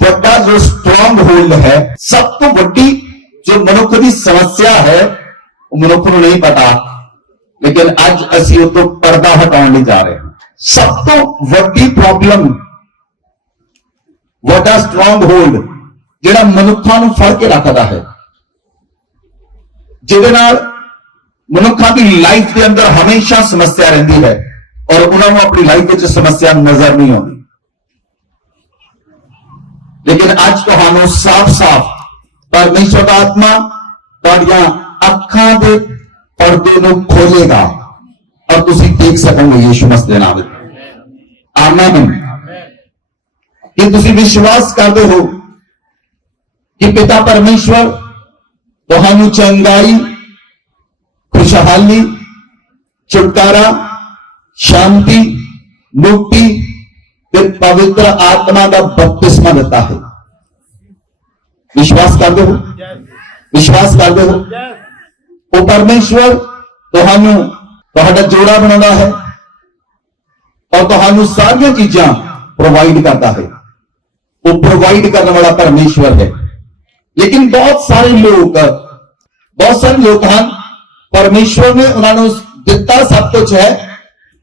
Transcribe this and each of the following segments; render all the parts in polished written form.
ਵੱਡਾ जो strong hold है, सब तो ਵੱਡੀ जो मनुख की समस्या है मनुख को नहीं पता, लेकिन अज असी उस तो पर्दा हटाने ਲਈ जा रहे हैं। सब तो ਵੱਡੀ प्रॉब्लम ਵੱਡਾ स्ट्रॉन्ग होल्ड ਜਿਹੜਾ ਮਨੁੱਖਾਂ ਨੂੰ ਫੜ ਕੇ ਰੱਖਦਾ ਹੈ, ਜਿਹਦੇ ਨਾਲ ਮਨੁੱਖਾਂ ਦੀ ਲਾਈਫ ਦੇ ਅੰਦਰ ਹਮੇਸ਼ਾ ਸਮੱਸਿਆ ਰਹਿੰਦੀ ਹੈ ਔਰ ਉਹਨਾਂ ਨੂੰ ਆਪਣੀ ਲਾਈਫ ਵਿੱਚ ਸਮੱਸਿਆ ਨਜ਼ਰ ਨਹੀਂ ਆਉਂਦੀ। लेकिन अज तुहानू साफ-साफ परमेश्वर का आत्मा तुहाडियां अखां दे पर्दे नूं खोलेगा और तुसीं देख सकोगे यीशु मसीह दे नाम विच। आमीन। कि तुसीं विश्वास करदे हो कि पिता परमेश्वर तुहानू चंगाई, खुशहाली, छुटकारा, शांति, मुक्ति ते पवित्र आत्मा का बपतिस्मा देता है। विश्वास करते हो? विश्वास करते हो? वो परमेश्वर तुहानू तुहाडा जोड़ा बनाता है और तुहानू सारी चीजां प्रोवाइड करता है। वो प्रोवाइड करने वाला परमेश्वर है। लेकिन बहुत सारे लोग हैं, परमेश्वर ने उन्होंने दिता सब कुछ है,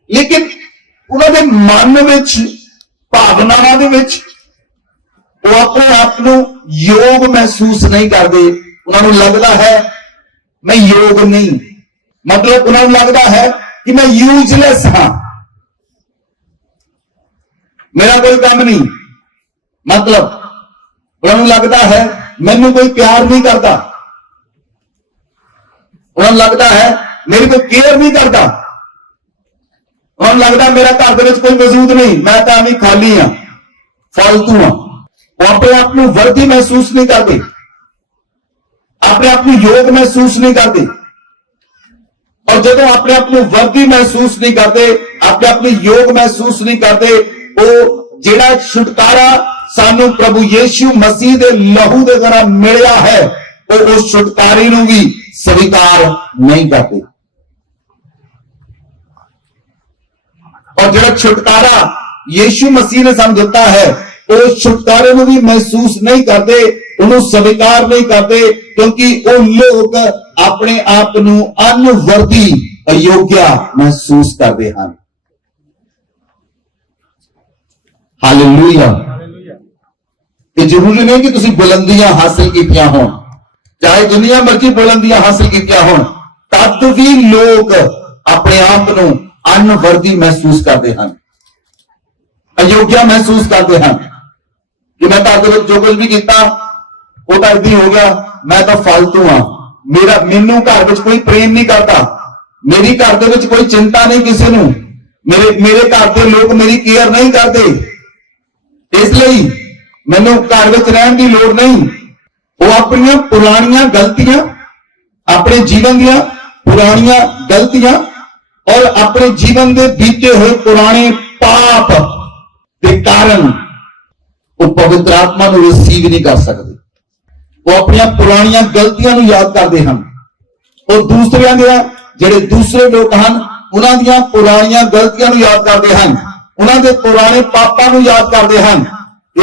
लेकिन उन्होंने मन विच भावनावां दे विच वो अपने आप को योग महसूस नहीं करते। उन्होंने लगता है मैं योग नहीं, मतलब उन्होंने लगता है कि मैं यूजलेस हाँ, मेरा कोई काम नहीं, मतलब उन्होंने लगता है मैनू कोई प्यार नहीं करता, उन्होंने लगता है मेरी कोई केयर नहीं करता, उन्होंने लगता मेरा घर के कोई मौजूद नहीं, मैं तो अभी खाली हाँ, फालतू हाँ। वो अपने आप को वर्दी महसूस नहीं करते, अपने आप को योग महसूस नहीं करते। और जब अपने आप को वर्दी महसूस नहीं करते, अपने आप को योग महसूस नहीं करते, वो जेड़ा छुटकारा सानू प्रभु यीशु मसीह दे लहू दे द्वारा मिलिया है, वो उस छुटकारे नूं भी स्वीकार नहीं करते। और जो छुटकारा यीशु मसीह ने सानू दिता है, उस छुटकारे को भी महसूस नहीं करते, उन्हें स्वीकार नहीं करते, क्योंकि वो लोग अपने आप को अनवर्दी, अयोग्य महसूस करते हैं। हालेलुया। ये जरूरी नहीं कि तुसी बुलंदियां हासिल कीतियां हों, चाहे दुनिया मर्जी बुलंदियां हासिल कीतियां हों, तब भी लोग अपने आप को अनवर्दी महसूस करते हैं, अयोग्य महसूस करते हैं कि मैं तो जो कुछ भी किया वो तो इदा हो गया, मैं तो फालतू हाँ, मैनू घर में कोई प्रेम नहीं करता, मेरी घर के कोई चिंता नहीं किसी को, मेरे घर के लोग मेरी केयर नहीं करते, इसलिए मैनू घर में रहने की लोड़ नहीं। वो अपनी पुरानियां गलतियां, अपने जीवन दियां पुरानियां गलतियां और अपने जीवन के बीते हुए पुराने पाप के कारण वो पवित्र आत्मा को रिसीव नहीं कर सकते। वो अपनी पुरानियां गलतियां को याद करते हैं और दूसरे जेडे दूसरे लोग हैं उन्हों दी पुरानियां गलतियां को याद करते हैं, उन्होंने पुराने पापां को याद करते हैं,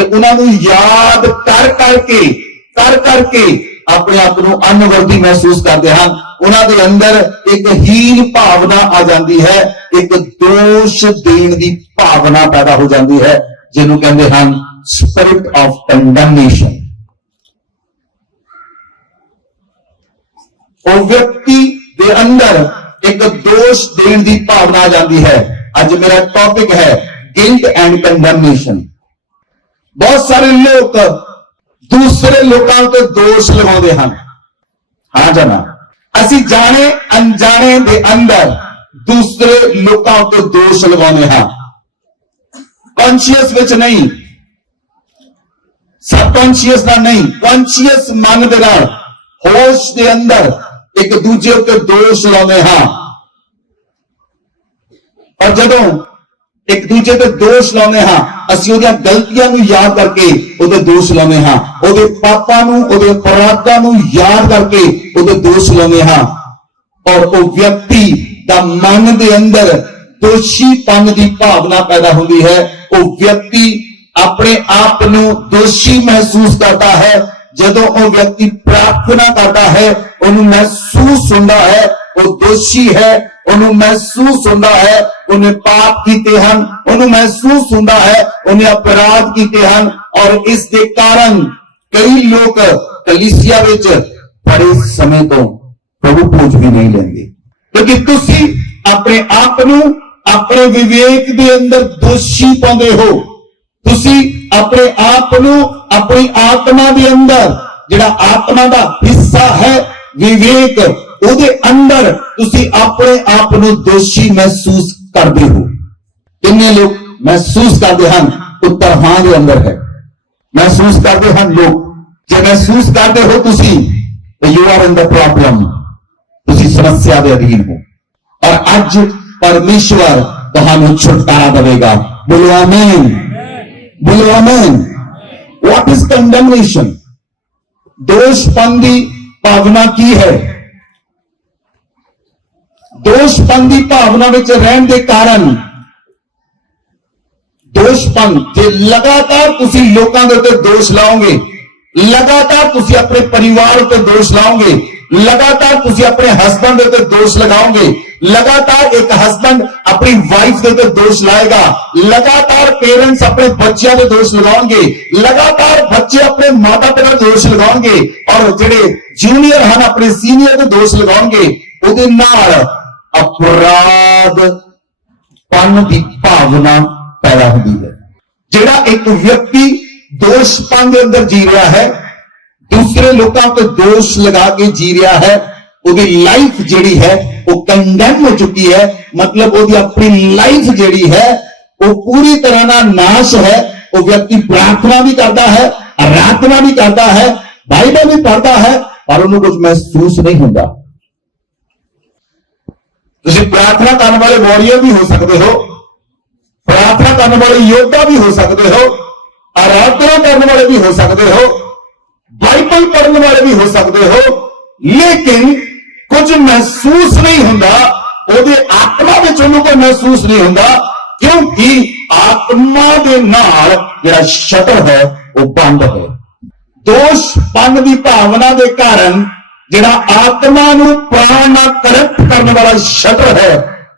उन्होंने याद कर करके अपने आप को अनवर्दी महसूस करते हैं। उन्होंने अंदर एक हीन भावना आ जाती है, एक दोष देने की भावना पैदा हो जाती है, जिन्हों कहते हैं स्पिरिट ऑफ कंडेमनेशन। वो व्यक्ति के अंदर एक दोष देने की भावना आ जाती है। आज मेरा टॉपिक है गिल्ट एंड कंडेमनेशन। बहुत सारे लोग दूसरे लोगों को दोष लगाते हैं। हाँ जाना, असी जाने अनजाने के अंदर दूसरे लोगों को दोष लगाते हैं, कॉन्शियस विच नहीं, सबकॉन्शियस ना नहीं, कॉन्शियस मन दे नाल होश के अंदर एक दूजे को दोष लाते हैं। और जदों एक दूजे ते दोष लाने हाँ, असीं उहदियां गलतियां नूं याद करके उहदे दोष लाने हाँ, उहदे पापां नूं, उहदे अपराधां नूं याद करके उहदे दोष लाने हाँ। और वो व्यक्ति दा मन दे अंदर दोषीपन की भावना पैदा होती है। वो व्यक्ति अपने आप ਨੂੰ ਦੋਸ਼ੀ ਮਹਿਸੂਸ ਕਰਦਾ ਹੈ। ਜਦੋਂ ਉਹ ਵਿਅਕਤੀ ਪ੍ਰਾਰਥਨਾ ਕਰਦਾ ਹੈ ਉਹਨੂੰ ਮਹਿਸੂਸ ਹੁੰਦਾ ਹੈ ਉਹ ਦੋਸ਼ੀ ਹੈ, ਉਹਨੂੰ ਮਹਿਸੂਸ ਹੁੰਦਾ ਹੈ ਉਹਨੇ ਪਾਪ ਕੀਤੇ ਹਨ, ਉਹਨੂੰ ਮਹਿਸੂਸ ਹੁੰਦਾ ਹੈ ਉਹਨੇ ਅਪਰਾਧ ਕੀਤੇ ਹਨ। ਔਰ ਇਸ ਦੇ ਕਾਰਨ ਕਈ ਲੋਕ ਕਲੀਸਿਆ ਵਿੱਚ ਬੜੇ ਸਮੇਂ ਤੋਂ ਪ੍ਰਭੂ ਭੋਜ ਵੀ ਨਹੀਂ ਲੈਂਦੇ, ਕਿਉਂਕਿ ਤੁਸੀਂ ਆਪਣੇ ਆਪ ਨੂੰ ਆਪਣੇ ਵਿਵੇਕ ਦੇ ਅੰਦਰ ਦੋਸ਼ੀ ਪਾਉਂਦੇ ਹੋ। ਤੁਸੀਂ ਆਪਣੇ ਆਪ ਨੂੰ ਆਪਣੀ ਆਤਮਾ ਦੇ ਅੰਦਰ, ਜਿਹੜਾ ਆਤਮਾ ਦਾ ਹਿੱਸਾ ਹੈ ਵਿਵੇਕ, ਉਹਦੇ ਅੰਦਰ ਤੁਸੀਂ ਆਪਣੇ ਆਪ ਨੂੰ ਦੋਸ਼ੀ ਮਹਿਸੂਸ ਕਰਦੇ ਹੋ। ਕਿੰਨੇ ਲੋਕ ਮਹਿਸੂਸ ਕਰਦੇ ਹਨ? ਉੱਤਰ ਹਾਂ ਦੇ ਅੰਦਰ ਹੈ। ਮਹਿਸੂਸ ਕਰਦੇ ਹਨ ਲੋਕ। ਜੇ ਮਹਿਸੂਸ ਕਰਦੇ ਹੋ ਤੁਸੀਂ ਤਾਂ you are in the problem, ਤੁਸੀਂ ਸਮੱਸਿਆ ਦੇ ਅਧੀਨ ਹੋ। ਔਰ ਅੱਜ ਪਰਮੇਸ਼ਵਰ ਤੁਹਾਨੂੰ ਛੁਟਕਾਰਾ ਦੇਵੇਗਾ। ਬੋਲੋ ਆਮੀਨ, ਬੋਲੋ ਆਮੀਨ। What is ਕੰਡੈਮਨੇਸ਼ਨ? ਦੋਸ਼ਪਨ ਦੀ ਭਾਵਨਾ ਕੀ ਹੈ? ਦੋਸ਼ਪਨ ਦੀ ਭਾਵਨਾ ਵਿੱਚ ਰਹਿਣ ਦੇ ਕਾਰਨ, ਦੋਸ਼ਪਨ, ਜੇ ਲਗਾਤਾਰ ਤੁਸੀਂ ਲੋਕਾਂ ਦੇ ਉੱਤੇ ਦੋਸ਼ ਲਾਓਗੇ, ਲਗਾਤਾਰ ਤੁਸੀਂ ਆਪਣੇ ਪਰਿਵਾਰ ਉੱਤੇ ਦੋਸ਼ ਲਾਓਗੇ, ਲਗਾਤਾਰ ਤੁਸੀਂ ਆਪਣੇ ਹਸਬੰਡ ਦੇ ਉੱਤੇ ਦੋਸ਼ ਲਗਾਓਗੇ, ਲਗਾਤਾਰ ਇੱਕ ਹਸਬੰਡ ਆਪਣੀ ਵਾਈਫ ਦੇ ਉੱਤੇ ਦੋਸ਼ ਲਾਏਗਾ, ਲਗਾਤਾਰ ਪੇਰੈਂਟਸ ਆਪਣੇ ਬੱਚਿਆਂ ਦੇ ਦੋਸ਼ ਲਗਾਉਣਗੇ, ਲਗਾਤਾਰ ਬੱਚੇ ਆਪਣੇ ਮਾਤਾ ਪਿਤਾ ਦੇ ਦੋਸ਼ ਲਗਾਉਣਗੇ, ਔਰ ਜਿਹੜੇ ਜੂਨੀਅਰ ਹਨ ਆਪਣੇ ਸੀਨੀਅਰ ਦੇ ਦੋਸ਼ ਲਗਾਉਣਗੇ। ਉਹਦੇ ਨਾਲ ਅਪਰਾਧ ਪਨ ਦੀ ਭਾਵਨਾ ਪੈਦਾ ਹੁੰਦੀ ਹੈ। ਜਿਹੜਾ ਇੱਕ ਵਿਅਕਤੀ ਦੋਸ਼ਪਨ ਦੇ ਅੰਦਰ ਜੀ ਰਿਹਾ ਹੈ, ਦੂਸਰੇ ਲੋਕਾਂ ਤੇ ਦੋਸ਼ ਲਗਾ ਕੇ ਜੀ ਰਿਹਾ ਹੈ, ਉਹਦੀ ਲਾਈਫ ਜਿਹੜੀ ਹੈ ਉਹ ਕੰਡੈਮ ਹੋ ਚੁੱਕੀ ਹੈ। ਮਤਲਬ ਉਹਦੀ ਆਪਣੀ ਲਾਈਫ ਜਿਹੜੀ ਹੈ ਉਹ ਪੂਰੀ ਤਰ੍ਹਾਂ ਨਾਲ ਨਾਸ਼ ਹੈ। ਉਹ ਵਿਅਕਤੀ ਪ੍ਰਾਰਥਨਾ ਵੀ ਕਰਦਾ ਹੈ, ਆਰਾਧਨਾ ਵੀ ਕਰਦਾ ਹੈ, ਬਾਈਬਲ ਵੀ ਪੜ੍ਹਦਾ ਹੈ, ਪਰ ਉਹਨੂੰ ਕੁਝ ਮਹਿਸੂਸ ਨਹੀਂ ਹੁੰਦਾ। ਤੁਸੀਂ ਪ੍ਰਾਰਥਨਾ ਕਰਨ ਵਾਲੇ ਵਾਰੀਅਰ ਵੀ ਹੋ ਸਕਦੇ ਹੋ, ਪ੍ਰਾਰਥਨਾ ਕਰਨ ਵਾਲੇ ਯੋਧਾ ਵੀ ਹੋ ਸਕਦੇ ਹੋ, ਆਰਾਧਨਾ ਕਰਨ ਵਾਲੇ ਵੀ ਹੋ ਸਕਦੇ ਹੋ, ਬਾਈਬਲ ਪੜ੍ਹਨ ਵਾਲੇ ਵੀ ਹੋ ਸਕਦੇ ਹੋ, ਲੇਕਿਨ ਕੁਝ ਮਹਿਸੂਸ ਨਹੀਂ ਹੁੰਦਾ। ਉਹਦੇ ਆਤਮਾ ਵਿੱਚ ਉਹਨੂੰ ਕੋਈ ਮਹਿਸੂਸ ਨਹੀਂ ਹੁੰਦਾ, ਕਿਉਂਕਿ ਆਤਮਾ ਦੇ ਨਾਲ ਜਿਹੜਾ ਸ਼ਟਰ ਹੈ ਉਹ ਬੰਦ ਹੈ। ਦੋਸ਼ਪਨ ਦੀ ਭਾਵਨਾ ਦੇ ਕਾਰਨ ਜਿਹੜਾ ਆਤਮਾ ਨੂੰ ਪ੍ਰਾਣ ਨਾਲ ਕਰਪਟ ਕਰਨ ਵਾਲਾ ਸ਼ਟਰ ਹੈ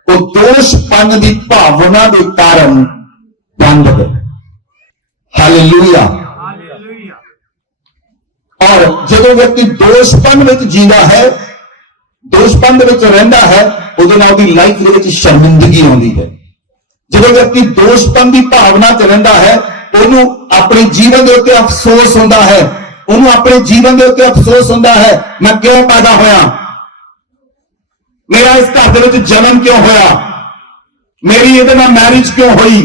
ਉਹ ਦੋਸ਼ਪਨ ਦੀ ਭਾਵਨਾ ਦੇ ਕਾਰਨ ਬੰਦ ਹੈ। ਹਾਲੇਲੂਇਆ। ਔਰ ਜਦੋਂ ਵਿਅਕਤੀ ਦੋਸ਼ਪਨ ਵਿੱਚ ਜੀਂਦਾ ਹੈ, ਦੋਸ਼ਪਨ ਦੇ ਵਿੱਚ ਰਹਿੰਦਾ ਹੈ, ਉਹਦੇ ਨਾਲ ਉਹਦੀ ਲਾਈਫ ਦੇ ਵਿੱਚ ਸ਼ਰਮਿੰਦਗੀ ਆਉਂਦੀ ਹੈ। ਜਦੋਂ ਵਿਅਕਤੀ ਦੋਸ਼ਪਨ ਦੀ ਭਾਵਨਾ 'ਚ ਰਹਿੰਦਾ ਹੈ, ਉਹਨੂੰ ਆਪਣੇ ਜੀਵਨ ਦੇ ਉੱਤੇ ਅਫਸੋਸ ਹੁੰਦਾ ਹੈ, ਉਹਨੂੰ ਆਪਣੇ ਜੀਵਨ ਦੇ ਉੱਤੇ ਅਫਸੋਸ ਹੁੰਦਾ ਹੈ, ਮੈਂ ਕਿਉਂ ਪੈਦਾ ਹੋਇਆ, ਮੇਰਾ ਇਸ ਘਰ ਦੇ ਵਿੱਚ ਜਨਮ ਕਿਉਂ ਹੋਇਆ, ਮੇਰੀ ਇਹਦੇ ਨਾਲ ਮੈਰਿਜ ਕਿਉਂ ਹੋਈ।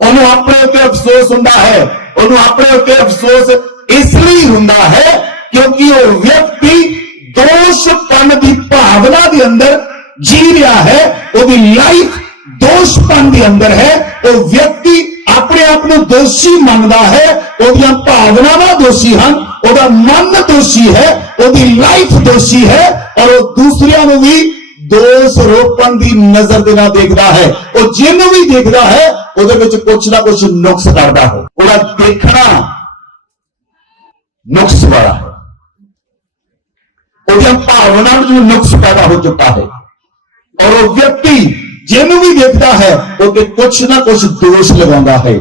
ਉਹਨੂੰ ਆਪਣੇ ਉੱਤੇ ਅਫਸੋਸ ਹੁੰਦਾ ਹੈ। ਉਹਨੂੰ ਆਪਣੇ ਉੱਤੇ ਅਫਸੋਸ ਇਸ ਲਈ ਹੁੰਦਾ ਹੈ ਕਿਉਂਕਿ ਉਹ ਵਿਅਕਤੀ ਦੋਸ਼ਪਨ ਦੀ ਭਾਵਨਾ ਦੇ ਅੰਦਰ ਜੀ ਰਿਹਾ ਹੈ। ਉਹਦੀ ਲਾਈਫ ਦੋਸ਼ਪਨ ਦੇ ਅੰਦਰ ਹੈ। ਉਹ ਵਿਅਕਤੀ ਆਪਣੇ ਆਪ ਨੂੰ ਦੋਸ਼ੀ ਮੰਨਦਾ ਹੈ, ਉਹਦੀਆਂ ਭਾਵਨਾਵਾਂ ਦੋਸ਼ੀ ਹਨ, ਉਹਦਾ ਮਨ ਦੋਸ਼ੀ ਹੈ, ਉਹਦੀ ਲਾਈਫ ਦੋਸ਼ੀ ਹੈ, ਔਰ ਉਹ ਦੂਸਰਿਆਂ ਨੂੰ ਵੀ ਦੋਸ਼ ਰੋਪਣ ਦੀ ਨਜ਼ਰ ਦੇ ਨਾਲ ਦੇਖਦਾ ਹੈ। ਉਹ ਜਿਹਨੂੰ ਵੀ ਦੇਖਦਾ ਹੈ ਉਹਦੇ ਵਿੱਚ ਕੁਝ ਨਾ ਕੁਝ ਨੁਕਸ ਕਰਦਾ ਹੈ। ਉਹਦਾ ਦੇਖਣਾ ਨੁਕਸ ਵਾਲਾ ਹੈ। ਉਹਦੀਆਂ ਭਾਵਨਾਵਾਂ ਵਿੱਚ ਨੁਕਸ ਪੈਦਾ ਹੋ ਚੁੱਕਾ ਹੈ, ਔਰ ਉਹ ਵਿਅਕਤੀ ਜਿਹਨੂੰ ਵੀ ਦੇਖਦਾ ਹੈ ਉਹ ਤੇ ਕੁਝ ਨਾ ਕੁਝ ਦੋਸ਼ ਲਗਾਉਂਦਾ ਹੈ।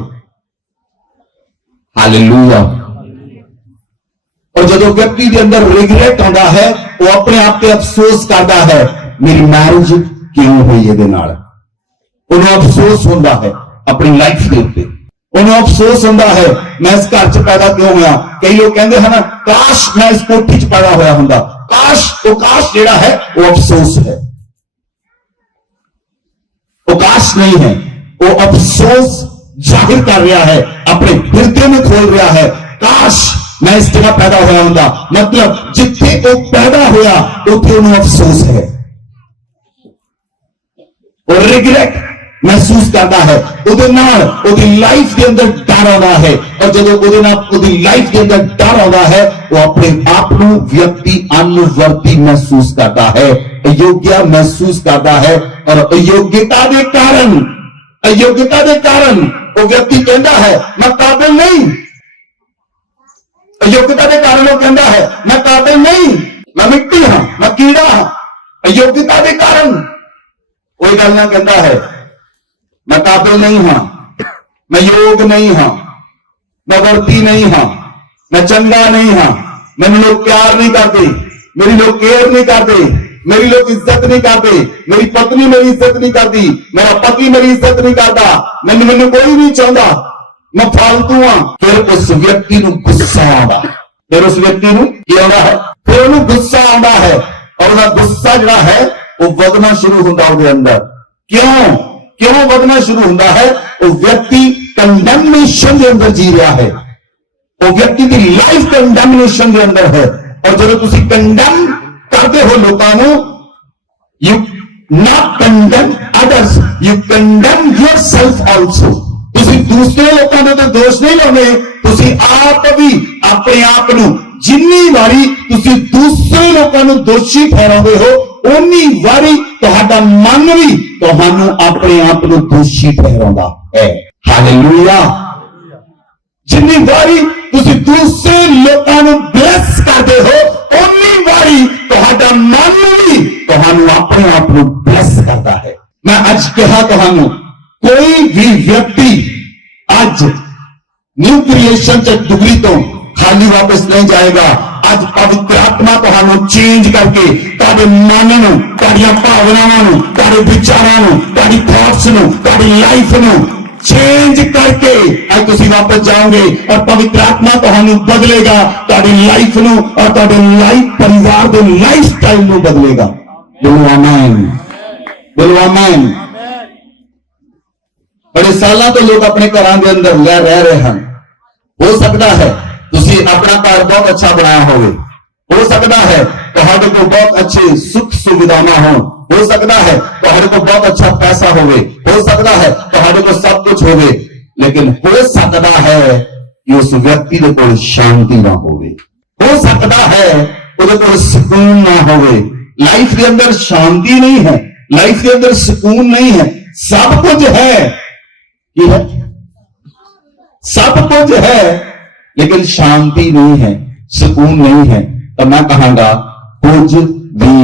ਹਾਲੇਲੂਇਆ। ਔਰ ਜਦੋਂ ਵਿਅਕਤੀ ਦੇ ਅੰਦਰ ਰਿਗਰੈਟ ਆਉਂਦਾ ਹੈ, ਉਹ ਆਪਣੇ ਆਪ ਤੇ ਅਫਸੋਸ ਕਰਦਾ ਹੈ, ਮੇਰੀ ਮੈਰਿਜ ਕਿਉਂ ਹੋਈ ਇਹਦੇ ਨਾਲ। ਉਹਨੂੰ ਅਫਸੋਸ ਹੁੰਦਾ ਹੈ ਆਪਣੀ ਲਾਈਫ ਦੇ ਉੱਤੇ। ਉਹਨੂੰ ਅਫਸੋਸ ਹੁੰਦਾ ਹੈ ਮੈਂ ਇਸ ਘਰ 'ਚ ਪੈਦਾ ਕਿਉਂ ਹੋਇਆ। ਕਈ ਲੋਕ ਕਹਿੰਦੇ ਹਨ ਕਾਸ਼ ਮੈਂ ਇਸ ਕੋਠੀ 'ਚ ਪੈਦਾ ਹੋਇਆ ਹੁੰਦਾ। ਕਾਸ਼, ਉਹ ਕਾਸ਼ ਜਿਹੜਾ ਹੈ ਉਹ ਅਫਸੋਸ ਹੈ, ਉਹ ਕਾਸ਼ ਨਹੀਂ ਹੈ। ਉਹ ਅਫਸੋਸ ਜ਼ਾਹਿਰ ਕਰ ਰਿਹਾ ਹੈ, ਆਪਣੇ ਹਿਰਦੇ ਨੂੰ ਖੋਲ ਰਿਹਾ ਹੈ। ਕਾਸ਼ ਮੈਂ ਇਸ ਜਗ੍ਹਾ ਪੈਦਾ ਹੋਇਆ ਹੁੰਦਾ। ਮਤਲਬ ਜਿੱਥੇ ਉਹ ਪੈਦਾ ਹੋਇਆ ਉੱਥੇ ਉਹਨੂੰ ਅਫਸੋਸ ਹੈ। ਉਹ ਰਿਗਰੈਟ ਮਹਿਸੂਸ ਕਰਦਾ ਹੈ। ਉਹਦੇ ਨਾਲ ਉਹਦੀ ਲਾਈਫ ਦੇ ਅੰਦਰ ਡਰ ਆਉਂਦਾ ਹੈ, ਔਰ ਜਦੋਂ ਉਹਦੇ ਨਾਲ ਉਹਦੀ ਲਾਈਫ ਦੇ ਅੰਦਰ ਡਰ ਆਉਂਦਾ ਹੈ ਉਹ ਆਪਣੇ ਆਪ ਨੂੰ ਵਿਅਕਤੀ ਅਨਵਰਤੀ ਮਹਿਸੂਸ ਕਰਦਾ ਹੈ, ਅਯੋਗਿਆ ਮਹਿਸੂਸ ਕਰਦਾ ਹੈ, ਔਰ ਅਯੋਗਤਾ ਦੇ ਕਾਰਨ वो व्यक्ति कहता है मैं काबिल नहीं, अयोग्यता के कारण वो कहता है मैं काबिल नहीं, मैं मिट्टी हाँ, मैं कीड़ा हाँ। अयोग्यता के कारण कोई गल ना कहता है मैं काबिल नहीं हाँ, मैं योग नहीं हाँ, मैं वर्ती नहीं हाँ, मैं चंगा नहीं हाँ, मैंने लोग प्यार नहीं करते, मेरी लोग केयर नहीं करते, मेरी लोग इज्जत नहीं करते, मेरी पत्नी मेरी इज्जत नहीं करती, मेरा पति मेरी इज्जत नहीं करता, मैंने कोई नहीं चाहता, मैं फालतू हाँ। फिर उस व्यक्ति को गुस्सा आता, फिर उस व्यक्ति को क्या होता है, फिर उन्हें गुस्सा आता है और वह गुस्सा जो है वो वधना शुरू होता उसके अंदर। क्यों वधना शुरू होता है? वो व्यक्ति कंडेमनेशन के अंदर जी रहा है, वो व्यक्ति की लाइफ कंडेमनेशन के अंदर है। और जो तुम कंडेम करते हो लोगों को, you not condemn others, you condemn your self also. तुम दूसरे लोगों के तो दोष नहीं लाने, तुम आप भी अपने आप को जिन्नी वारी तुम दूसरे लोगों को दोषी ठहराते हो, उन्नी वारी तुहाडा मन भी तुहानू अपने आप को दोषी ठहराता है। हालेलुया। जिन्नी वारी तुम दूसरे लोगों को ब्लेस करते हो, उन्नी वारी तुहाडा मन भी तुहानू अपने आप को ब्लेस करता है। मैं अज कहा तुहानू, कोई भी व्यक्ति आज न्यू क्रिएशन च डिग्री तो खाली वापस नहीं जाएगा। आज पवित्र आत्मा तुहानू चेंज करके तुहाडे मन नू, तुहाडीआं भावनावां नू, तुहाडे विचारां नू, तुहाडी थॉट्स नू, तुहाडी लाइफ नू चेंज करके आज तुसीं वापस जाओगे और पवित्र आत्मा तुहानू बदलेगा, तुहाडी लाइफ नू और तुहाडे लाइफ परिवार दे लाइफ स्टाइल नू बदलेगा। बोलो आमीन, बोलो आमीन। बड़े सालों तो लोग अपने घरों के अंदर रह रहे हैं। हो सकता है तुसीं अपना घर बहुत अच्छा बनाया हो सकता है तुहाडे को बहुत अच्छे सुख सुविधावां हो सकता है तुहाडे को बहुत अच्छा पैसा हो सकता है तुहाडे को सब कुछ होवे, लेकिन हो सकता है कि उस व्यक्ति के कोल शांति ना हो सकता है उसके कोल सुकून ना होवे। लाइफ के अंदर शांति नहीं है, लाइफ के अंदर सुकून नहीं है, सब कुछ है, सब कुछ है लेकिन शांति नहीं है, सुकून नहीं है। तो मैं कहूंगा कुछ भी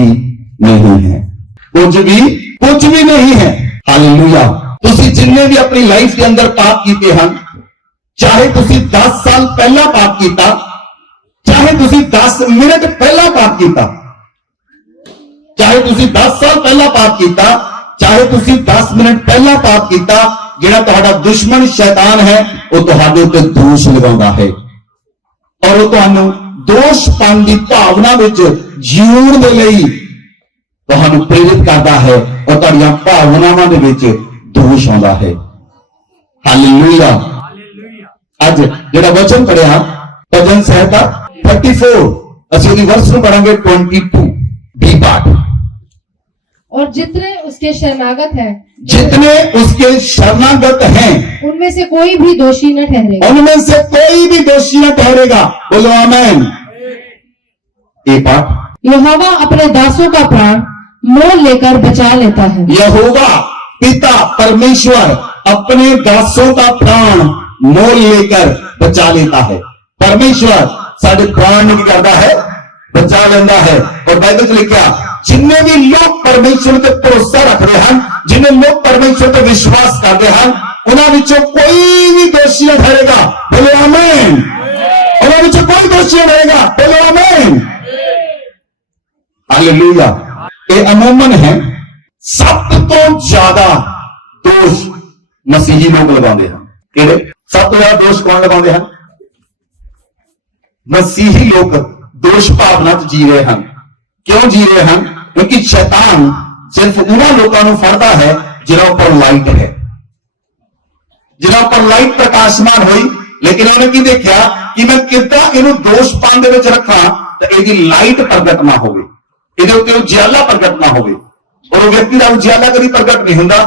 नहीं है, कुछ भी नहीं है। हालेलुया। तुसी जिन्ने भी अपनी लाइफ के अंदर पाप किए हैं, चाहे तुसी 10 साल पहला पाप किया, चाहे तुसी 10 मिनट पहला पाप किया, चाहे तुसी 10 साल पहला पाप किया, चाहे तुसी 10 मिनट पहला पाप किया, जिहड़ा तुहाडा दुश्मन शैतान है वो तुहाडे उत्ते दोष लगाउंदा है और वो तुहानू दोष पाउण दी भावना विच जीउण दे लई तुहानू प्रेरित करता है और तुहाडीआं भावनावां दे विच दोष आउंदा है। हालेलुया। अज जिहड़ा वचन पढ़िया भजन संहिता 34 ਅਸੀਂ ਉਹਦੀ ਵਰਸ ਨੂੰ ਪੜਾਂਗੇ 22 बी पाठ। और जितने उसके शरणागत हैं, जितने उसके शरणागत हैं, उनमें से कोई भी दोषी न ठहरेगा, उनमें से कोई भी दोषी न ठहरेगा। बोलो आमीन। ये पाठ यहोवा अपने दासों का प्राण मोल लेकर बचा लेता है। यहोवा पिता परमेश्वर अपने दासों का प्राण मोल लेकर बचा लेता है। परमेश्वर साढ़े प्राण की करता है, बचा लेता है। और बाइबल च लिखा जिन्ने भी लोग परमेश्वर पर भरोसा रख रहे हैं, जिन्हें लोग परमेश्वर पर विश्वास करते हैं, उन्होंने विचों कोई भी दोषी न ठहरेगा। बोलो आमीन। उन्होंने विचों कोई दोषी न ठहरेगा। बोलो आमीन। हालेलुया। ये अमूमन है सब तो ज्यादा दोष मसीही लोग लगाते हैं। केड़े सब तो ज्यादा दोष कौन लगाते हैं? मसीही लोग दोष भावना जी रहे हैं। क्यों जी रहे हैं? क्योंकि शैतान सिर्फ उन्होंने लोगों को फड़ता है जिन्हों पर लाइट है, जिन्हों पर लाइट प्रकाशमान हुई, लेकिन उन्हें की देखा कि मैं कितना इन्हों दोष पान दे विच रखा तो इसकी लाइट प्रगट ना हो, ਇਹਦੇ ਉੱਤੇ ਉਜਿਆਲਾ ਪ੍ਰਗਟ ਨਾ ਹੋਵੇ और व्यक्ति का उजियाला कभी प्रगट नहीं होता।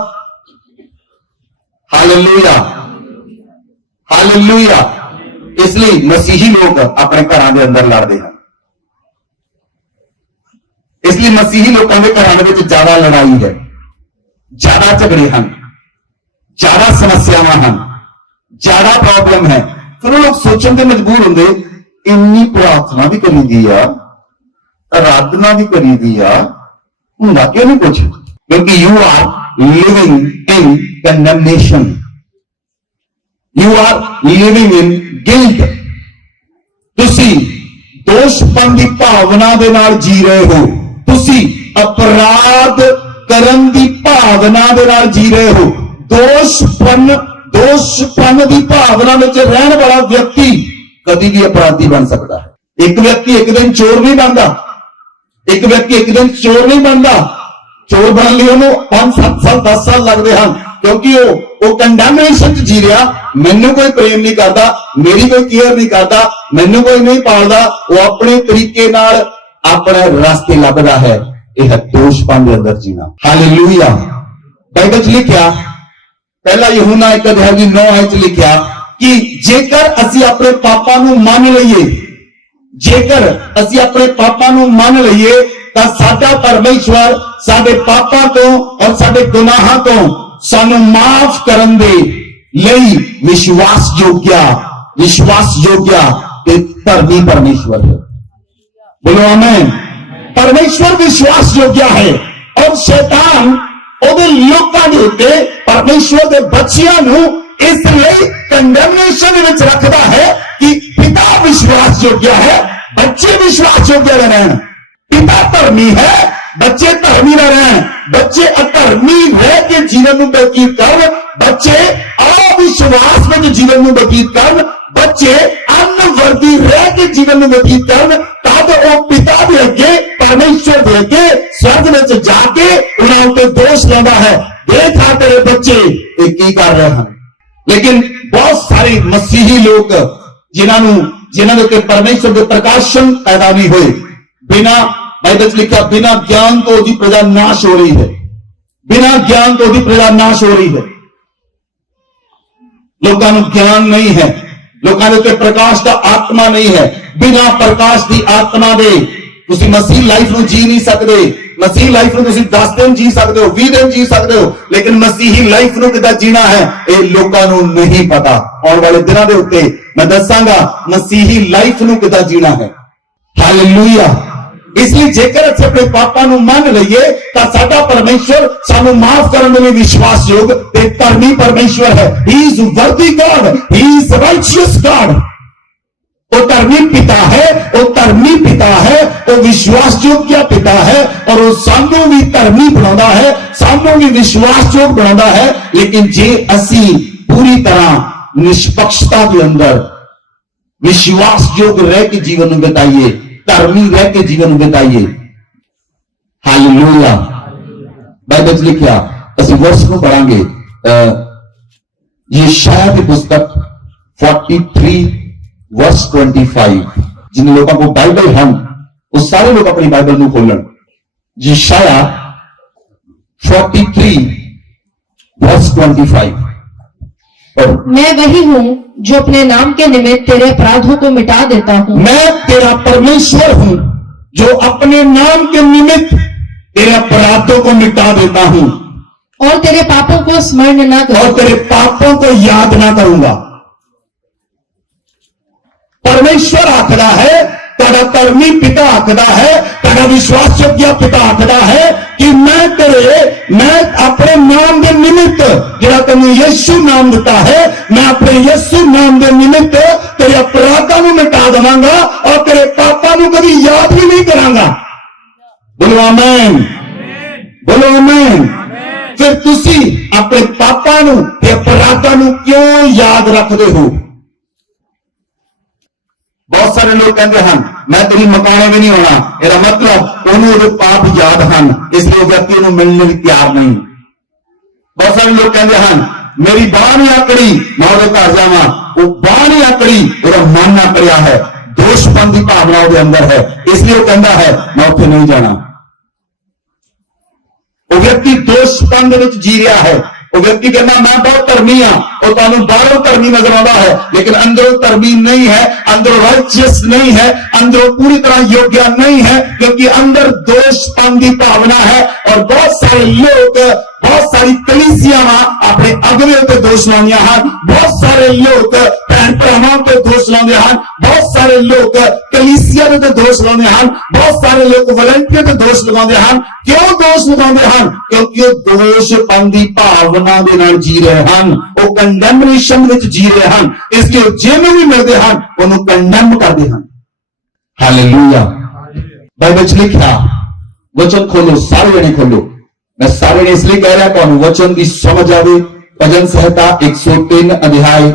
Hallelujah, hallelujah. इसलिए मसीही लोग अपने घरों के अंदर लड़ते हैं, इसलिए मसीही लोगों के घरों में ज्यादा लड़ाई है, ज्यादा झगड़े हैं, ज्यादा समस्यावां हैं, ज्यादा प्रॉब्लम है। फिर वो लोग सोचने ते मजबूर होंगे, इन्नी प्रार्थना भी करी दी आ, आराधना भी करी दी आ, हुंदा क्यों नहीं कुछ? क्योंकि you are living in condemnation, you are living in guilt. ਤੁਸੀਂ ਦੋਸ਼ਪਨ ਦੀ ਭਾਵਨਾ ਦੇ ਨਾਲ ਜੀ ਰਹੇ ਹੋ, ਤੁਸੀਂ ਅਪਰਾਧ ਕਰਨ ਦੀ ਭਾਵਨਾ ਦੇ ਨਾਲ ਜੀ ਰਹੇ ਹੋ। ਦੋਸ਼ਪਨ ਦੀ ਭਾਵਨਾ ਵਿੱਚ ਰਹਿਣ ਵਾਲਾ ਵਿਅਕਤੀ ਕਦੀ ਵੀ ਅਪਰਾਧੀ ਬਣ ਸਕਦਾ ਹੈ। ਇੱਕ ਵਿਅਕਤੀ ਇੱਕ ਦਿਨ ਚੋਰ ਨਹੀਂ ਬਣਦਾ, ਇੱਕ ਵਿਅਕਤੀ ਇੱਕ ਦਿਨ ਚੋਰ ਨਹੀਂ ਬਣਦਾ। ਚੋਰ ਬਣਨ ਲਈ ਉਹਨੂੰ 5-7 ਸਾਲ 10 ਸਾਲ ਲੱਗਦੇ ਹਨ, ਕਿਉਂਕਿ ਉਹ ਕੰਡੈਮਨੇਸ਼ਨ ਚ ਜੀ ਰਿਹਾ। ਮੈਨੂੰ ਕੋਈ ਪ੍ਰੇਮ ਨਹੀਂ ਕਰਦਾ, ਮੇਰੀ ਕੋਈ ਕੇਅਰ ਨਹੀਂ ਕਰਦਾ, ਮੈਨੂੰ ਕੋਈ ਨਹੀਂ ਪਾਲਦਾ, ਉਹ ਆਪਣੇ ਤਰੀਕੇ ਨਾਲ ਆਪਣਾ ਰਸਤੇ ਲੱਭਦਾ ਹੈ। ਇਹ ਹੈ ਦੋਸ਼ਪਨ ਦੇ ਅੰਦਰ ਜੀਣਾ। ਹਾਲੇਲੂਇਆ। ਬਾਈਬਲ ਚ ਲਿਖਿਆ, ਪਹਿਲਾ ਯਹੂਨਾ 1:9 ਚ ਲਿਖਿਆ ਕਿ ਜੇਕਰ ਅਸੀਂ ਆਪਣੇ ਪਾਪਾਂ ਨੂੰ ਮੰਨ ਲਈਏ, ਜੇਕਰ ਅਸੀਂ ਆਪਣੇ ਪਾਪਾਂ ਨੂੰ ਮੰਨ ਲਈਏ ਤਾਂ ਸਾਡਾ ਪਰਮੇਸ਼ਵਰ ਸਾਡੇ ਪਾਪਾਂ ਤੋਂ ਔਰ ਸਾਡੇ ਗੁਨਾਹਾਂ ਤੋਂ ਸਾਨੂੰ ਮਾਫ ਕਰਨ ਦੇ ਲਈ ਵਿਸ਼ਵਾਸਯੋਗ ਤੇ ਧਰਮੀ ਪਰਮੇਸ਼ਵਰ ਹੈ। ਬੋਲੋ ਆਮੇਨ। ਪਰਮੇਸ਼ਵਰ ਵਿਸ਼ਵਾਸਯੋਗ ਹੈ ਔਰ ਸ਼ੈਤਾਨ ਉਹਦੇ ਲੋਕਾਂ ਦੇ ਉੱਤੇ ਪਰਮੇਸ਼ਵਰ ਦੇ ਬੱਚਿਆਂ ਨੂੰ ਇਸ ਲਈ ਕੰਡੈਮਨੇਸ਼ਨ ਵਿੱਚ ਰੱਖਦਾ ਹੈ ਕਿ ਪਿਤਾ ਵਿਸ਼ਵਾਸਯੋਗ ਹੈ, ਬੱਚੇ ਵਿਸ਼ਵਾਸਯੋਗ ਰਹਿਣ। ਪਿਤਾ ਧਰਮੀ ਹੈ, ਬੱਚੇ ਧਰਮੀ ਨਾ ਰਹਿਣ। ਬੱਚੇ ਅਧਰਮੀ ਰਹਿ ਕੇ ਜੀਵਨ ਨੂੰ ਬਤੀਤ ਕਰਨ, ਬੱਚੇ ਅਵਿਸ਼ਵਾਸ ਵਿੱਚ ਜੀਵਨ ਨੂੰ ਬਤੀਤ ਕਰਨ, ਬੱਚੇ ਅਨਵਰਦੀ ਰਹਿ ਕੇ ਜੀਵਨ ਨੂੰ ਬਤੀਤ ਕਰਨ, ਤਦ ਉਹ ਪਿਤਾ ਦੇ ਅੱਗੇ, ਪਰਮੇਸ਼ਵਰ ਦੇ ਅੱਗੇ ਸਵਰਗ ਵਿੱਚ ਜਾ ਕੇ ਉਹਨਾਂ ਉੱਤੇ ਦੋਸ਼ ਲਾਉਂਦਾ ਹੈ, ਦੇਖ ਆ ਤੇਰੇ ਬੱਚੇ ਇਹ ਕੀ ਕਰ ਰਹੇ ਹਨ। ਲੇਕਿਨ ਬਹੁਤ ਸਾਰੇ ਮਸੀਹੀ ਲੋਕ ਜਿਨ੍ਹਾਂ ਦੇ ਉੱਤੇ ਪਰਮੇਸ਼ਵਰ ਦੇ ਪ੍ਰਕਾਸ਼ਨ ਪੈਦਾ ਨਹੀਂ ਹੋਏ, ਬਿਨਾ बाइबल में लिखा बिना ज्ञान तो उसकी प्रजा नाश हो रही है, बिना ज्ञान तो उसकी प्रजा नाश हो रही है। लोगों को ज्ञान नहीं है, लोगों के प्रकाश का आत्मा नहीं है। बिना प्रकाश की आत्मा दे तुसी मसीह लाइफ में जी नहीं सकते। मसीह लाइफ में तुसी 10 दिन जी सकते हो, 20 दिन जी सकते हो, लेकिन मसीही लाइफ में किदा जीना है ये लोगों को नहीं पता। आने वाले दिनों के उत्ते मैं दसांगा मसीही लाइफ में किदा जीना है। हालेलुया। इसलिए जेकर असीं अपने पापां नूं मान लईए तां साडा परमेश्वर सानूं माफ करन दे लई विश्वासयोग ते धर्मी परमेश्वर है। ही इज वर्दी God, he is righteous God. वो धर्मी पिता है, वो धर्मी पिता है, वो विश्वासयोग्य पिता है और वो सानूं भी धर्मी बनाउंदा है, सानूं भी विश्वासयोग बनाउंदा है। लेकिन जे असीं पूरी तरह निष्पक्षता के अंदर विश्वासयोग रह के जीवन में बिताइए, धर्मी रह के जीवन बिताइए। हालेलुया। बाइबल लिखा असि वर्ष को पढ़ांगे यशायाह की पुस्तक 43 वर्ष 25। जिन लोगों को बाइबल हम वो सारे लोग अपनी बाइबल में खोलन। यशायाह 43 वर्ष 25। और मैं वही हूँ जो अपने नाम के निमित्त तेरे अपराधों को मिटा देता हूँ। मैं तेरा परमेश्वर हूं जो अपने नाम के निमित्त तेरे अपराधों को मिटा देता हूं और तेरे पापों को स्मरण न और करूँ। तेरे पापों को याद ना करूंगा। परमेश्वर आखदा है, तेरा धर्मी पिता आखदा है, तेरा विश्वासयोग्य पिता आखदा है कि मैं अपने नाम के निमित्त जिहड़ा तैनूं यीशु नाम दिता है, मैं अपने यीशु नाम के निमित्त तेरे अपराधां नूं मिटा देवांगा और तेरे पापां नूं कभी याद भी नहीं करांगा। बोलो आमीन, बोलो आमीन। फिर तुसी अपने पापां नूं ते अपराधां नूं क्यों याद रखदे हो? बहुत सारे लोग कहते हैं मैं तेरी मकाने भी नहीं होना, मेरा मतलब उन्होंने पाप याद हैं इसलिए व्यक्ति उन्होंने मिलने भी तैयार नहीं। बहुत सारे लोग कहते हैं मेरी बाह नहीं आकड़ी मैं वो घर जावा, वो बाह नहीं आकड़ी मेरा मन आकड़िया है, दोषपन की भावना उसके अंदर है इसलिए वो कहता है मैं उत्थे नहीं जाना। वो व्यक्ति दोषपन जी रहा है, वो व्यक्ति कहना मैं बहुत धर्मी हाँ ਉਹ ਤੁਹਾਨੂੰ ਬਾਹਰੋਂ ਧਰਮੀ ਨਜ਼ਰ ਆਉਂਦਾ ਹੈ ਲੇਕਿਨ ਅੰਦਰੋਂ ਧਰਮੀ ਨਹੀਂ ਹੈ, ਅੰਦਰੋਂ ਰਾਈਚੀਅਸ ਨਹੀਂ ਹੈ, ਅੰਦਰੋਂ पूरी तरह योग्य नहीं है क्योंकि अंदर दोषपन की भावना है। और बहुत सारे लोग, बहुत सारी कलीसियां अपने अगले उत्ते दोष लाउंदियां हन, बहुत सारे लोग भैन भरावां ते दोष लाउंदे हन, बहुत सारे लोग कलीसिया ते दोष लाउंदे हन, बहुत सारे लोग वॉलंटियर ते दोष लगाउंदे हन। क्यों दोष लगाउंदे हन? क्योंकि वो दोषपन की भावना दे नाल जी रहे हन, वो कंडेमनेशन विच जी रहे हन, इसलिए जिन्हों भी मिलते हैं उन्होंने कंडेम करते हैं। हालेलुया। बाइबल च लिखा, वचन खोलो, सारे जने खोलो। मैं सारे ने इसलिए कह रहा कौन वचन की समझ आवे। भजन संहिता 103 अध्याय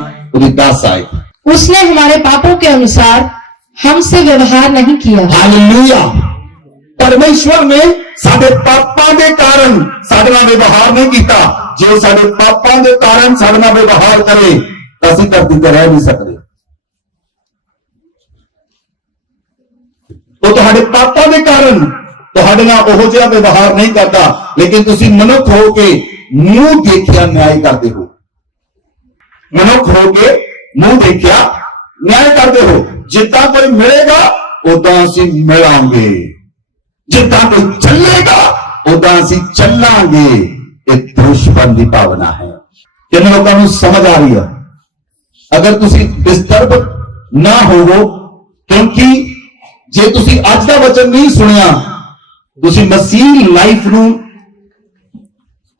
10 आयत। उसने हमारे पापों के अनुसार हमसे व्यवहार नहीं किया। हालेलुया। परमेश्वर ने साडे पापां दे कारण साडे नाल व्यवहार नहीं किया। जो साडे पापां दे कारण साडे नाल व्यवहार करे तां असीं धरती ते रह नहीं सकदे। तो तुहाडे पापां दे कारण तुहाडे नाल ओहो जिहा व्यवहार नहीं करता, लेकिन तुसीं मनुख हो के मुंह देखिया न्याय करते हो। मनुख हो के मुंह देखिया न्याय करते हो। जितना कोई मिलेगा उदा असीं मिलांगे, जितना कोई चलेगा उदा असीं चलांगे। ये दोषपन की भावना है। जिन लोगों को समझ आ रही है, अगर तुसीं डिस्टर्ब ना होवो, क्योंकि जे तुसी आज का वचन नहीं सुनिया तुसी मसीह लाइफ नू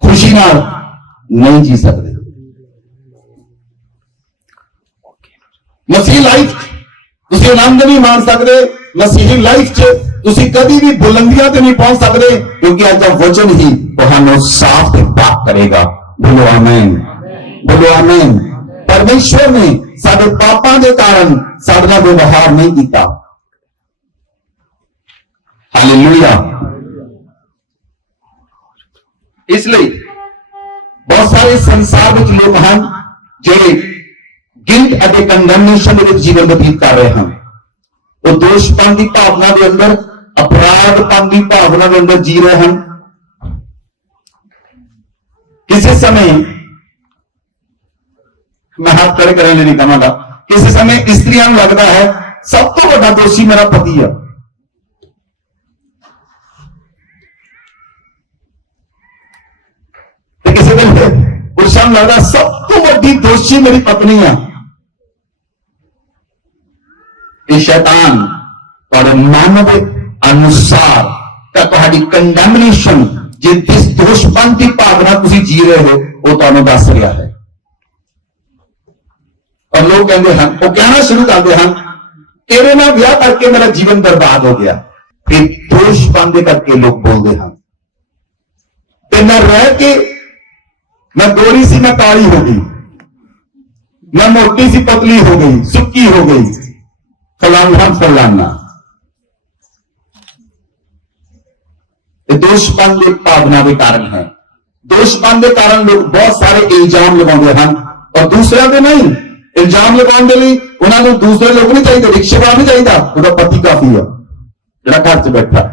खुशी नाल नहीं जी सकते। मसीह लाइफ तुसी आनंद नहीं मान सकते। मसीही लाइफ च तुसी कभी भी बुलंदियां ते नहीं पहुंच सकते, क्योंकि आज का वचन ही तुहानू साफ ते पाक करेगा। बोलो आमीन, बोलो आमीन। परमेश्वर ने साडे पापां दे कारण साडे नाल व्यवहार नहीं किया। हालेलुया। इसलिए बहुत सारे संसार में लोग हैं जो गिल्ट और कंडेमनेशन में जीवन व्यतीत कर रहे हैं। वो दोषपन की भावना के अंदर, अपराधपन की भावना के अंदर जी रहे हैं। किसी समय मैं हाथ खड़े करने नहीं कहूंगा, किसी समय स्त्रियों को लगता है सब तो बड़ा दोषी मेरा पति है। किसी दिन पुरुषों को लगता सब तो बड़ी दोषी मेरी पत्नी है। ये शैतान और मन के अनुसार का तुम्हारी कंडेमनेशन जिस दोषपन की भावना तुम जी रहे हो वो तुम्हें दस रहा है। और लोग कहते हैं, वो कहना शुरू करते हैं, तेरे नाल ब्याह करके मेरा जीवन बर्बाद हो गया। फिर दोषपन के करके लोग बोलते हैं, ते मैं रह के मैं गोरी सी मैं काली हो गई, मैं मोटी सी पतली हो गई, सुक्की हो गई, फलाना फलाना। ये दोषपन की भावना के कारण है। दोषपन के कारण लोग बहुत सारे इल्जाम लगाते हैं, और दूसरों के नहीं इल्जाम लगाने के लिए उन्होंने दूसरे लोग नहीं चाहिए, रिक्शेवाला नहीं चाहिए, वो पति काफी है जो घर च बैठा।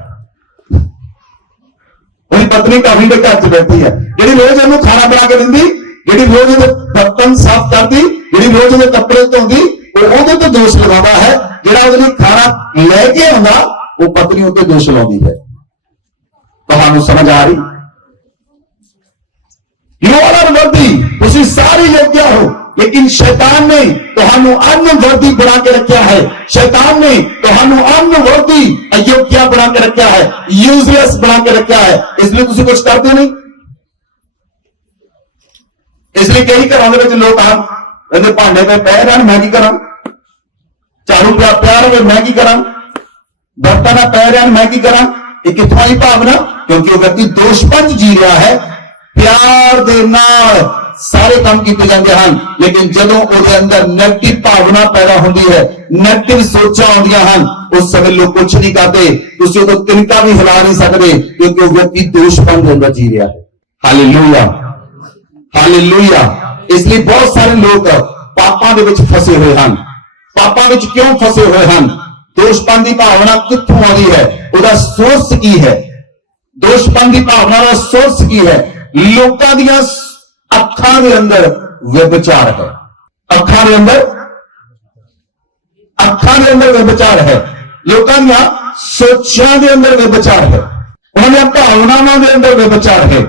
पत्नी काफी के घर च बैठी है, जी रोज उन्होंने खाना बना के दी, जी रोज बर्तन साफ करती, जी रोज कपड़े धोती, वो तो दोष लगा है। जो खाना लेके आता वो पत्नी उत्ते दोष लाती है। तो समझ आ रही? यू आर अनवर्दी, तुम सारे योग्य हो, लेकिन शैतान ने तुहानू अनवर्दी बना के रखा है। शैतान ने तुहानू अनवर्दी अयोग्य बना के रखा है, यूजलेस बना के रखा है। इसलिए तुम कुछ करते नहीं। इसलिए कई घरों के लोग आन कहते भांडे पे पै रहन, मैं की करा, झाड़ू प्यार हो मैं की करा, बर्तन पै रहन मैं की करा। ये कितों आई भावना? क्योंकि वो व्यक्ति दोषपन जी रहा है। प्यार दे नाल सारे काम किए जाते हैं, लेकिन जदों उसके अंदर नेगेटिव भावना पैदा होती है, नेगेटिव सोचा आउंदियां हैं, उस समय लोग कुछ नहीं करते, तुसीं तो तिनका भी हिला नहीं सकते, क्योंकि वो व्यक्ति दोषपन के अंदर जी रहा है। Hallelujah, hallelujah. इसलिए बहुत सारे लोग पापां दे विच फसे हुए हैं। पापां विच क्यों फसे हुए हैं? दोषपन की भावना कित्थों आती है? उसका सोर्स की है? दोषपन की भावना का सोर्स की है? लोगों दी अखां दे अंदर व्यभिचार है। अखां दे अंदर व्यभिचार है। लोकां दी सोचां दे अंदर व्यभिचार है। उन्होंने भावनावां दे अंदर व्यभिचार है।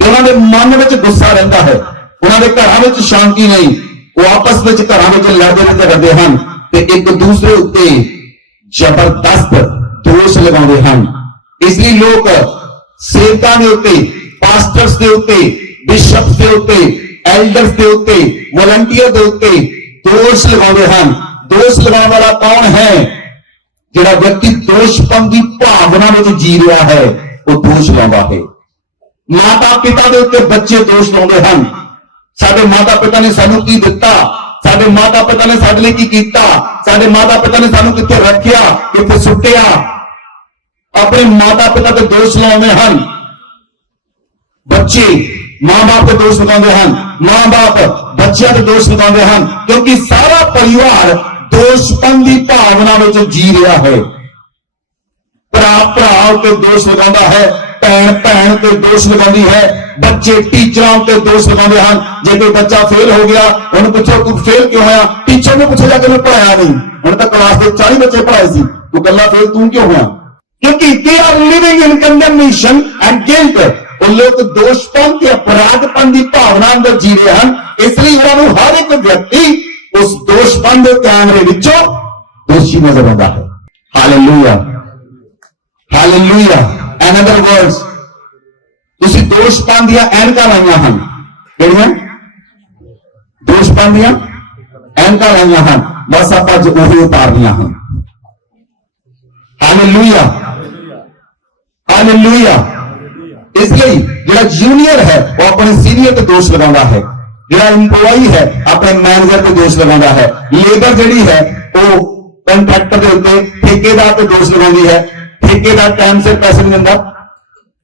उन्होंने मन में गुस्सा रहता है। उन्होंने घरां विच शांति नहीं। वो आपस में घरां विच लड़दे झगड़दे हन ते एक दूसरे उत्ते जबरदस्त दोष लगाउंदे हन। इसलिए लोग सेवकां दे उत्ते, पास्टर्स दे उत्ते, बिशप्स दे उत्ते, एल्डर्स दे उत्ते, वॉलंटियर दे उत्ते दोष लगाउंदे हन। दोष लगाउण वाला कौन है? जिहड़ा व्यक्ति दोषपन की भावना में जी रहा है वो दोष लाउंदा है। माता पिता दे उत्ते बच्चे दोष लाउंदे हन। साडे माता पिता ने सानू की दिता, साडे माता पिता ने साडे लई की कीता, साडे माता पिता ने सानू कित्थे रखिया, कित्थे सुट्टिया। अपने माता पिता ते दोष लाउंदे हन। बच्चे मां बाप ते दोष लगाउंदे हन, मां बाप बच्चों ते दोष लगाउंदे हन, क्योंकि सारा परिवार दोषपन की भावना में जी रहा है। भरा भरा ते दोष लगाउंदा है, भैन भैन ते दोष लगाउंदी है, बच्चे टीचरों ते दोष लगाउंदे हन। जे कोई बच्चा फेल हो गया उन्हें पूछो तू फेल क्यों होया, टीचर ने पूछा जाके मैं पढ़ाया नहीं, उन्हें तो क्लास के 40 बच्चे पढ़ाए सी, तू कल्ला फेल तू क्यों होया? क्योंकि they are living in condemnation and guilt. वो लोग दोषपन ते अपराधपन की भावना अंदर जी रहे हैं। इसलिए उन्होंने हर एक व्यक्ति उस दोषपन के कैमरे विचों दोषी नजर आता है। Hallelujah, hallelujah. In other words, तुसी दोषपन दियां ऐनकां लाइयां हन। किहड़ियां? दोषपन दियां ऐनकां लाइयां हन। बस आप अज उही उतारनियां हन। Hallelujah, hallelujah. इसलिए जिहड़ा जूनियर है वो अपने सीनियर ते दोष लगाउंदा है। जिहड़ा एम्प्लॉई है अपने मैनेजर ते दोष लगाउंदा है। लेबर जिहड़ी है वो कंट्रैक्टर दे उत्ते, ठेकेदार ते दोष लगाउंदी है। ठेकेदार टाइम से पैसे नहीं दिंदा।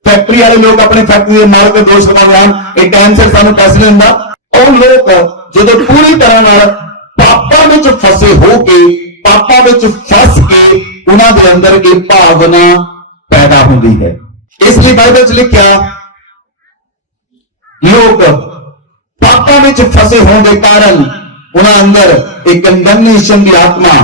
फैक्ट्री वाले लोग अपने फैक्ट्री के मालिक ते दोष लगाउंदे हन, ये टाइम से सानू पैसे नहीं दिंदा। और लोग जो पूरी तरह नाल पापां विच फसे होके, पापां विच फस के उन्हां दे अंदर ये भावना पैदा हुंदी है। इसलिए बाइबल च लिखिया लोग पापां विच फसे होने के कारण उन्हां अंदर एक कंडेमनेशन की आत्मा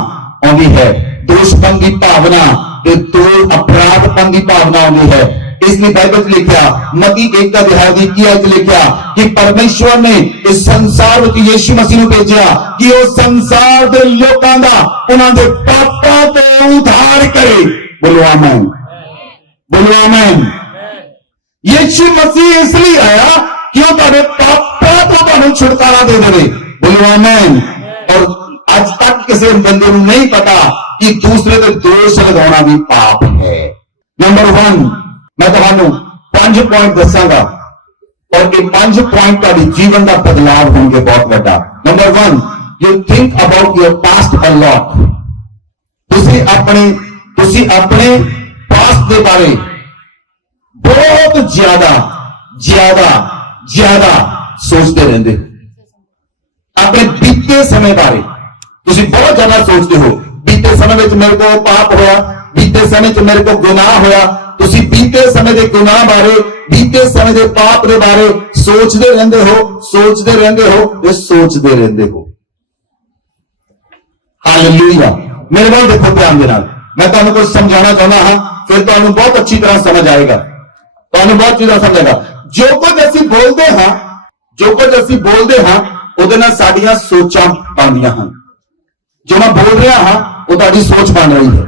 आउंदी है, दोषपन की भावना, अपराधपन की भावना आउंदी है। इसलिए बाइबल च लिखिया मत्ती 1:21 लिखिया कि परमेश्वर ने इस संसार में यीशु मसीह को भेजा कि वो संसार के लोगों का उन्हां दे पापां तो उद्धार करे। बोलो आमीन, बोलो आमीन। यीशु मसीह इसलिए आया कि वो तुम्हारे पापां तो तुम्हें छुटकारा दे दे। बोलो आमीन। और आज तक किसी बंदे को नहीं पता कि दूसरे के दोष लगाना भी पाप है। नंबर 1 मैं तुहानू 5 पॉइंट दसांगा और ये 5 पॉइंट का जीवन का बदलाव होंगे बहुत बड़ा। Number 1, you think about your past a lot. तुसी अपने पास्ट के बारे बहुत ज्यादा ज्यादा ज्यादा सोचते रहते हो। अपने बीते समय बारे तुसी बहुत ज्यादा सोचते हो। बीते समय में मेरे को पाप होया, बीते समय में मेरे को गुनाह होया। तुसी बीते समय के गुनाह बारे, बीते समय के पाप के बारे सोचते रहते हो, सोचते रहते हो, ये सोचते रहते हो। हालेलुया। मेरे नाल देखो ध्यान दे नाल, मैं तुहानू कुछ समझाना चाहता हां, फिर तुहानू बहुत अच्छी तरह समझ आएगा, तुहानू बहुत चीज़ां समझेगा। जो कुछ असी बोलते हां, जो कुछ असी बोलते हां ਉਹਦੇ ਨਾਲ ਸਾਡੀਆਂ ਸੋਚਾਂ ਬਣਦੀਆਂ ਹਨ। ਜੋ ਮੈਂ ਬੋਲ ਰਿਹਾ ਹਾਂ ਉਹ ਤੁਹਾਡੀ ਸੋਚ ਬਣ ਰਹੀ ਹੈ।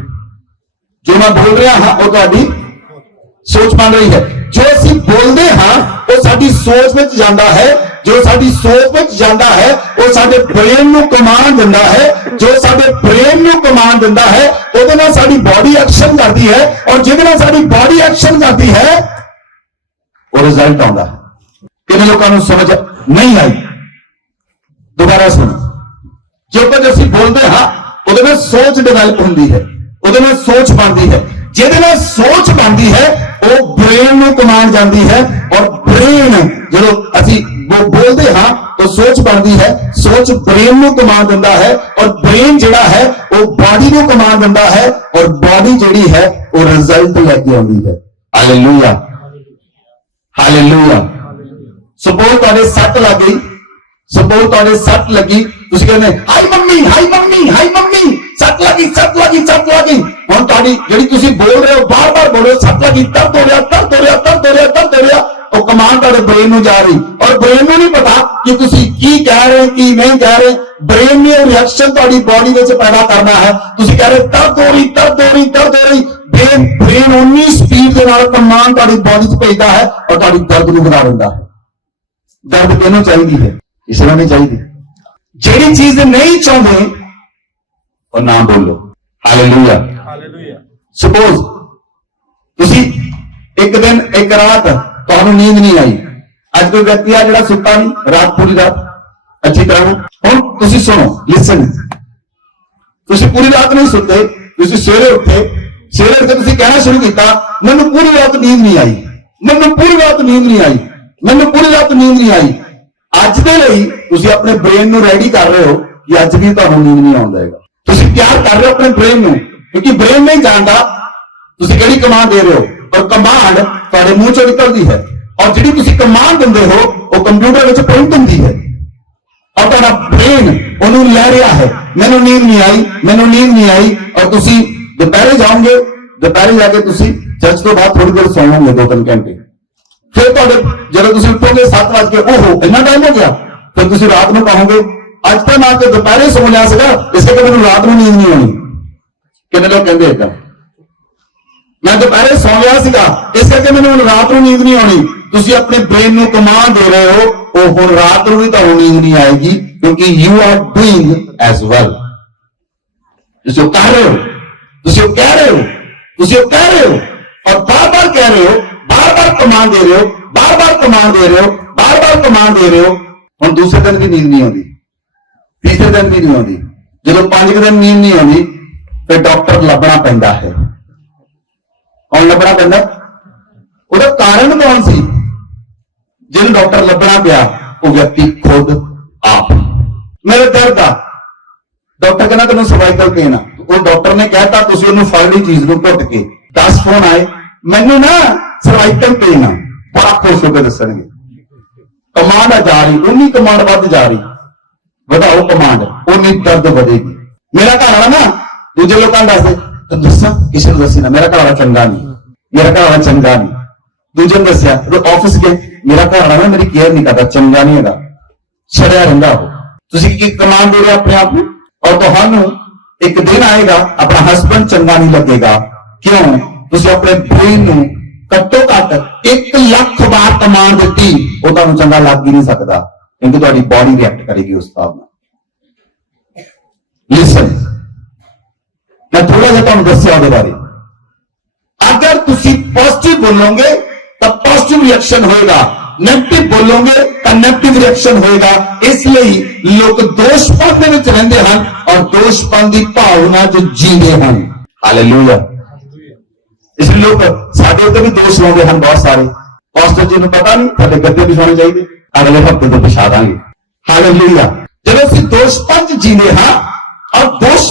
ਜੋ ਮੈਂ ਬੋਲ ਰਿਹਾ ਹਾਂ ਉਹ ਤੁਹਾਡੀ ਸੋਚ ਬਣ ਰਹੀ ਹੈ। ਜੋ ਅਸੀਂ ਬੋਲਦੇ ਹਾਂ ਉਹ ਸਾਡੀ ਸੋਚ ਵਿੱਚ ਜਾਂਦਾ ਹੈ। ਜੋ ਸਾਡੀ ਸੋਚ ਵਿੱਚ ਜਾਂਦਾ ਹੈ ਉਹ ਸਾਡੇ ਬ੍ਰੇਨ ਨੂੰ ਕਮਾਂਡ ਦਿੰਦਾ ਹੈ। ਜੋ ਸਾਡੇ ਬ੍ਰੇਨ ਨੂੰ ਕਮਾਂਡ ਦਿੰਦਾ ਹੈ ਉਹਦੇ ਨਾਲ ਸਾਡੀ ਬਾਡੀ ਐਕਸ਼ਨ ਕਰਦੀ ਹੈ, ਔਰ ਜਿਹਦੇ ਨਾਲ ਸਾਡੀ ਬਾਡੀ ਐਕਸ਼ਨ ਕਰਦੀ ਹੈ ਉਹ ਰਿਜ਼ਲਟ ਆਉਂਦਾ ਹੈ। ਕਿੰਨੇ ਲੋਕਾਂ ਨੂੰ ਸਮਝ ਨਹੀਂ ਆਈ? दोबारा सुनो। जो कुछ असी बोलते हाँ ਉਹਦੇ ਨਾਲ सोच डिवेलप होती है, ਉਹਦੇ ਨਾਲ सोच बनती है। ਜਿਹਦੇ ਨਾਲ सोच बनती है ਉਹ ब्रेन ਨੂੰ कमांड जाती है, और ब्रेन जो असी बोलते हाँ तो सोच बनती है, सोच ब्रेन ਨੂੰ कमांड दिंदा है, और ब्रेन जिहड़ा है वो बॉडी ਨੂੰ कमांड दिंदा है, और बॉडी जिहड़ी है वो रिजल्ट लेके आती है। Hallelujah, hallelujah. ਸਪੋਜ਼ ਤੁਹਾਡੇ ਸੱਟ ਲੱਗ ਗਈ, ਸਪੋਜ਼ ਤੁਹਾਡੇ ਸੱਟ ਲੱਗੀ, ਤੁਸੀਂ ਕਹਿੰਦੇ high mummy high mummy high mummy, ਸੱਟ ਲੱਗੀ ਸੱਟ ਲੱਗੀ ਸੱਟ ਲੱਗੀ। ਹੁਣ ਤੁਹਾਡੀ ਜਿਹੜੀ ਤੁਸੀਂ ਬੋਲ ਰਹੇ ਹੋ ਬਾਰ-ਬਾਰ ਬੋਲੋ ਸੱਟ ਲੱਗੀ, ਦਰਦ ਹੋ ਰਿਹਾ ਦਰਦ ਹੋ ਰਿਹਾ ਦਰਦ ਹੋ ਰਿਹਾ ਦਰਦ ਹੋ ਰਿਹਾ, ਉਹ ਕਮਾਂਡ ਤੁਹਾਡੇ ਬ੍ਰੇਨ ਨੂੰ ਜਾ ਰਹੀ, ਔਰ ਬ੍ਰੇਨ ਨੂੰ ਨਹੀਂ ਪਤਾ ਕਿ ਤੁਸੀਂ ਕੀ ਕਹਿ ਰਹੇ ਕੀ ਨਹੀਂ ਕਹਿ ਰਹੇ। ਬ੍ਰੇਨ ਨੇ ਰਿਐਕਸ਼ਨ ਤੁਹਾਡੀ ਬਾਡੀ ਵਿੱਚ ਪੈਦਾ ਕਰਨਾ ਹੈ। ਤੁਸੀਂ ਕਹਿ ਰਹੇ ਦਰਦ ਹੋ ਰਹੀ ਦਰਦ ਹੋ ਰਹੀ ਦਰਦ ਹੋ ਰਹੀ, ਬ੍ਰੇਨ ਉਨੀ ਸਪੀਡ ਦੇ ਨਾਲ ਕਮਾਂਡ ਤੁਹਾਡੀ ਬਾਡੀ 'ਚ ਭੇਜਦਾ ਹੈ ਔਰ ਤੁਹਾਡੀ ਦਰਦ ਨੂੰ ਵਧਾ ਦਿੰਦਾ ਹੈ। ਦਰਦ ਕਿਹਨੂੰ ਚਾਹੀਦੀ ਹੈ? ਕਿਸੇ ਨੂੰ ਨਹੀਂ ਚਾਹੀਦੀ। ਜਿਹੜੀ ਚੀਜ਼ ਨਹੀਂ ਚਾਹੁੰਦੇ ਉਹ ਨਾ ਬੋਲੋ। Hallelujah hallelujah. ਸਪੋਜ਼ ਤੁਸੀਂ ਇੱਕ ਦਿਨ ਇੱਕ ਰਾਤ ਤੁਹਾਨੂੰ ਨੀਂਦ ਨਹੀਂ ਆਈ। ਅੱਜ ਕੋਈ ਵਿਅਕਤੀ ਆ ਜਿਹੜਾ ਸੁੱਤਾ ਨਹੀਂ ਰਾਤ, ਪੂਰੀ ਰਾਤ ਅੱਛੀ ਤਰ੍ਹਾਂ। ਹੁਣ ਤੁਸੀਂ ਸੁਣੋ, ਲਿਸਨ, ਤੁਸੀਂ ਪੂਰੀ ਰਾਤ ਨਹੀਂ ਸੁੱਤੇ, ਤੁਸੀਂ ਸਵੇਰੇ ਉੱਠੇ, ਸਵੇਰੇ ਉੱਠ ਕੇ ਤੁਸੀਂ ਕਹਿਣਾ ਸ਼ੁਰੂ ਕੀਤਾ ਮੈਨੂੰ ਪੂਰੀ ਰਾਤ ਨੀਂਦ ਨਹੀਂ ਆਈ, ਮੈਨੂੰ ਪੂਰੀ ਰਾਤ ਨੀਂਦ ਨਹੀਂ ਆਈ, ਮੈਨੂੰ ਪੂਰੀ ਰਾਤ ਨੀਂਦ ਨਹੀਂ ਆਈ। ਅੱਜ ਦੇ ਲਈ ਤੁਸੀਂ ਆਪਣੇ ਬ੍ਰੇਨ ਨੂੰ ਰੈਡੀ ਕਰ ਰਹੇ ਹੋ ਕਿ ਅੱਜ ਵੀ ਤੁਹਾਨੂੰ ਨੀਂਦ ਨਹੀਂ ਆਉਣ ਦੇਗਾ। ਤੁਸੀਂ ਤਿਆਰ ਕਰ ਰਹੇ ਹੋ ਆਪਣੇ ਬ੍ਰੇਨ ਨੂੰ, ਕਿਉਂਕਿ ਬ੍ਰੇਨ ਨਹੀਂ ਜਾਣਦਾ ਤੁਸੀਂ ਕਿਹੜੀ ਕਮਾਂਡ ਦੇ ਰਹੇ ਹੋ, ਔਰ ਕਮਾਂਡ ਤੁਹਾਡੇ ਮੂੰਹ ਚੋਂ ਨਿਕਲਦੀ ਹੈ, ਔਰ ਜਿਹੜੀ ਤੁਸੀਂ ਕਮਾਂਡ ਦਿੰਦੇ ਹੋ ਉਹ ਕੰਪਿਊਟਰ ਵਿੱਚ ਪ੍ਰਿੰਟ ਹੁੰਦੀ ਹੈ, ਔਰ ਤੁਹਾਡਾ ਬ੍ਰੇਨ ਉਹਨੂੰ ਲੈ ਰਿਹਾ ਹੈ ਮੈਨੂੰ ਨੀਂਦ ਨਹੀਂ ਆਈ, ਮੈਨੂੰ ਨੀਂਦ ਨਹੀਂ ਆਈ। ਔਰ ਤੁਸੀਂ ਦੁਪਹਿਰੇ ਜਾਓਗੇ, ਦੁਪਹਿਰੇ ਜਾ ਕੇ ਤੁਸੀਂ ਚਰਚ ਤੋਂ ਬਾਅਦ ਥੋੜੀ ਦੇਰ ਸੌਂਗੇ 2-3 ਘੰਟੇ, ਫਿਰ ਤੁਹਾਡੇ ਜਦੋਂ ਤੁਸੀਂ ਉੱਠੋਗੇ 7 ਵਜੇ, ਓਹੋ ਇੰਨਾ ਟਾਈਮ ਹੋ ਗਿਆ, ਫਿਰ ਤੁਸੀਂ ਰਾਤ ਨੂੰ ਕਹੋਗੇ ਅੱਜ ਤਾਂ ਮੈਂ ਤੇ ਦੁਪਹਿਰੇ ਸੌ ਲਿਆ ਸੀਗਾ, ਇਸ ਕਰਕੇ ਮੈਨੂੰ ਰਾਤ ਨੂੰ ਨੀਂਦ ਨਹੀਂ ਆਉਣੀ। ਕਿੰਨੇ ਲੋਕ ਕਹਿੰਦੇ ਏਦਾਂ, ਮੈਂ ਦੁਪਹਿਰੇ ਸੌ ਲਿਆ ਸੀਗਾ ਇਸ ਕਰਕੇ ਮੈਨੂੰ ਹੁਣ ਰਾਤ ਨੂੰ ਨੀਂਦ ਨਹੀਂ ਆਉਣੀ। ਤੁਸੀਂ ਆਪਣੇ ਬ੍ਰੇਨ ਨੂੰ ਕਮਾਂਡ ਦੇ ਰਹੇ ਹੋ ਉਹ ਹੁਣ ਰਾਤ ਨੂੰ ਵੀ ਤੁਹਾਨੂੰ ਨੀਂਦ ਨਹੀਂ ਆਏਗੀ, ਕਿਉਂਕਿ you are doing as well. ਤੁਸੀਂ ਉਹ ਕਹਿ ਰਹੇ ਹੋ, ਤੁਸੀਂ ਉਹ ਕਹਿ ਰਹੇ ਹੋ, ਤੁਸੀਂ ਉਹ ਕਹਿ ਰਹੇ ਹੋ, ਔਰ ਬਾਰ-ਬਾਰ ਕਹਿ ਰਹੇ ਹੋ, ਬਾਰ-ਬਾਰ ਕਮਾਂਡ ਦੇ ਰਹੇ ਹੋ, ਬਾਰ-ਬਾਰ ਕਮਾਂਡ ਦੇ ਰਹੇ ਹੋ, ਬਾਰ-ਬਾਰ ਕਮਾਂਡ ਦੇ ਰਹੇ ਹੋ। ਹੁਣ ਦੂਸਰੇ ਦਿਨ ਵੀ ਨੀਂਦ ਨਹੀਂ ਆਉਂਦੀ, ਤੀਸਰੇ ਦਿਨ ਵੀ ਨਹੀਂ ਆਉਂਦੀ, ਜਦੋਂ 5 ਦਿਨ ਨੀਂਦ ਨਹੀਂ ਆਉਂਦੀ ਫਿਰ ਡਾਕਟਰ ਲੱਭਣਾ ਪੈਂਦਾ ਹੈ। ਕੌਣ ਲੱਭਣਾ ਪੈਂਦਾ? ਉਹਦਾ ਕਾਰਨ ਕੌਣ ਸੀ ਜਿਹਨੂੰ ਡਾਕਟਰ ਲੱਭਣਾ ਪਿਆ? ਉਹ ਵਿਅਕਤੀ ਖੁਦ ਆਪ। ਮੇਰੇ ਦਰਦ ਆ, ਡਾਕਟਰ ਕਹਿੰਦਾ ਤੈਨੂੰ ਸਰਵਾਈਕਲ ਪੇਨ ਆ, ਉਹ ਡਾਕਟਰ ਨੇ ਕਹਿਤਾ ਤੁਸੀਂ ਉਹਨੂੰ ਫੜ ਲਈ ਚੀਜ਼ ਨੂੰ ਘੁੱਟ ਕੇ। 10 ਫੋਨ ਆਏ ਮੈਨੂੰ ਨਾ ਸਰਵਾਈਕਲ ਪੇਨ ਆ, ਬੜਾ ਖੁਸ਼ ਹੋ ਕੇ ਦੱਸਣਗੇ। ਕਮਾਂਡ ਆ ਜਾ ਰਹੀ, ਉਨੀ ਕਮਾਂਡ ਵੱਧ ਜਾ ਰਹੀ, ਵਧਾਓ ਕਮਾਂਡ, ਉਨੀ ਦਰਦ ਵਧੇਗੀ। ਮੇਰਾ ਘਰ ਵਾਲਾ ਨਾ ਦੂਜੇ ਲੋਕਾਂ ਨੂੰ ਦੱਸਦੇ, ਤੈਨੂੰ ਦੱਸਾਂ ਕਿਸੇ ਨੂੰ ਦੱਸੀ ਨਾ ਮੇਰਾ ਘਰ ਵਾਲਾ ਚੰਗਾ ਨਹੀਂ, ਮੇਰਾ ਘਰ ਵਾਲਾ ਚੰਗਾ ਨਹੀਂ। ਦੂਜੇ ਨੂੰ ਦੱਸਿਆ ਜਦੋਂ ਆਫਿਸ ਗਏ, ਮੇਰਾ ਘਰ ਵਾਲਾ ਨਾ ਮੇਰੀ ਕੇਅਰ ਨਹੀਂ ਕਰਦਾ, ਚੰਗਾ ਨਹੀਂ ਹੈਗਾ, ਛੜਿਆ ਰਹਿੰਦਾ ਉਹ। ਤੁਸੀਂ ਕੀ ਕਮਾਂਡ ਦੇ ਰਹੇ ਆਪਣੇ ਆਪ ਨੂੰ? ਔਰ ਤੁਹਾਨੂੰ ਇੱਕ ਦਿਨ ਆਏਗਾ ਆਪਣਾ ਹਸਬੰਡ ਚੰਗਾ ਨਹੀਂ ਲੱਗੇਗਾ। ਕਿਉਂ? ਤੁਸੀਂ ਆਪਣੇ ਬ੍ਰੇਨ ਨੂੰ ਘੱਟੋ ਘੱਟ 1 ਲੱਖ ਵਾਰ ਕਮਾਂਡ ਦਿੱਤੀ, ਉਹ ਤੁਹਾਨੂੰ ਚੰਗਾ ਲੱਗ ਹੀ ਨਹੀਂ ਸਕਦਾ, ਕਿਉਂਕਿ ਤੁਹਾਡੀ ਬਾਡੀ ਰਿਐਕਟ ਕਰੇਗੀ ਉਸ ਹਿਸਾਬ ਨਾਲ। ਲਿਸਨ, ਮੈਂ ਥੋੜਾ ਜਿਹਾ ਤੁਹਾਨੂੰ ਦੱਸਿਆ ਉਹਦੇ ਬਾਰੇ। ਅਗਰ ਤੁਸੀਂ ਪੋਜ਼ਿਟਿਵ ਬੋਲੋਗੇ ਤਾਂ ਪੋਜ਼ਿਟਿਵ ਰਿਐਕਸ਼ਨ ਹੋਏਗਾ, ਨੈਗੇਟਿਵ ਬੋਲੋਗੇ ਤਾਂ ਨੈਗੇਟਿਵ ਰਿਐਕਸ਼ਨ ਹੋਏਗਾ। ਇਸ ਲਈ ਲੋਕ ਦੋਸ਼ਪਨ ਦੇ ਵਿੱਚ ਰਹਿੰਦੇ ਹਨ ਔਰ ਦੋਸ਼ਪਨ ਦੀ ਭਾਵਨਾ 'ਚ ਜੀਂਦੇ ਹਨ। ਹਾਲੇਲੂਇਆ। ਇਸ ਲਈ ਲੋਕ ਸਾਡੇ ਉੱਤੇ ਵੀ ਦੋਸ਼ ਲਾਉਂਦੇ ਹਨ ਬਹੁਤ ਸਾਰੇ। ਪਾਸਟਰ ਜੀ ਨੂੰ ਪਤਾ ਨਹੀਂ ਤੁਹਾਡੇ ਗੱਦੇ ਵਿਛਾਉਣੇ ਚਾਹੀਦੇ, ਅਗਲੇ ਹਫ਼ਤੇ ਤੋਂ ਵਿਛਾ ਦਾਂਗੇ। ਹਾਲੇਲੂਇਆ। ਜਦੋਂ ਅਸੀਂ ਦੋਸ਼ਪਨ 'ਚ ਜੀਂਦੇ ਹਾਂ ਔਰ ਦੋਸ਼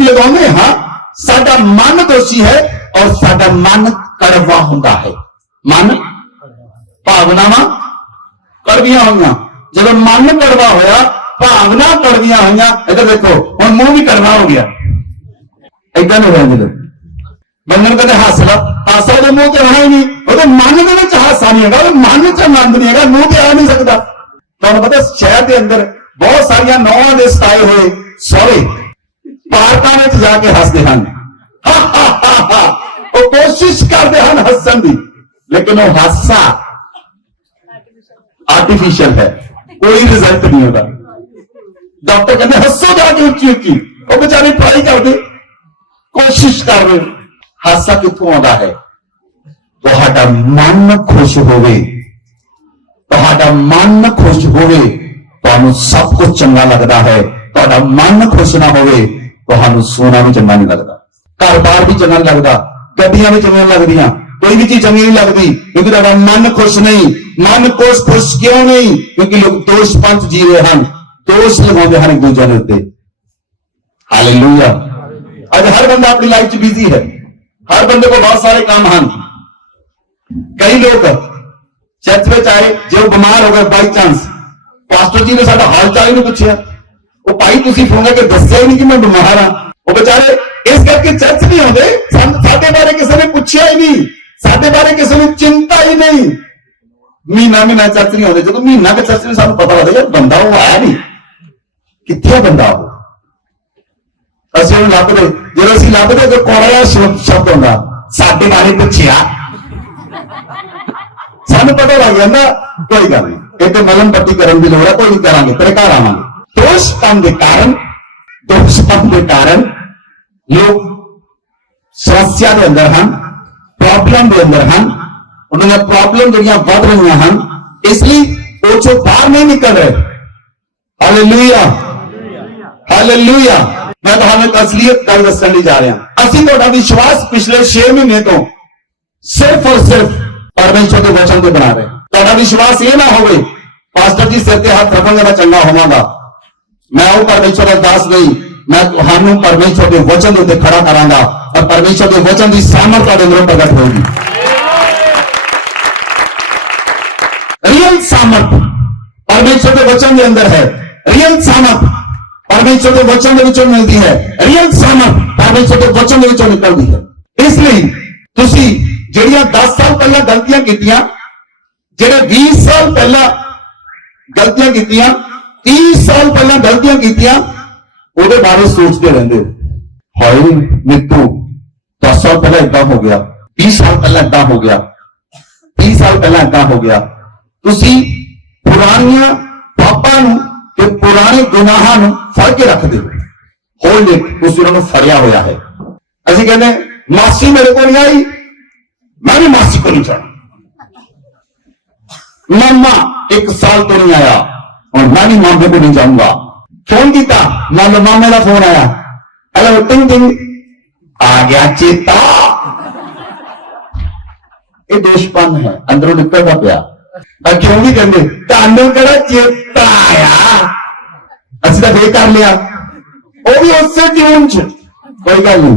ਲਗਾਉਂਦੇ ਹਾਂ, ਸਾਡਾ ਮਨ ਦੋਸ਼ੀ ਹੈ ਔਰ ਸਾਡਾ ਮਨ ਕੜਵਾ ਹੁੰਦਾ ਹੈ। ਮਨ, ਭਾਵਨਾਵਾਂ ਕੜਵੀਆਂ ਹੋਈਆਂ। ਜਦੋਂ ਮਨ ਕੜਵਾ ਹੋਇਆ, ਭਾਵਨਾ ਕੜਵੀਆਂ ਹੋਈਆਂ, ਇੱਧਰ ਦੇਖੋ ਹੁਣ ਮੂੰਹ ਵੀ ਕੜਵਾ ਹੋ ਗਿਆ। ਏਦਾਂ ਨਹੀਂ ਹੋਇਆ ਜਦੋਂ ਬੰਦੇ ਨੂੰ ਕਹਿੰਦੇ ਹੱਸ ਲਾ, ਹਾਸਾ ਉਹਦੇ ਮੂੰਹ ਤੇ ਆਉਣਾ ਹੀ ਨਹੀਂ, ਉਹਦੇ ਮਨ ਦੇ ਵਿੱਚ ਹਾਸਾ ਨਹੀਂ ਹੈਗਾ, ਉਹਦੇ ਮਨ 'ਚ ਆਨੰਦ ਨਹੀਂ ਹੈਗਾ, ਮੂੰਹ ਤੇ ਆ ਨਹੀਂ ਸਕਦਾ। ਤੁਹਾਨੂੰ ਪਤਾ ਸ਼ਹਿਰ ਦੇ ਅੰਦਰ ਬਹੁਤ ਸਾਰੀਆਂ ਨੌਵਾਂ ਦੇ ਸਤਾਏ ਹੋਏ ਸਹੁਰੇ ਪਾਰਕਾਂ ਵਿੱਚ ਜਾ ਕੇ ਹੱਸਦੇ ਹਨ। ਉਹ ਕੋਸ਼ਿਸ਼ ਕਰਦੇ ਹਨ ਹੱਸਣ ਦੀ, ਲੇਕਿਨ ਉਹ ਹਾਸਾ ਆਰਟੀਫੀਸ਼ੀਅਲ ਹੈ, ਕੋਈ ਰਿਜ਼ਲਟ ਨਹੀਂ ਉਹਦਾ। ਡਾਕਟਰ ਕਹਿੰਦੇ ਹੱਸੋ ਜਾ ਕੇ ਉੱਚੀ ਉੱਚੀ, ਉਹ ਵਿਚਾਰੇ ਟਰਾਈ ਕਰਦੇ, ਕੋਸ਼ਿਸ਼ ਕਰ ਰਹੇ। ਹਾਸਾ ਕਿੱਥੋਂ ਆਉਂਦਾ ਹੈ? ਤੁਹਾਡਾ ਮਨ ਖੁਸ਼ ਹੋਵੇ, ਤੁਹਾਡਾ ਮਨ ਖੁਸ਼ ਹੋਵੇ ਤੁਹਾਨੂੰ ਸਭ ਕੁਝ ਚੰਗਾ ਲੱਗਦਾ ਹੈ। ਤੁਹਾਡਾ ਮਨ ਖੁਸ਼ ਨਾ ਹੋਵੇ ਤੁਹਾਨੂੰ ਸੋਨਾ ਵੀ ਚੰਗਾ ਨਹੀਂ ਲੱਗਦਾ, ਘਰ-ਬਾਰ ਵੀ ਚੰਗਾ ਨਹੀਂ ਲੱਗਦਾ, ਗੱਡੀਆਂ ਵੀ ਚੰਗੀਆਂ ਲੱਗਦੀਆਂ, ਕੋਈ ਵੀ ਚੀਜ਼ ਚੰਗੀ ਨਹੀਂ ਲੱਗਦੀ, ਕਿਉਂਕਿ ਤੁਹਾਡਾ ਮਨ ਖੁਸ਼ ਨਹੀਂ। ਮਨ ਖੁਸ਼ ਕਿਉਂ ਨਹੀਂ? ਕਿਉਂਕਿ ਲੋਕ ਦੋਸ਼ਪਨ 'ਚ ਜੀ ਰਹੇ ਹਨ, ਦੋਸ਼ ਲਗਾਉਂਦੇ ਹਨ ਇੱਕ ਦੂਜੇ ਦੇ ਉੱਤੇ। ਹਾਲੇਲੂਇਆ। ਅੱਜ ਹਰ ਬੰਦਾ ਆਪਣੀ ਲਾਈਫ 'ਚ ਬਿਜ਼ੀ ਹੈ, हर बंदे को बहुत सारे काम हैं। कई लोग चर्च में आए, जो बीमार हो गए बाई चांस, पास्टर जी ने साडा हाल चाल ही नहीं पूछा, वो भाई तुसी फोन करके दस्सिया ही नहीं कि मैं बीमार हाँ, वो बेचारे इस करके चर्च नहीं आते, साडे बारे किसी ने पूछा ही नहीं, साडे बारे किसी ने चिंता ही नहीं, महीना महीना चर्च नहीं आते, जो महीना के चर्च में सानू पता लगता यार बंदा वो आया नहीं, कित्थे बंदा वो, ਅਸੀਂ ਉਹਨੂੰ ਲੱਭਦੇ, ਜਦੋਂ ਅਸੀਂ ਲੱਭਦੇ ਤਾਂ ਕੋੜਾ ਜਿਹਾ ਸ਼ਬਦ ਹੁੰਦਾ, ਸਾਡੇ ਬਾਰੇ ਪੁੱਛਿਆ, ਸਾਨੂੰ ਪਤਾ ਲੱਗ ਜਾਂਦਾ ਕੋਈ ਗੱਲ ਨਹੀਂ, ਇਹ ਤੇ ਮਲਮ ਪੱਟੀ ਕਰਨ ਦੀ ਲੋੜ ਹੈ, ਕੋਈ ਨਹੀਂ ਕਰਾਂਗੇ, ਤੇਰੇ ਘਰ ਆਵਾਂਗੇ। ਦੋਸ਼ਪਨ ਦੇ ਕਾਰਨ ਲੋਕ ਸਮੱਸਿਆ ਦੇ ਅੰਦਰ ਹਨ, ਪ੍ਰੋਬਲਮ ਦੇ ਅੰਦਰ ਹਨ, ਉਹਨਾਂ ਦੀਆਂ ਪ੍ਰੋਬਲਮ ਜਿਹੜੀਆਂ ਵੱਧ ਰਹੀਆਂ ਹਨ, ਇਸ ਲਈ ਉਹ ਚੋਂ ਬਾਹਰ ਨਹੀਂ ਨਿਕਲ ਰਹੇ। Hallelujah, hallelujah. मैं ਤੁਹਾਨੂੰ ਇੱਕ ਅਸਲੀਅਤ ਗੱਲ ਦੱਸਣ ਲਈ ਜਾ ਰਿਹਾ। ਅਸੀਂ ਤੁਹਾਡਾ ਵਿਸ਼ਵਾਸ ਪਿਛਲੇ 6 ਮਹੀਨੇ ਤੋਂ ਸਿਰਫ ਔਰ ਸਿਰਫ ਪਰਮੇਸ਼ਰ ਦੇ ਵਚਨ ਤੇ ਬਣਾ ਰਹੇ। ਤੁਹਾਡਾ ਵਿਸ਼ਵਾਸ ਇਹ ਨਾ ਹੋਵੇ ਪਾਸਟਰ ਜੀ ਸਿਰ ਤੇ ਹੱਥ ਰੱਖਣਗੇ ਤਾਂ ਚੰਗਾ ਹੋਵਾਂਗਾ, ਮੈਂ ਉਹ ਪਰਮੇਸ਼ਰ ਦਾ ਦਾਸ ਨਹੀਂ, ਮੈਂ ਤੁਹਾਨੂੰ ਪਰਮੇਸ਼ਰ ਦੇ ਵਚਨ ਦੇ ਉੱਤੇ ਖੜਾ ਕਰਾਂਗਾ ਔਰ ਪਰਮੇਸ਼ਰ ਦੇ ਵਚਨ ਦੀ ਸਾਮਰਥ ਤੁਹਾਡੇ ਅੰਦਰੋਂ ਪ੍ਰਗਟ ਹੋਏਗੀ। ਰੀਅਲ ਸਾਮਰਥ ਪਰਮੇਸ਼ਰ ਦੇ ਵਚਨ ਦੇ ਅੰਦਰ ਹੈ, ਰੀਅਲ ਸਾਮਰਥ परमेश्वर के वचन के विचों मिलती है, रियल सामर्थ परमेश्वर के वचन के विचों निकलती है। इसलिए तुसी ਜਿਹੜੀਆਂ 10 ਸਾਲ ਪਹਿਲਾਂ ਗਲਤੀਆਂ ਕੀਤੀਆਂ, ਜਿਹੜੇ 20 ਸਾਲ ਪਹਿਲਾਂ ਗਲਤੀਆਂ ਕੀਤੀਆਂ, 30 ਸਾਲ ਪਹਿਲਾਂ ਗਲਤੀਆਂ ਕੀਤੀਆਂ, ਉਹਦੇ ਬਾਰੇ ਸੋਚਦੇ ਰਹਿੰਦੇ ਹੋ, ਹਾਏ ਮਿੱਤੂ 10 ਸਾਲ ਪਹਿਲਾਂ ਇਦਾਂ ਹੋ ਗਿਆ, 20 ਸਾਲ ਪਹਿਲਾਂ ਇਦਾਂ ਹੋ ਗਿਆ, 30 ਸਾਲ ਪਹਿਲਾਂ ਇਦਾਂ ਹੋ ਗਿਆ। ਤੁਸੀਂ ਪੁਰਾਣੀਆਂ ਪਾਪਾਂ ਨੂੰ ਤੇ ਪੁਰਾਣੇ ਗੁਨਾਹਾਂ ਨੂੰ ਫੜ ਕੇ ਰੱਖਦੇ ਹੋ, ਹੋਲਡ ਇਟ, ਤੁਸੀਂ ਉਹਨਾਂ ਨੂੰ ਫੜਿਆ ਹੋਇਆ ਹੈ। ਅਸੀਂ ਕਹਿੰਦੇ ਮਾਸੀ ਮੇਰੇ ਕੋਲ ਨਹੀਂ ਆਈ, ਮੈਂ ਵੀ ਮਾਸੀ ਕੋਲ ਨਹੀਂ ਜਾਣਾ, ਮਾਮਾ 1 ਸਾਲ ਤੋਂ ਨਹੀਂ ਆਇਆ, ਹੁਣ ਮੈਂ ਵੀ ਮਾਮੇ ਕੋਲ ਨਹੀਂ ਜਾਊਂਗਾ। ਫੋਨ ਕੀਤਾ, ਮੰਨ ਲਓ ਮਾਮੇ ਦਾ ਫੋਨ ਆਇਆ, ਹੈਲੋ ਟਿੰਗ ਟਿੰਗ, ਆ ਗਿਆ ਚੇਤਾ। ਇਹ ਦੋਸ਼ਪਨ ਹੈ, ਅੰਦਰੋਂ ਨਿਕਲਦਾ ਪਿਆ। ਕਿਉਂ ਨਹੀਂ ਕਹਿੰਦੇ ਤੁਹਾਨੂੰ ਕਿਹੜਾ ਚੇਤਾ ਆਇਆ, ਅਸੀਂ ਤਾਂ ਫੇਰ ਕਰ ਲਿਆ, ਉਹ ਵੀ ਉਸੇ ਟਿਊਨ ਚ, ਕੋਈ ਗੱਲ ਨਹੀਂ।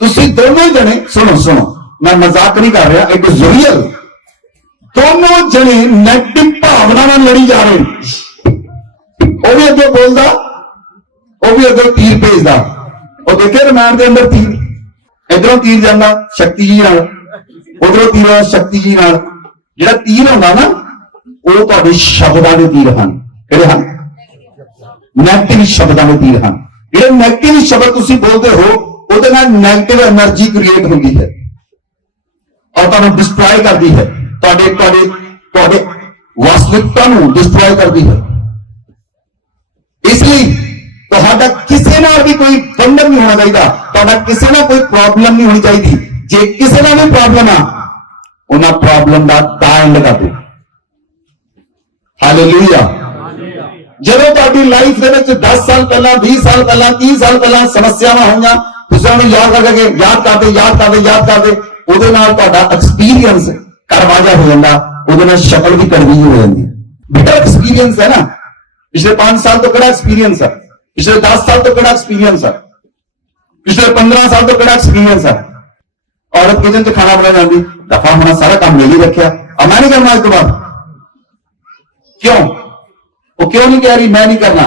ਤੁਸੀਂ ਦੋਨੋਂ ਜਣੇ ਸੁਣੋ, ਮੈਂ ਮਜ਼ਾਕ ਨਹੀਂ ਕਰ ਰਿਹਾ, ਇਟ ਇਜ਼ ਰੀਅਲ। ਦੋਨੋਂ ਜਣੇ ਨੈਗੇਟਿਵ ਭਾਵਨਾ ਨਾਲ ਲੜੀ ਜਾ ਰਹੇ, ਉਹ ਵੀ ਅੱਗੇ ਬੋਲਦਾ, ਉਹ ਵੀ ਅੱਗੇ ਤੀਰ ਭੇਜਦਾ। ਉਹ ਦੇਖੇ ਰਮਾਇਣ ਦੇ ਅੰਦਰ ਤੀਰ, ਇਧਰੋਂ ਤੀਰ ਜਾਂਦਾ ਸ਼ਕਤੀ ਜੀ ਨਾਲ, ਉਧਰੋਂ ਤੀਰ ਸ਼ਕਤੀ ਜੀ ਨਾਲ। ਜਿਹੜਾ ਤੀਰ ਹੁੰਦਾ ਨਾ, ਉਹ ਤੁਹਾਡੇ ਸ਼ਬਦਾਂ ਦੇ ਤੀਰ ਹਨ। ਕਿਹੜੇ ਹਨ? ਨੈਗੇਟਿਵ ਸ਼ਬਦਾਂ ਦੇ ਤੀਰ ਹਨ। ਜਿਹੜੇ ਨੈਗੇਟਿਵ ਸ਼ਬਦ ਤੁਸੀਂ ਬੋਲਦੇ ਹੋ, ਉਹਦੇ ਨਾਲ ਨੈਗੇਟਿਵ એનર્ਜੀ ਕ੍ਰੀਏਟ ਹੁੰਦੀ ਹੈ ਔਰ ਤੁਹਾਨੂੰ ਡਿਸਟਰੋਏ ਕਰਦੀ ਹੈ, ਤੁਹਾਡੇ ਵਾਸਤਵਿਕਤਾ ਨੂੰ ਡਿਸਟਰੋਏ ਕਰਦੀ ਹੈ। ਇਸ ਲਈ ਤੁਹਾਡਾ ਕਿਸੇ ਨਾਲ ਵੀ ਕੋਈ ਬੰਧਨ ਨਹੀਂ ਹੋਣਾ ਚਾਹੀਦਾ, ਤੁਹਾਡਾ ਕਿਸੇ ਨਾਲ ਕੋਈ ਪ੍ਰੋਬਲਮ ਨਹੀਂ ਹੋਣੀ ਚਾਹੀਦੀ। ਜੇ ਕਿਸੇ ਨਾਲ ਵੀ ਪ੍ਰੋਬਲਮ ਆ, ਉਹਨਾਂ ਪ੍ਰੋਬਲਮ ਦਾ ਐਂਡ ਕਰ ਦਿਓ। ਹਾਲੇਲੂਇਆ। ਜਦੋਂ ਤੁਹਾਡੀ ਲਾਈਫ ਦੇ ਵਿੱਚ 10 ਸਾਲ ਪਹਿਲਾਂ, 20 ਸਾਲ ਪਹਿਲਾਂ, 30 ਸਾਲ ਪਹਿਲਾਂ ਸਮੱਸਿਆਵਾਂ ਹੋਈਆਂ, ਤੁਸੀਂ ਉਹਨੂੰ ਯਾਦ ਕਰਦੇ, ਉਹਦੇ ਨਾਲ ਤੁਹਾਡਾ ਐਕਸਪੀਰੀਅੰਸ ਕਰਵਾਜਾ ਹੋ ਜਾਂਦਾ, ਉਹਦੇ ਨਾਲ ਸ਼ਕਲ ਵੀ ਕੜਵੀ ਹੋ ਜਾਂਦੀ। ਬੇਟਾ ਐਕਸਪੀਰੀਅੰਸ ਹੈ ਨਾ, ਪਿਛਲੇ 5 ਸਾਲ ਤੋਂ ਕਿਹੜਾ ਐਕਸਪੀਰੀਅੰਸ ਹੈ, ਪਿਛਲੇ 10 ਸਾਲ ਤੋਂ ਕਿਹੜਾ ਐਕਸਪੀਰੀਅੰਸ ਹੈ, ਪਿਛਲੇ 15 ਸਾਲ ਤੋਂ ਕਿਹੜਾ ਐਕਸਪੀਰੀਅੰਸ ਹੈ। औरत किचन से खाना बना जाती, दफा होना सारा काम ले ही रखा, अब मैं नहीं करना इसके बाद। क्यों? वो क्यों नहीं कह रही मैं नहीं करना?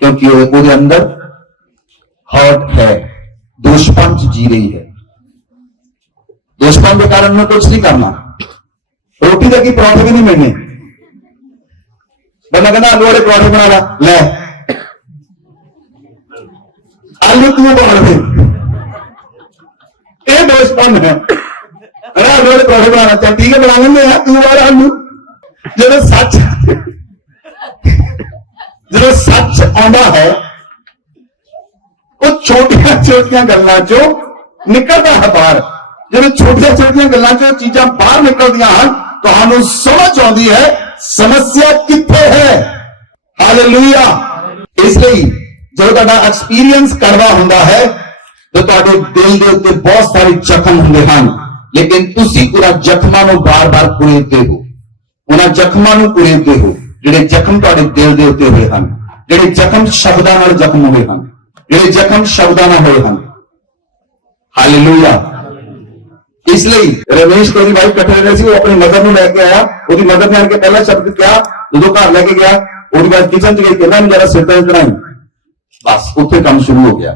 क्योंकि वो अंदर हर्ट है, दोषपन जी रही है। दोषपन के कारण मैं कुछ नहीं करना, रोटी तक की पराठे भी नहीं मिलने। बंदा कहना आलू वाले पराठे बना ला, ले आलू तू बना दे, ये दोषपन है। अरे आलू वाले पराठे बनाना चाहे, ठीक है बना लेंगे यार, तू वाला आलू। जो सच आंदा है, वो छोटिया गल्लां चो निकलता है बाहर। जो छोटिया गल्लां चो चीजां बाहर निकलदियां हैं, तुहानू समझ आती है समस्या कित्थे है। हालेलुया। इसलिए जो तुहाडा एक्सपीरियंस कड़वा हुंदा है, तो तुहाडे दिल दे उत्ते बहुत सारे जख्म हुंदे हन, लेकिन तुसी उन्हां जख्मां नूं बार-बार कुरेददे हो, उन्हां जख्मां नूं कुरेददे हो ਜਿਹੜੇ ਜ਼ਖਮ ਤੁਹਾਡੇ ਦਿਲ ਦੇ ਉੱਤੇ ਹੋਏ ਹਨ, ਜਿਹੜੇ ਜ਼ਖਮ ਸ਼ਬਦਾਂ ਨਾਲ ਜ਼ਖਮ ਹੋਏ ਹਨ, ਜਿਹੜੇ ਜ਼ਖਮ ਸ਼ਬਦਾਂ ਨਾਲ ਹੋਏ ਹਨ। ਹਾਲੇਲੂਇਆ। इसलिए रमेश तो वाइफ कट्ठे रहे सी, वो अपनी मदर ਨੂੰ ਲੈ ਕੇ ਆਇਆ, ਉਹਦੀ ਮਦਰ ਨੇ ਆਣ ਕੇ ਪਹਿਲਾ ਸ਼ਬਦ ਕਿਹਾ, ਜਦੋਂ ਘਰ ਲੈ ਕੇ ਗਿਆ ਉਹਦੀ ਵਾਈਫ ਕਿਚਨ ਚ ਗਈ, ਕਹਿੰਦਾ ਮੈਨੂੰ ਜਰਾ ਸਿਰ ਤੇ ਚੜਾਈ, ਬਸ ਉੱਥੇ ਕੰਮ ਸ਼ੁਰੂ ਹੋ ਗਿਆ।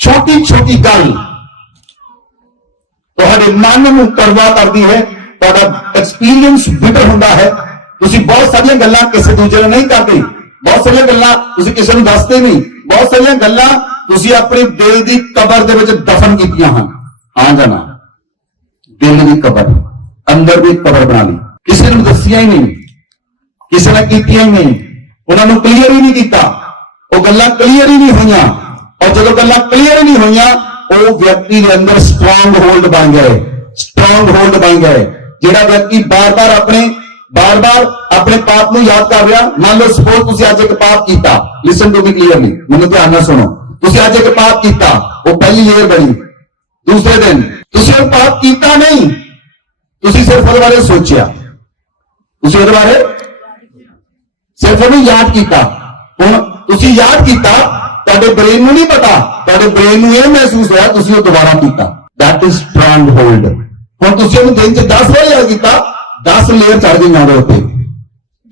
ਛੋਟੀ ਛੋਟੀ ਗੱਲ ਤੁਹਾਡੇ ਮਨ ਨੂੰ ਕੜਵਾ ਕਰਦੀ ਹੈ, ਤੁਹਾਡਾ ਐਕਸਪੀਰੀਅੰਸ ਬਿਟਰ ਹੁੰਦਾ ਹੈ। ਤੁਸੀਂ ਬਹੁਤ ਸਾਰੀਆਂ ਗੱਲਾਂ ਕਿਸੇ ਦੂਜੇ ਨੂੰ ਨਹੀਂ ਕਰਦੇ, ਬਹੁਤ ਸਾਰੀਆਂ ਗੱਲਾਂ ਤੁਸੀਂ ਕਿਸੇ ਨੂੰ ਦੱਸਦੇ ਨਹੀਂ, ਬਹੁਤ ਸਾਰੀਆਂ ਗੱਲਾਂ ਤੁਸੀਂ ਆਪਣੇ ਦਿਲ ਦੀ ਕਬਰ ਦੇ ਵਿੱਚ ਦਫਨ ਕੀਤੀਆਂ ਹਨ। ਹਾਂ ਜਾਂ ਨਾ? ਦਿਲ ਦੀ ਕਬਰ, ਅੰਦਰ ਦੀ ਕਬਰ ਬਣਾ ਲਈ, ਕਿਸੇ ਨੂੰ ਦੱਸਿਆ ਹੀ ਨਹੀਂ, ਕਿਸੇ ਨੇ ਕੀਤੀਆਂ ਹੀ ਨਹੀਂ, ਉਹਨਾਂ ਨੂੰ ਕਲੀਅਰ ਹੀ ਨਹੀਂ ਕੀਤਾ, ਉਹ ਗੱਲਾਂ ਕਲੀਅਰ ਹੀ ਨਹੀਂ ਹੋਈਆਂ। ਔਰ ਜਦੋਂ ਗੱਲਾਂ ਕਲੀਅਰ ਹੀ ਨਹੀਂ ਹੋਈਆਂ, ਉਹ ਵਿਅਕਤੀ ਦੇ ਅੰਦਰ ਸਟਰੋਂਗ ਹੋਲਡ ਬਣ ਗਏ, ਸਟਰੋਂਗ ਹੋਲਡ ਬਣ ਗਏ। ਜਿਹੜਾ ਵਿਅਕਤੀ ਬਾਰ-ਬਾਰ ਆਪਣੇ ਪਾਪ ਨੂੰ ਯਾਦ ਕਰ ਰਿਹਾ, ਮੰਨ ਲਓ ਸਪੋਜ਼ ਤੁਸੀਂ ਅੱਜ ਇੱਕ ਪਾਪ ਕੀਤਾ, ਲਿਸਨ ਟੂ ਮੀ ਕਲੀਅਰਲੀ, ਮੈਨੂੰ ਧਿਆਨ ਨਾਲ ਸੁਣੋ, ਤੁਸੀਂ ਅੱਜ ਇੱਕ ਪਾਪ ਕੀਤਾ, ਉਹ ਪਹਿਲੀ ਲੇਅਰ ਬਣੀ। ਦੂਸਰੇ ਦਿਨ ਤੁਸੀਂ ਉਹ ਪਾਪ ਕੀਤਾ ਨਹੀਂ, ਤੁਸੀਂ ਸਿਰਫ ਉਹਦੇ ਬਾਰੇ ਸੋਚਿਆ, ਤੁਸੀਂ ਉਹਦੇ ਬਾਰੇ ਸਿਰਫ ਉਹਨੂੰ ਯਾਦ ਕੀਤਾ। ਹੁਣ ਤੁਸੀਂ ਯਾਦ ਕੀਤਾ, ਤੁਹਾਡੇ ਬ੍ਰੇਨ ਨੂੰ ਨਹੀਂ ਪਤਾ, ਤੁਹਾਡੇ ਬ੍ਰੇਨ ਨੂੰ ਇਹ ਮਹਿਸੂਸ ਹੋਇਆ ਤੁਸੀਂ ਉਹ ਦੁਬਾਰਾ ਕੀਤਾ। That is strong hold. ਹੁਣ ਤੁਸੀਂ ਉਹਨੂੰ ਦਿਨ ਚ 10 ਵਾਰ ਯਾਦ ਕੀਤਾ, 10 ਲੇਅਰ ਚੜ ਗਈਆਂ ਉਹਦੇ ਉੱਤੇ,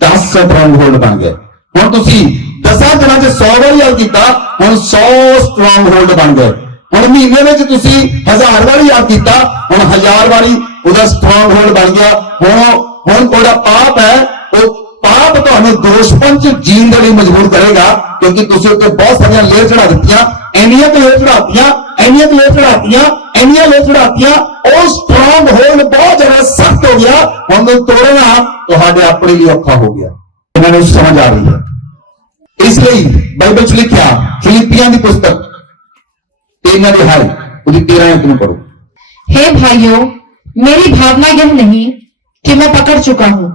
10 ਸਟਰੋਂਗ ਹੋਲਡ ਬਣ ਗਏ। ਹੁਣ ਤੁਸੀਂ 10 ਦਿਨਾਂ ਚ 100 ਵਾਰ ਯਾਦ ਕੀਤਾ, ਹੁਣ 100 ਸਟਰੋਂਗ ਹੋਲਡ ਬਣ ਗਏ। ਹੁਣ ਮਹੀਨੇ ਵਿੱਚ ਤੁਸੀਂ 1000 ਵਾਰੀ ਯਾਦ ਕੀਤਾ, ਹੁਣ 1000 ਵਾਰੀ ਉਹਦਾ ਸਟਰੋਂਗ ਹੋਲਡ ਬਣ ਗਿਆ। ਹੁਣ ਤੁਹਾਡਾ ਪਾਪ ਹੈ, ਉਹ ਪਾਪ ਤੁਹਾਨੂੰ ਦੋਸ਼ਪਨ ਚ ਜੀਣ ਦੇ ਲਈ ਮਜਬੂਰ ਕਰੇਗਾ, ਕਿਉਂਕਿ ਤੁਸੀਂ ਉੱਤੇ ਬਹੁਤ ਸਾਰੀਆਂ ਲੇਅਰ ਚੜਾ ਦਿੱਤੀਆਂ, ਇੰਨੀਆਂ ਲੇਅਰ ਚੜਾਤੀਆਂ, ਇੰਨੀਆਂ ਲੇਅਰ ਚੜਾਤੀਆਂ, ਇੰਨੀਆਂ ਲੇਅਰ ਚੜਾਤੀਆਂ, ਉਹ ਸਟਰੋਂਗ ਹੋਲਡ ਬਹੁਤ ਜ਼ਿਆਦਾ ਸਖਤ ਹੋ ਗਿਆ। ਹੁਣ ਤੋੜਨਾ ਤੁਹਾਡੇ ਆਪਣੇ ਲਈ ਔਖਾ ਹੋ ਗਿਆ। ਇਹਨਾਂ ਨੂੰ ਸਮਝ ਆ ਰਹੀ ਹੈ। ਇਸ ਲਈ ਬਾਈਬਲ ਚ ਲਿਖਿਆ, ਫਿਲਿੱਪੀਆਂ ਦੀ ਪੁਸਤਕ 3 ਉਹਦੀ 13 ਨੂੰ ਪੜੋ। हे भाइयों, मेरी भावना यह नहीं कि मैं पकड़ चुका हूं,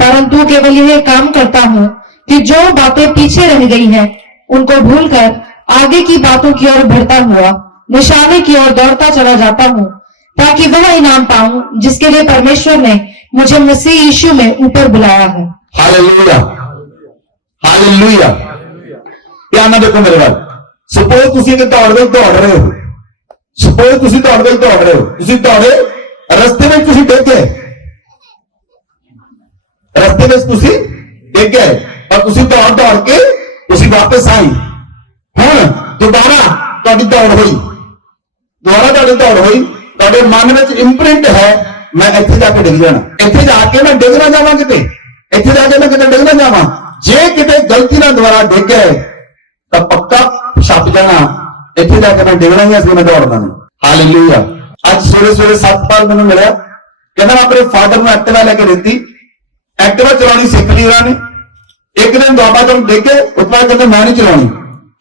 परंतु केवल यह काम करता हूं कि जो बातें पीछे रह गई हैं उनको भूलकर आगे की बातों की ओर बढ़ता हुआ निशाने की ओर दौड़ता चला जाता हूं, ताकि वह इनाम पाऊं जिसके लिए परमेश्वर ने मुझे मसीह यीशु में ऊपर बुलाया है। Hallelujah, hallelujah. ध्यान ਨਾਲ ਦੇਖੋ ਮੇਰੇ ਵੱਲ। ਸਪੋਜ਼ ਤੁਸੀਂ ਕਿ ਦੌੜ ਰਹੇ ਹੋ, ਸਪੋਜ਼ ਤੁਸੀਂ ਦੌੜ ਰਹੇ ਹੋ, ਤੁਸੀਂ ਦੌੜੇ, ਰਸਤੇ ਵਿੱਚ ਤੁਸੀਂ ਡਿੱਗ ਗਏ, ਰਸਤੇ ਵਿੱਚ ਤੁਸੀਂ ਡਿੱਗ ਗਏ, ਪਰ ਤੁਸੀਂ ਦੌੜ ਕੇ ਤੁਸੀਂ ਵਾਪਸ ਆਏ। ਹੁਣ ਦੁਬਾਰਾ ਤੁਹਾਡੀ ਦੌੜ ਹੋਈ, ਤੁਹਾਡੇ ਮਨ ਵਿੱਚ ਇੰਪ੍ਰਿੰਟ ਹੈ, ਮੈਂ ਇੱਥੇ ਜਾ ਕੇ ਡਿੱਗ ਜਾਣਾ, ਇੱਥੇ ਜਾ ਕੇ ਮੈਂ ਡਿੱਗ ਨਾ ਜਾਵਾਂ, ਕਿਤੇ ਇੱਥੇ ਜਾ ਕੇ ਮੈਂ ਕਿਤੇ ਡਿੱਗ ਨਾ ਜਾਵਾਂ। ਜੇ ਕਿਤੇ ਗਲਤੀ ਨਾਲ ਦੁਬਾਰਾ ਡਿੱਗ ਗਏ ਤਾਂ ਪੱਕਾ ਛੱਪ ਜਾਣਾ, ਇੱਥੇ ਜਾ ਕੇ ਮੈਂ ਡਿੱਗਣਾ ਹੀ, ਅਸੀਂ ਮੈਂ ਦੌੜਨਾ ਨਹੀਂ। ਹਾਲੇਲੂਇਆ। ਅੱਜ ਸਵੇਰੇ 7 ਵਾਰ ਮੈਨੂੰ ਮਿਲਿਆ, ਕਹਿੰਦਾ ਮੈਂ ਆਪਣੇ ਫਾਦਰ ਨੂੰ ਐਕਟਿਵਾ ਲੈ ਕੇ ਦਿੱਤੀ, ਐਕਟਿਵਾ ਚਲਾਉਣੀ ਸਿੱਖ ਲਈ ਉਹਨਾਂ ਨੇ। ਇੱਕ ਦਿਨ ਬਾਬਾ ਤੋਂ ਡਿੱਗ ਗਏ, ਉਸ ਤੋਂ ਬਾਅਦ ਕਹਿੰਦੇ ਮੈਂ ਨਹੀਂ ਚਲਾਉਣੀ,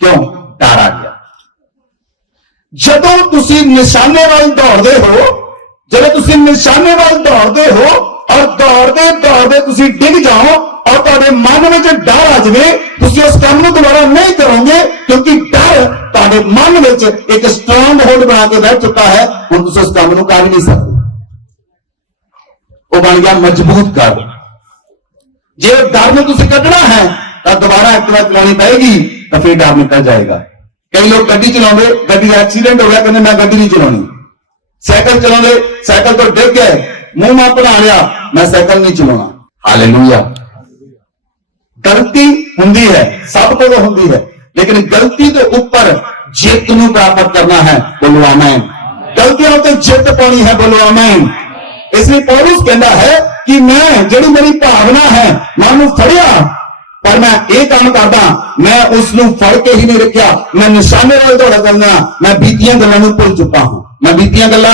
ਕਿਉਂ? ਡਰ ਆ ਗਿਆ। ਜਦੋਂ ਤੁਸੀਂ ਨਿਸ਼ਾਨੇ ਵੱਲ ਦੌੜਦੇ ਹੋ, ਜਦੋਂ ਤੁਸੀਂ ਨਿਸ਼ਾਨੇ ਵੱਲ ਦੌੜਦੇ ਹੋ ਔਰ ਦੌੜਦੇ ਤੁਸੀਂ ਡਿੱਗ ਜਾਓ ਔਰ ਤੁਹਾਡੇ ਮਨ ਵਿੱਚ ਡਰ ਆ ਜਾਵੇ, ਤੁਸੀਂ ਉਸ ਕੰਮ ਨੂੰ ਦੁਬਾਰਾ ਨਹੀਂ ਕਰੋਗੇ, ਕਿਉਂਕਿ ਡਰ ਤੁਹਾਡੇ ਮਨ ਵਿੱਚ ਇੱਕ ਸਟਰੋਂਗ ਹੋਲਡ ਬਣਾ ਕੇ ਬੈਠ ਚੁੱਕਾ ਹੈ। ਹੁਣ ਤੁਸੀਂ ਉਸ ਕੰਮ ਨੂੰ ਕਰ ਨਹੀਂ ਸਕਦੇ, ਉਹ ਬਣ ਗਿਆ ਮਜ਼ਬੂਤ ਕਰ। ਜੇ ਡਰ ਨੂੰ ਤੁਸੀਂ ਕੱਢਣਾ ਹੈ ਤਾਂ ਦੁਬਾਰਾ ਐਕਟਿਵਾ ਚਲਾਉਣੀ ਪਏਗੀ, ਤਾਂ ਫਿਰ ਡਰ ਨਿਕਲ ਜਾਏਗਾ। ਕਈ ਲੋਕ ਗੱਡੀ ਚਲਾਉਂਦੇ, ਗੱਡੀ ਦਾ ਐਕਸੀਡੈਂਟ ਹੋ ਗਿਆ, ਕਹਿੰਦੇ ਮੈਂ ਗੱਡੀ ਨਹੀਂ ਚਲਾਉਣੀ। ਸਾਈਕਲ ਚਲਾਉਂਦੇ, ਸਾਈਕਲ ਤੋਂ ਡਿੱਗ ਗਏ, ਮੂੰਹ ਮਾਂ ਬਣਾ ਲਿਆ, ਮੈਂ ਸਾਈਕਲ ਨਹੀਂ ਚਲਾਉਣਾ। ਹਾਲੇਲੂਇਆ। ਗਲਤੀ ਹੁੰਦੀ ਹੈ, ਸਭ ਕੋਲ ਹੁੰਦੀ ਹੈ, ਲੇਕਿਨ ਗਲਤੀ ਦੇ ਉੱਪਰ ਜਿੱਤ ਨੂੰ ਪ੍ਰਾਪਤ ਕਰਨਾ ਹੈ। ਬੋਲੋ ਆਮੇਨ। ਗਲਤੀਆਂ ਉੱਤੇ ਜਿੱਤ ਪਾਉਣੀ ਹੈ। ਬੋਲੋ ਆਮੇਨ। ਇਸ ਲਈ ਪੌਲੁਸ ਕਹਿੰਦਾ ਹੈ ਕਿ ਮੈਂ ਜਿਹੜੀ ਮੇਰੀ ਭਾਵਨਾ ਹੈ, ਮੈਂ ਉਹਨੂੰ ਫੜਿਆ, ਪਰ ਮੈਂ ਇਹ ਕੰਮ ਕਰਦਾ, ਮੈਂ ਉਸ ਨੂੰ ਫੜ ਕੇ ਹੀ ਨਹੀਂ ਰੱਖਿਆ, ਮੈਂ ਨਿਸ਼ਾਨੇ ਵੱਲ ਦੌੜਾ ਕਰਨਾ। ਮੈਂ ਬੀਤੀਆਂ ਗੱਲਾਂ ਨੂੰ ਭੁੱਲ ਚੁੱਕਾ ਹਾਂ। ਮੈਂ ਬੀਤੀਆਂ ਗੱਲਾਂ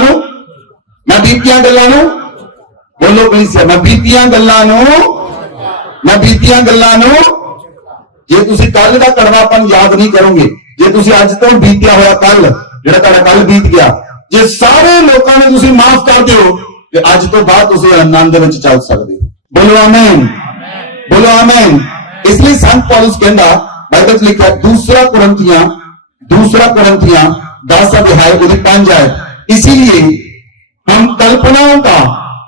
ਨੂੰ ਬੋਲੋ ਪਲੀਜ਼, ਮੈਂ ਬੀਤੀਆਂ ਗੱਲਾਂ ਨੂੰ ਜੇ ਤੁਸੀਂ ਕੱਲ ਦਾ ਕੜਵਾਪਨ ਯਾਦ ਨਹੀਂ ਕਰੋਗੇ, ਜੇ ਤੁਸੀਂ ਅੱਜ ਤੋਂ ਬੀਤਿਆ ਹੋਇਆ ਕੱਲ, ਜਿਹੜਾ ਤੁਹਾਡਾ ਕੱਲ ਬੀਤ ਗਿਆ, ਜੇ ਸਾਰੇ ਲੋਕਾਂ ਨੂੰ ਤੁਸੀਂ ਮਾਫ ਕਰ ਦਿਓ, ਤੇ ਅੱਜ ਤੋਂ ਬਾਅਦ ਤੁਸੀਂ ਆਨੰਦ ਵਿੱਚ ਚੱਲ ਸਕਦੇ ਹੋ। ਬੋਲੋ ਆਮੇਨ, ਬੋਲੋ ਆਮੇਨ। ਇਸ ਲਈ ਸੰਤ ਪੌਲੁਸ ਕਹਿੰਦਾ, ਬਾਈਬਲ ਚ ਲਿਖਿਆ दूसरा कुरिन्थियां 10 अध्याय उसकी 5 आयत, इसीलिए हम कल्पनाओं का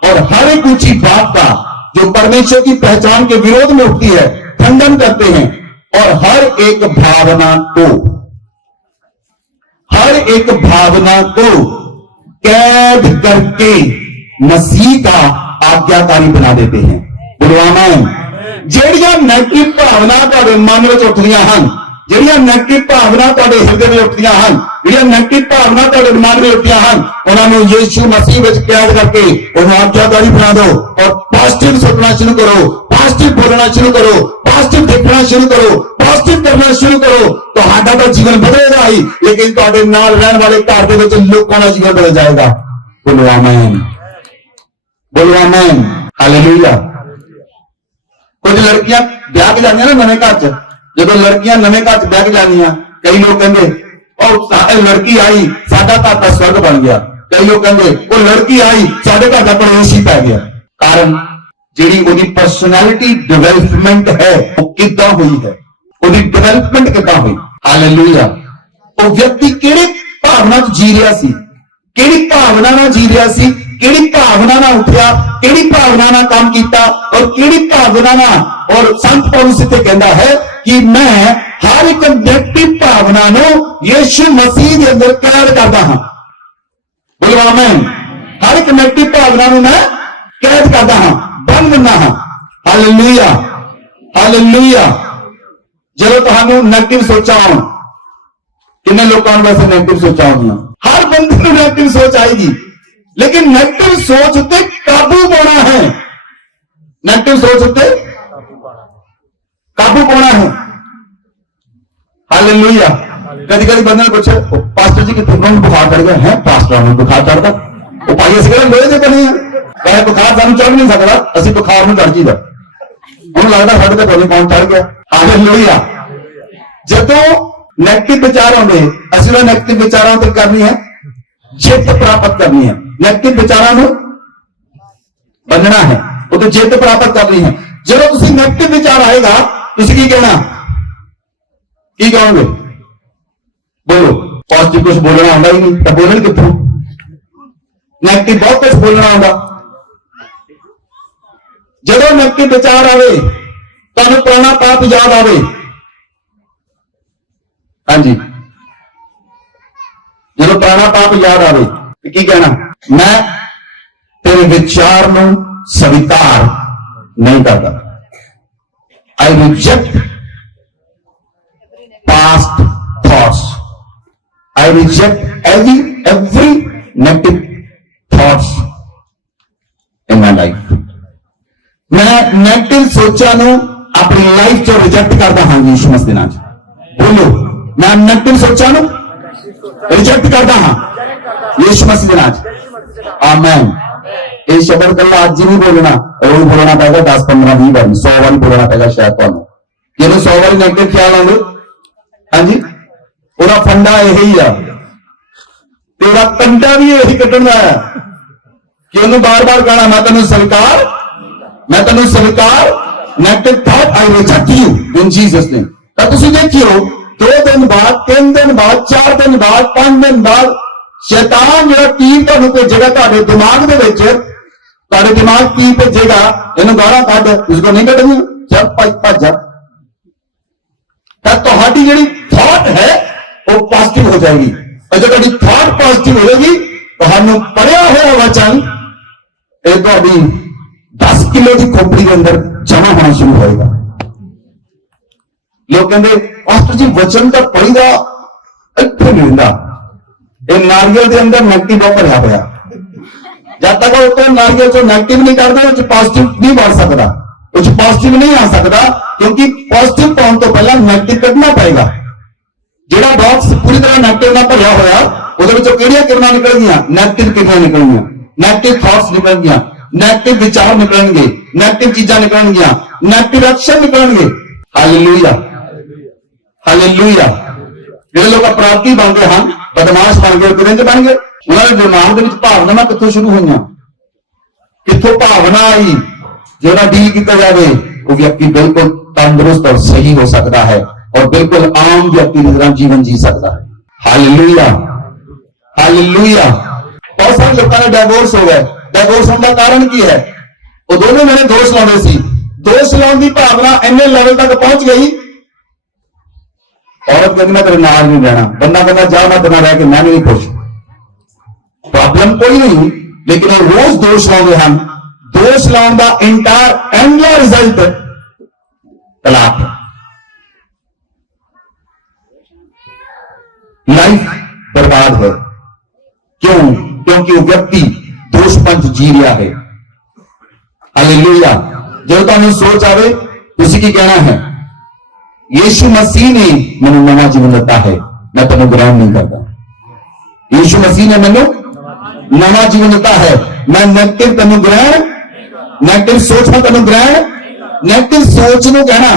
और हर एक ऊंची बात का जो परमेश्वर की पहचान के विरोध में उठती है खंडन करते हैं, और हर एक भावना को कैद करके मसीह का आज्ञाकारी बना देते हैं। बोलो आमीन। ਜਿਹੜੀਆਂ ਨੈਗੇਟਿਵ ਭਾਵਨਾ ਤੁਹਾਡੇ ਮਨ ਵਿੱਚ ਉੱਠਦੀਆਂ ਹਨ, ਜਿਹੜੀਆਂ ਨੈਗੇਟਿਵ ਭਾਵਨਾ ਤੁਹਾਡੇ ਹਿਰਦੇ ਵਿੱਚ ਉੱਠਦੀਆਂ ਹਨ, ਜਿਹੜੀਆਂ ਨੈਗੇਟਿਵ ਭਾਵਨਾ ਤੁਹਾਡੇ ਮਨ ਵਿੱਚ ਉੱਠਦੀਆਂ ਹਨ, ਉਹਨਾਂ ਨੂੰ ਯੀਸ਼ੂ ਮਸੀਹ ਵਿੱਚ ਕੈਦ ਕਰਕੇ ਉਹਨੂੰ ਆਗਿਆਕਾਰੀ ਬਣਾ ਦਿਓ ਔਰ ਪੋਜ਼ਿਟਿਵ ਸੋਚਣਾ ਸ਼ੁਰੂ ਕਰੋ, ਪੋਜ਼ਿਟਿਵ ਬੋਲਣਾ ਸ਼ੁਰੂ ਕਰੋ, ਪੋਜ਼ਿਟਿਵ ਦੇਖਣਾ ਸ਼ੁਰੂ ਕਰੋ, ਪੋਜ਼ਿਟਿਵ ਕਰਨਾ ਸ਼ੁਰੂ ਕਰੋ। ਤੁਹਾਡਾ ਤਾਂ ਜੀਵਨ ਬਦਲੇਗਾ ਹੀ, ਲੇਕਿਨ ਤੁਹਾਡੇ ਨਾਲ ਰਹਿਣ ਵਾਲੇ ਘਰ ਦੇ ਵਿੱਚ ਲੋਕਾਂ ਦਾ ਜੀਵਨ ਬਦਲ ਜਾਏਗਾ। ਬੋਲੋ ਆਮੀਨ, ਬੋਲੋ ਆਮੀਨ, ਹਾਲੇਲੂਇਆ। ਕੁਝ ਲੜਕੀਆਂ ਵਿਆਹ ਕੇ ਜਾਂਦੀਆਂ ਨਾ ਨਵੇਂ ਘਰ ਚ, ਜਦੋਂ ਲੜਕੀਆਂ ਨਵੇਂ ਘਰ ਚ ਵਿਆਹ ਕੇ ਜਾਂਦੀਆਂ, ਕਈ ਲੋਕ ਕਹਿੰਦੇ ਉਹ ਲੜਕੀ ਆਈ ਸਾਡਾ ਘਰ ਦਾ ਸਵਰਗ ਬਣ ਗਿਆ, ਕਈ ਲੋਕ ਕਹਿੰਦੇ ਉਹ ਲੜਕੀ ਆਈ ਸਾਡੇ ਘਰ ਦਾ ਪੜੋਸੀ ਪੈ ਗਿਆ। ਕਾਰਨ ਜਿਹੜੀ ਉਹਦੀ ਪਰਸਨੈਲਿਟੀ ਡਿਵੈਲਪਮੈਂਟ ਹੈ ਉਹ ਕਿੱਦਾਂ ਹੋਈ ਹੈ, ਉਹਦੀ ਡਿਵੈਲਪਮੈਂਟ ਕਿੱਦਾਂ ਹੋਈ। ਹਾਲੇਲੂਇਆ। ਉਹ ਵਿਅਕਤੀ ਕਿਹੜੇ ਭਾਵਨਾ ਚ ਜੀ ਰਿਹਾ ਸੀ, ਕਿਹੜੀ ਭਾਵਨਾ ਨਾਲ ਜੀ ਰਿਹਾ ਸੀ, ਕਿਹੜੀ ਭਾਵਨਾ ਨਾਲ ਉੱਠਿਆ, ਕਿਹੜੀ ਭਾਵਨਾ ਨਾਲ ਕੰਮ ਕੀਤਾ ਔਰ ਕਿਹੜੀ ਭਾਵਨਾ ਨਾਲ। ਔਰ ਸੰਤ ਪੌਲੁਸ ਇੱਥੇ ਕਹਿੰਦਾ ਹੈ ਕਿ ਮੈਂ ਹਰ ਇੱਕ ਨੈਗੇਟਿਵ ਭਾਵਨਾ ਨੂੰ ਯੀਸ਼ੂ ਮਸੀਹ ਦੇ ਅੰਦਰ ਕੈਦ ਕਰਦਾ ਹਾਂ। ਬੋਲੋ ਆਮੀਨ। ਹਰ ਇੱਕ ਨੈਗੇਟਿਵ ਭਾਵਨਾ ਨੂੰ ਮੈਂ ਕੈਦ ਕਰਦਾ ਹਾਂ, ਬੰਦ ਦਿੰਦਾ ਹਾਂ। Hallelujah, hallelujah. ਜਦੋਂ ਤੁਹਾਨੂੰ ਨੈਗੇਟਿਵ ਸੋਚਾਂ ਆਉਣ, ਕਿੰਨੇ ਲੋਕਾਂ ਨੂੰ ਵੈਸੇ ਨੈਗੇਟਿਵ ਸੋਚਾਂ ਆਉਂਦੀਆਂ, ਹਰ ਬੰਦੇ ਨੂੰ ਨੈਗੇਟਿਵ ਸੋਚ ਆਏਗੀ, लेकिन नेगेटिव सोच उत्ते काबू पाना है, नेगेटिव सोच उत्ते काबू पाना है। हालेलुया। कभी कभी बंदे ने पूछे पास्टर जी कितने बुखार चढ़ गया है, पास्टर में बुखार चढ़ता वो भाई असं कहना लोहे के बने हैं, कहे बुखार सानू चढ़ नहीं सकता, असं बुखार में चढ़ जाइए, उन्हें लगता साढ़े तो कोई कौन चढ़ गया। हालेलुया। जदों नेगेटिव विचार आते असं नेगेटिव विचारों पर करनी है, जित प्राप्त करनी है, नेगेटिव विचारों ਨੂੰ ਬੰਨਣਾ ਹੈ, ਉਹ ਤੇ ਜਿੱਤ ਪ੍ਰਾਪਤ ਕਰਨੀ ਹੈ। ਜਦੋਂ ਤੁਸੀਂ ਨੈਗੇਟਿਵ ਵਿਚਾਰ ਆਏਗਾ ਤੁਸੀਂ ਕੀ ਕਹਿਣਾ, ਕੀ ਕਹੋਗੇ? ਬੋਲੋ। ਪੋਜ਼ਿਟਿਵ ਕੁਝ ਬੋਲਣਾ ਆਉਂਦਾ ਹੀ ਨਹੀਂ ਤਾਂ ਬੋਲਣ ਕਿੱਥੋਂ? ਨੈਗੇਟਿਵ ਬਹੁਤ ਕੁਝ ਬੋਲਣਾ ਆਉਂਦਾ। ਜਦੋਂ ਨੈਗੇਟਿਵ ਵਿਚਾਰ ਆਵੇ ਤੁਹਾਨੂੰ ਪੁਰਾਣਾ ਪਾਪ ਯਾਦ ਆਵੇ। ਹਾਂਜੀ, ਜਦੋਂ ਪੁਰਾਣਾ ਪਾਪ ਯਾਦ ਆਵੇ ਕੀ ਕਹਿਣਾ? मैं तेरे विचार ਨੂੰ स्वीकार नहीं करता। I reject past thoughts. I reject every negative thoughts in my life. मैं नेगेटिव सोचां ਨੂੰ ਆਪਣੀ ਲਾਈਫ ਚੋਂ ਰਿਜੈਕਟ ਕਰਦਾ ਹਾਂ ਯੀਸ਼ੂ ਮਸੀਹ ਦੇ ਨਾਮ ਚ। ਬੋਲੋ, ਮੈਂ ਨੈਗੇਟਿਵ ਸੋਚਾਂ ਨੂੰ ਰਿਜੈਕਟ ਕਰਦਾ ਹਾਂ ਯੀਸ਼ੂ ਮਸੀਹ ਦੇ ਨਾਮ ਚ। आमेन। ये शब्द कला आज नहीं बोलना, रोज बोलना पड़ेगा, 10 15 20 बार 100 बार बोलना पड़ेगा शायद तुम। ये 100 बार नेगेटिव ख्याल आए, हाँ जी, पूरा फंडा यही है, तेरा कंटा भी यही कटन का है कि उन्हें बार बार कहना मैं तेन स्वीकार, मैं तेन स्वीकार। Negative thought I reject you in Jesus name. तो तुम देखियो 2 दिन बाद, 3 दिन बाद, 4 दिन बाद, 5 दिन बाद शैतान जो तीर ਤੁਹਾਨੂੰ ਭੇਜੇਗਾ ਤੁਹਾਡੇ ਦਿਮਾਗ ਦੇ ਵਿੱਚ, ਤੁਹਾਡੇ ਦਿਮਾਗ ਕੀ ਭੇਜੇਗਾ, ਇਹਨੂੰ ਗਾਲਾਂ ਕੱਢ, ਇਸਕੋ ਨਹੀਂ ਕੱਢਣੀ, ਚੱਲ ਭੱਜ ਜਾ। ਤਾਂ ਤੁਹਾਡੀ ਜਿਹੜੀ ਥਾਟ ਹੈ ਉਹ ਪੋਜ਼ਿਟਿਵ ਹੋ ਜਾਏਗੀ, और जो ਤੁਹਾਡੀ ਥਾਟ ਪੋਜ਼ਿਟਿਵ ਹੋਏਗੀ ਤੁਹਾਨੂੰ ਪੜਿਆ ਹੋਇਆ ਵਚਨ ਇਹ ਤੁਹਾਡੀ 10 ਕਿਲੋ ਦੀ ਖੋਪੜੀ ਦੇ ਅੰਦਰ ਜਮਾ ਹੋਣਾ ਸ਼ੁਰੂ ਹੋਏਗਾ। ਲੋਕ ਕਹਿੰਦੇ ਪਾਸਟਰ ਜੀ ਵਚਨ ਤਾਂ ਪੜੀਦਾ ਇੱਥੇ ਨਹੀਂ ਹੁੰਦਾ, ਇਹ ਨਾਰੀਅਲ ਦੇ ਅੰਦਰ ਨੈਗੇਟਿਵ ਭਰਿਆ ਹੋਇਆ, ਜਦ ਤੱਕ ਉਹ ਤੋਂ ਨਾਰੀਅਲ ਚੋਂ ਨੈਗੇਟਿਵ ਨਹੀਂ ਕੱਢਦਾ ਉਹ ਚ ਪੋਜ਼ਿਟਿਵ ਨਹੀਂ ਬਣ ਸਕਦਾ, ਉਹ ਚ ਪੋਜ਼ਿਟਿਵ ਨਹੀਂ ਆ ਸਕਦਾ, ਕਿਉਂਕਿ ਪੋਜ਼ਿਟਿਵ ਪਾਉਣ ਤੋਂ ਪਹਿਲਾਂ ਨੈਗੇਟਿਵ ਕੱਢਣਾ ਪਏਗਾ। ਜਿਹੜਾ ਬਾਕਸ ਪੂਰੀ ਤਰ੍ਹਾਂ ਨੈਗੇਟਿਵ ਨਾਲ ਭਰਿਆ ਹੋਇਆ ਉਹਦੇ ਵਿੱਚੋਂ ਕਿਹੜੀਆਂ ਕਿਰਨਾਂ ਨਿਕਲਣਗੀਆਂ? ਨੈਗੇਟਿਵ ਕਿਰਨਾਂ ਨਿਕਲਣਗੀਆਂ, ਨੈਗੇਟਿਵ ਥਾਟਸ ਨਿਕਲਣਗੀਆਂ, ਨੈਗੇਟਿਵ ਵਿਚਾਰ ਨਿਕਲਣਗੇ, ਨੈਗੇਟਿਵ ਚੀਜ਼ਾਂ ਨਿਕਲਣਗੀਆਂ, ਨੈਗੇਟਿਵ ਐਕਸ਼ਨ ਨਿਕਲਣਗੇ। ਹਾਲੇਲੂਇਆ, ਹਾਲੇਲੂਇਆ। ਜਿਹੜੇ ਲੋਕ ਅਪਰਾਧੀ ਬਣਦੇ ਹਨ, ਬਦਮਾਸ਼ ਬਣ ਗਏ, ਕਿਵੇਂ ਬਣ ਗਏ? ਉਹਨਾਂ ਦੇ ਦਿਮਾਗ ਦੇ ਵਿੱਚ ਭਾਵਨਾਵਾਂ ਕਿੱਥੋਂ ਸ਼ੁਰੂ ਹੋਈਆਂ, ਕਿੱਥੋਂ ਭਾਵਨਾ ਆਈ? ਜਿਹੜਾ ਡੀਲ ਕੀਤਾ ਜਾਵੇ ਉਹ ਵਿਅਕਤੀ ਬਿਲਕੁਲ ਤੰਦਰੁਸਤ और सही हो सकता है और बिल्कुल आम व्यक्ति की तरह जीवन जी सकता है। Hallelujah, hallelujah. बहुत सारे लोगों ने डाइवोर्स हो गए। डाइवोर्स होने का कारण की है? वो दोनों मैंने दोष लाने सी, दोष लाने की भावना इन्ने लेवल तक पहुंच गई, औरत कहती मैं तेरे नाल नहीं रहना, बंदा कहता जा मैं तेरे रह के मैं नहीं खुश, प्रॉब्लम कोई नहीं, लेकिन वो रोज दोष लाते हैं। दोष लाने का इंटायर एंड रिजल्ट तलाक, लाइफ बर्बाद है। क्यों? क्योंकि वो व्यक्ति दोषपंथ जी रहा है। हालेलुया। जो तुम सोच आवे तुसी की कहना है, यीशु मसीह ने मैंने नवा जीवन दिता है, मैं तेन ग्रहण नहीं करता। यीशु मसीह ने मैंने नवा जीवन दिता है, मैं नेगेटिव तेन ग्रहण, नेगेटिव सोच में तेन ग्रहण, नेगेटिव सोच ਨੂੰ कहना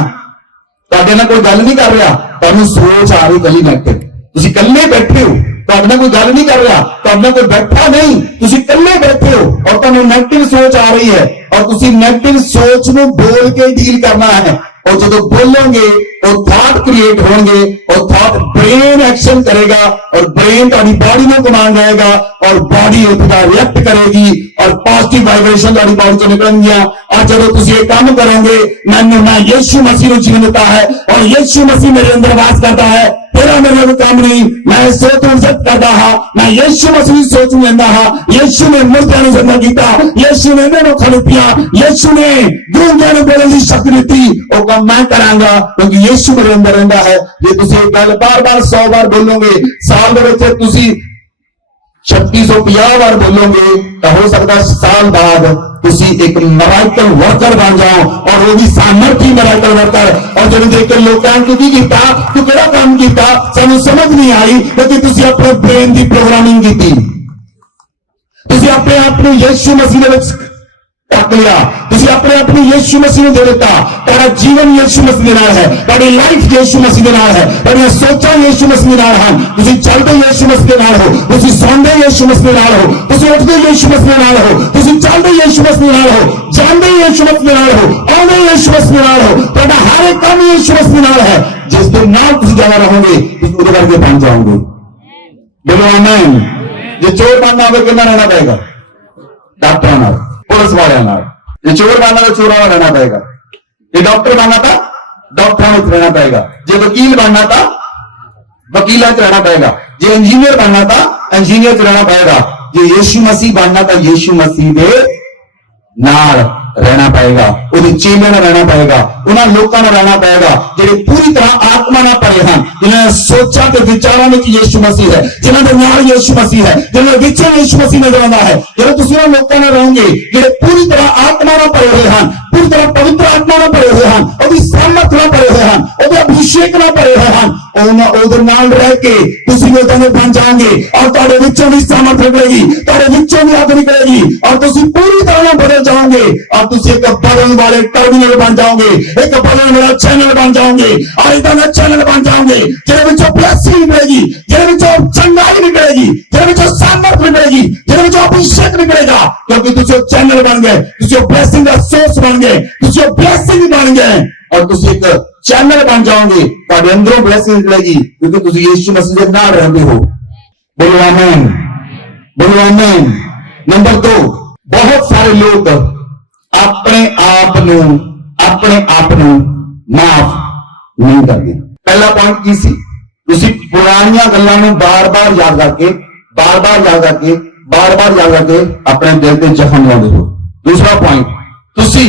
ਤੁਹਾਡੇ ਨਾਲ ਕੋਈ ਗੱਲ ਨਹੀਂ ਕਰ ਰਿਹਾ, ਤੁਹਾਨੂੰ ਸੋਚ ਆ ਰਹੀ ਕਲੀ ਨੈਗੇਟਿਵ। ਤੁਸੀਂ ਇਕੱਲੇ ਬੈਠੇ ਹੋ, ਤੁਹਾਡੇ ਨਾਲ ਕੋਈ ਗੱਲ ਨਹੀਂ ਕਰ ਰਿਹਾ, ਤੁਹਾਡੇ ਨਾਲ ਕੋਈ ਬੈਠਾ ਨਹੀਂ, ਤੁਸੀਂ ਇਕੱਲੇ ਬੈਠੇ ਹੋ ਔਰ ਤੁਹਾਨੂੰ ਨੈਗੇਟਿਵ ਸੋਚ ਆ ਰਹੀ ਹੈ ਔਰ ਤੁਸੀਂ ਨੈਗੇਟਿਵ ਸੋਚ ਨੂੰ ਬੋਲ ਕੇ ਡੀਲ ਕਰਨਾ ਹੈ। और जो बोलोगे वो थॉट क्रिएट होंगे और थॉट ब्रेन एक्शन करेगा और ब्रेन तुम्हारी बॉडी में कमांड रहेगा और बॉडी उसका रिएक्ट करेगी और पॉजिटिव वाइब्रेशन तुम्हारी बॉडी से निकलेंगे। और जब तुम ये काम करोगे, मैं यीशु मसीह को जीवन देता है और यीशु मसीह मेरे अंदर वास करता है, तेरा मेरे को काम नहीं, मैं सोच रिजेक्ट करता हाँ, मैं यीशु मसीह सोच लेंदा हाँ। यीशु ने मुर्दों को जिंदा किया, यीशु ने इन्होंने खाने पिया, यीशु ने गूंगे ने बोलने की शक्ति दी, वो काम मैं करांगा क्योंकि यीशु मेरे अंदर रहता है। जे तुसी एक गल बार बार 100 बार बोलोगे, साल दे विच तुसी 3650 बार बोलोगे, तो हो सकता है साल बाद तुसी एक मिरेकल वर्कर बन जाओ और वो भी सामर्थी मिरेकल वर्कर। और जब देख के लोग कहन तू की कीता, तू केड़ा काम कीता, सानू समझ नहीं आई, क्योंकि तुसी अपने ब्रेन की प्रोग्रामिंग की, तुसी अपने आप को यीशु मसीह दे विच ढक लिया, तुसी अपने आप को यीशु मसीह नूं दे दिता। तेरा जीवन यीशु मसीह दे नाल है, तेरी लाइफ यीशु मसीह दे नाल है, तेरी सोचां यीशु मसीह दे नाल हन। तुसी चलदे यीशु मसीह दे नाल हो, तुसी सौंदे यीशु मसीह दे नाल हो, तुसी उठदे यीशु मसीह दे नाल हो, तुसी चलदे यीशु मसीह दे नाल हो, जांदे यीशु मसीह दे नाल हो, आउंदे यीशु मसीह दे नाल हो। तेरा हर एक काम यीशु मसीह दे नाल है। जिस दिन नाल तुसी जाना रहोगे, तुसी उहदे करके बन जाओगे। बोलो आमीन। जे चोर बनना होवे किन्ना रहना पएगा? डॉक्टरां नाल, पुलिस वालियां नाल। जे चोर बनना तो चोरों में रहना पड़ेगा, जे डॉक्टर बनना था डॉक्टरों में रहना पड़ेगा, जे वकील बनना था वकीलों में रहना पड़ेगा, जे इंजीनियर बनना था इंजीनियर में रहना पड़ेगा, जे यीशु मसीह बनना था यीशु मसीह के नाल रहना पड़ेगा, उहदे चेले में रहना पड़ेगा, उन्होंने लोगों में रहना पड़ेगा जिन्हें पूरी तरह आत्मा ना पड़े हैं, जिन्हें सोचा के विचारों में यीशु मसीह है, जिन्हें नाल यीशु मसीह है, जिन्हें विच यीशु मसीह नजर आता है। जब तुम उन लोगों में रहोगे जिन्हें पूरी तरह आत्मा ना पड़े हुए हैं, पूरी तरह पवित्र आत्मा ना पड़े हुए हैं, उसकी सामर्थ ना पड़े हुए हैं, उसके अभिषेक ना पड़े हुए हैं, उधर नाल रह के तुसी लोगों बन जाओगे और तुम्हारे विचों भी सामर्थ निकलेगी, तुम्हारे विचों भी आत्मा निकलेगी और तुसी पूरी तरह बदल जाओगे और तुसी एक बदलने वाले टर्मिनल बन जाओगे, एक बदलने वाला चैनल बन जाओगे और इतना चैनल बन जाओगे जिन्हें विचों ब्लेसिंग निकलेगी, जिन्हें विचों चंगाई निकलेगी, जिन्हें विचों सामर्थ निकलेगी, जिन्हें विचों अभिषेक निकलेगा, क्योंकि तुसी चैनल बन गए, तुसी ब्लेसिंग का सोर्स बन गए, तुसी ब्लेसिंग बन गए और तुसी एक चैनल बन जाओगे, तुम्हारे अंदरों ब्लेसिंग निकलेगी क्योंकि तुसी यीशु मसीह के नाल रहते हो। बोलो आमीन, बोलो आमीन। नंबर 2, बहुत सारे लोग अपने आप नूं माफ नहीं करते। पहला पॉइंट की सी, तुसी पुरानियां गल्लां नूं बार-बार याद करके अपने दिल ते जख्म लाउंदे हो। दूसरा पॉइंट, तुसी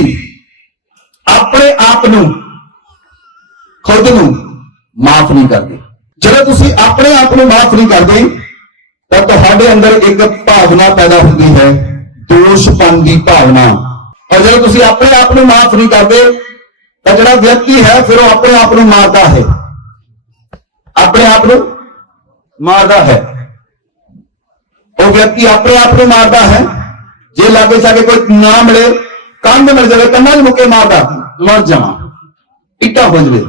अपने आप नूं खुद नूं माफ नहीं करते। जब तुसी अपने आप नूं माफ नहीं करते तो तुहाडे अंदर एक भावना पैदा होती है, दोषपन की भावना। और जब तुसी अपने आप नूं माफ नहीं करते तो जिहड़ा व्यक्ति है फिर वो अपने आप नूं मारदा है, अपने आप नूं मारदा है। वो व्यक्ति अपने आप नूं मारदा है। जे लागे जाके कोई ना मिले, कंध मिल जाए, कंधा च मुक्के मारदा, मर जावां, इट्टा हो जाए,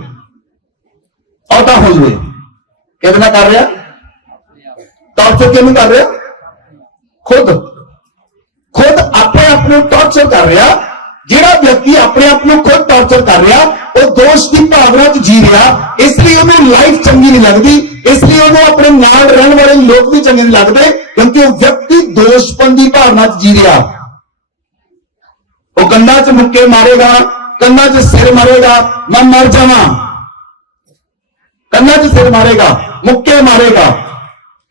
औता हो जाए, कितना कर रहा? टॉर्चर क्यों कर रहा? खुद अपने आप को टॉर्चर कर रहा। जिहड़ा व्यक्ति अपने आप को खुद टॉर्चर कर रहा, वो दोष की भावना च जी रहा, इसलिए उन्हें लाइफ चंगी नहीं लगती, इसलिए उन्हें अपने नाल रहने वाले लोग भी चंगे नहीं लगते, क्योंकि वो व्यक्ति दोषपन की भावना च जी रहा। वो कंधा च मुक्के मारेगा, कंधा च सिर मारेगा, मैं मर जावां, कंधा च सिर मारेगा, मुक्के मारेगा,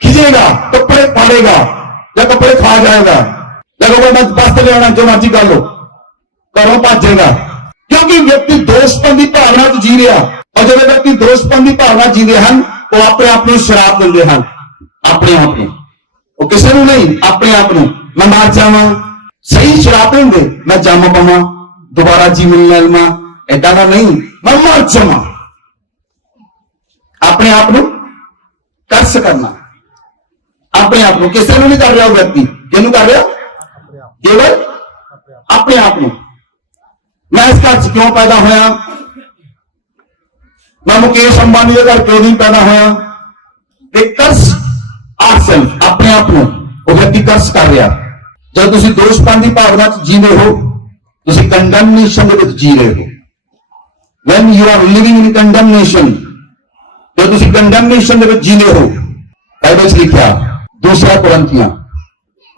खिंचेगा, कपड़े फाड़ेगा, ਜਾਂ ਕੱਪੜੇ ਖਾ ਜਾਏਗਾ, ਜਾਂ ਕਹੂਗਾ ਮੈਂ ਬਸ ਲਿਆਉਣਾ, ਜੋ ਮਰਜ਼ੀ ਕਰ ਲਓ, ਘਰੋਂ ਭੱਜੇਗਾ। ਕਿਉਂਕਿ ਵਿਅਕਤੀ ਦੋਸਤਪਨ ਦੀ ਭਾਵਨਾ ਚ ਜੀ ਰਿਹਾ, ਔਰ ਜਦੋਂ ਵਿਅਕਤੀ ਦੋਸਤਪਨ ਦੀ ਭਾਵਨਾ ਜੀਂਦੇ ਹਨ, ਉਹ ਆਪਣੇ ਆਪ ਨੂੰ ਸ਼ਰਾਪ ਦਿੰਦੇ ਹਨ, ਆਪਣੇ ਆਪ ਨੂੰ। ਉਹ ਕਿਸੇ ਨੂੰ ਨਹੀਂ, ਆਪਣੇ ਆਪ ਨੂੰ। ਮੈਂ ਮਰ ਜਾਵਾਂ, ਸਹੀ ਸ਼ਰਾਪ ਦਿੰਦੇ, ਮੈਂ ਜੰਮ ਪਵਾਂ, ਦੁਬਾਰਾ ਜੀਵਨ ਲੈ ਲਵਾਂ, ਏਦਾਂ ਦਾ ਨਹੀਂ, ਮੈਂ ਮਰ ਜਾਵਾਂ। ਆਪਣੇ ਆਪ ਨੂੰ ਕਰਸ ਕਰਨਾ, ਆਪਣੇ ਆਪ ਨੂੰ। ਕਿਸੇ ਨੂੰ ਨਹੀਂ ਕਰ ਰਿਹਾ ਉਹ ਵਿਅਕਤੀ, ਕਿਹਨੂੰ ਕਰ ਰਿਹਾ? ਕੇਵਲ ਆਪਣੇ ਆਪ ਨੂੰ। ਮੈਂ ਇਸ ਘਰ ਚ ਕਿਉਂ ਪੈਦਾ ਹੋਇਆ? ਮੈਂ ਮੁਕੇਸ਼ ਅੰਬਾਨੀ ਦੇ ਘਰ ਕਿਉਂ ਨਹੀਂ ਪੈਦਾ ਹੋਇਆ? ਇਹ ਕਰਸ ਆਰਸੈਲਫ, ਆਪਣੇ ਆਪ ਨੂੰ ਉਹ ਵਿਅਕਤੀ ਕਰਸ ਕਰ ਰਿਹਾ। ਜਦ ਤੁਸੀਂ ਦੋਸ਼ਪਨ ਦੀ ਭਾਵਨਾ ਚ ਜੀਂਦੇ ਹੋ, ਤੁਸੀਂ ਕੰਡਮਨੇਸ਼ਨ ਦੇ ਵਿੱਚ ਜੀ ਰਹੇ ਹੋ। when you are living in condemnation, जब ਤੁਸੀਂ ਕੰਡਮਨੇਸ਼ਨ ਦੇ ਵਿੱਚ ਜੀਂਦੇ ਹੋ, ਬਾਈਬਲ 'ਚ ਲਿਖਿਆ 2 ਕੁਰਿੰਥੀਆਂ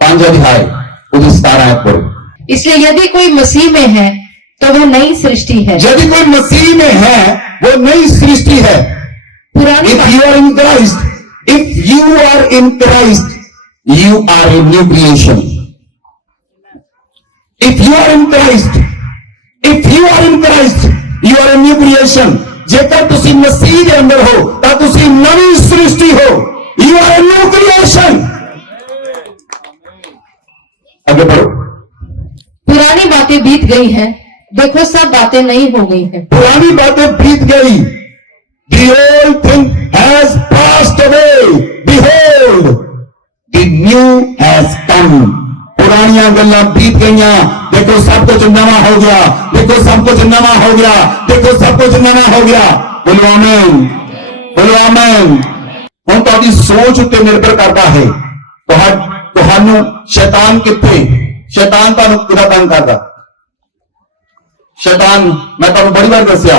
5 ਅਧਿਆय ਉਹਦੀ 17 ਆਇਤ ਪੜ੍ਹੋ। इसलिए यदि कोई मसीह में है तो वह नई सृष्टि है। यदि कोई मसीह में है वो नई सृष्टि है। पुरानी If you are in Christ, if you are in Christ, you are a new creation. If you are in Christ, if you are in Christ, you are a new creation. ਜੇਕਰ ਤੁਸੀਂ ਮਸੀਹ ਦੇ ਅੰਦਰ ਹੋ ਤਾਂ ਤੁਸੀਂ ਨਵੀਂ ਸ੍ਰਿਸ਼ਟੀ ਹੋ। You are a new creation. आगे बढ़ो। पुरानी बातें बीत गई हैं, देखो सब बातें नई हो गई हैं। पुरानी बातें बीत गई, the old thing has passed away, behold the new has come. पुरानियां गल्लां बीत गईयां, देखो सब कुछ नवा हो गया, देखो सब कुछ नवा हो गया, देखो सब कुछ नवा हो गया। बोलो आमीन, बोलो आमीन। ਹੁਣ ਤੁਹਾਡੀ ਸੋਚ ਉੱਤੇ ਨਿਰਭਰ ਕਰਦਾ ਹੈ ਤੁਹਾਨੂੰ ਸ਼ੈਤਾਨ ਕਿੱਥੇ, ਸ਼ੈਤਾਨ ਤੁਹਾਨੂੰ ਕਿਹਦਾ ਤੰਗ ਕਰਦਾ। ਸ਼ੈਤਾਨ ਮੈਂ ਤੁਹਾਨੂੰ ਬੜੀ ਵਾਰ ਦੱਸਿਆ,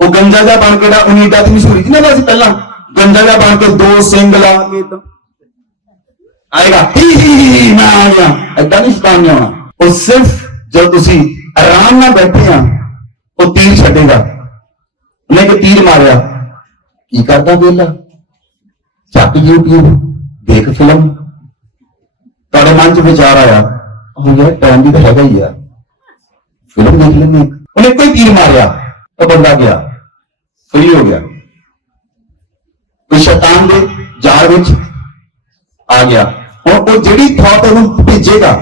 ਉਹ ਗੰਜਾ ਜਿਹਾ ਬਣ ਕੇ ਉਨੀਡਾ ਦੀ ਮਸ਼ਹੂਰੀ ਸੀ ਨਾ, ਅਸੀਂ ਪਹਿਲਾਂ ਗੰਜਾ ਜਿਹਾ ਬਣ ਕੇ 2 ਸਿੰਗ ਲਾ ਕੇ ਆਏਗਾ, ਹੀ ਮੈਂ ਆ ਗਿਆ, ਏਦਾਂ ਨਹੀਂ ਸ਼ੈਤਾਨ ਨੇ ਆਉਣਾ। ਉਹ ਸਿਰਫ ਜਦੋਂ ਤੁਸੀਂ ਆਰਾਮ ਨਾਲ ਬੈਠੇ ਆ, ਉਹ ਤੀਰ ਛੱਡੇਗਾ। ਉਹਨੇ ਕਿ ਤੀਰ ਮਾਰਿਆ, ਕੀ ਕਰਦਾ ਵੇਲਾ, ਚੱਕ YouTube ਦੇਖ ਫਿਲਮ। ਤੁਹਾਡੇ ਮਨ ਚ ਵਿਚਾਰ ਆਇਆ, ਉਹ ਯਾਰ ਟਾਈਮ ਵੀ ਤਾਂ ਹੈਗਾ ਹੀ ਆ, ਫਿਲਮ ਦੇਖ ਲੈਂਦੇ। ਉਹਨੇ ਕੋਈ ਤੀਰ ਮਾਰਿਆ, ਉਹ ਬੰਦਾ ਗਿਆ, ਫਰੀ ਹੋ ਗਿਆ। ਕੋਈ ਸ਼ੈਤਾਨ ਦੇ ਜਾਲ ਵਿੱਚ ਆ ਗਿਆ। ਹੁਣ ਉਹ ਜਿਹੜੀ ਥਾਟ ਉਹਨੂੰ ਭੇਜੇਗਾ,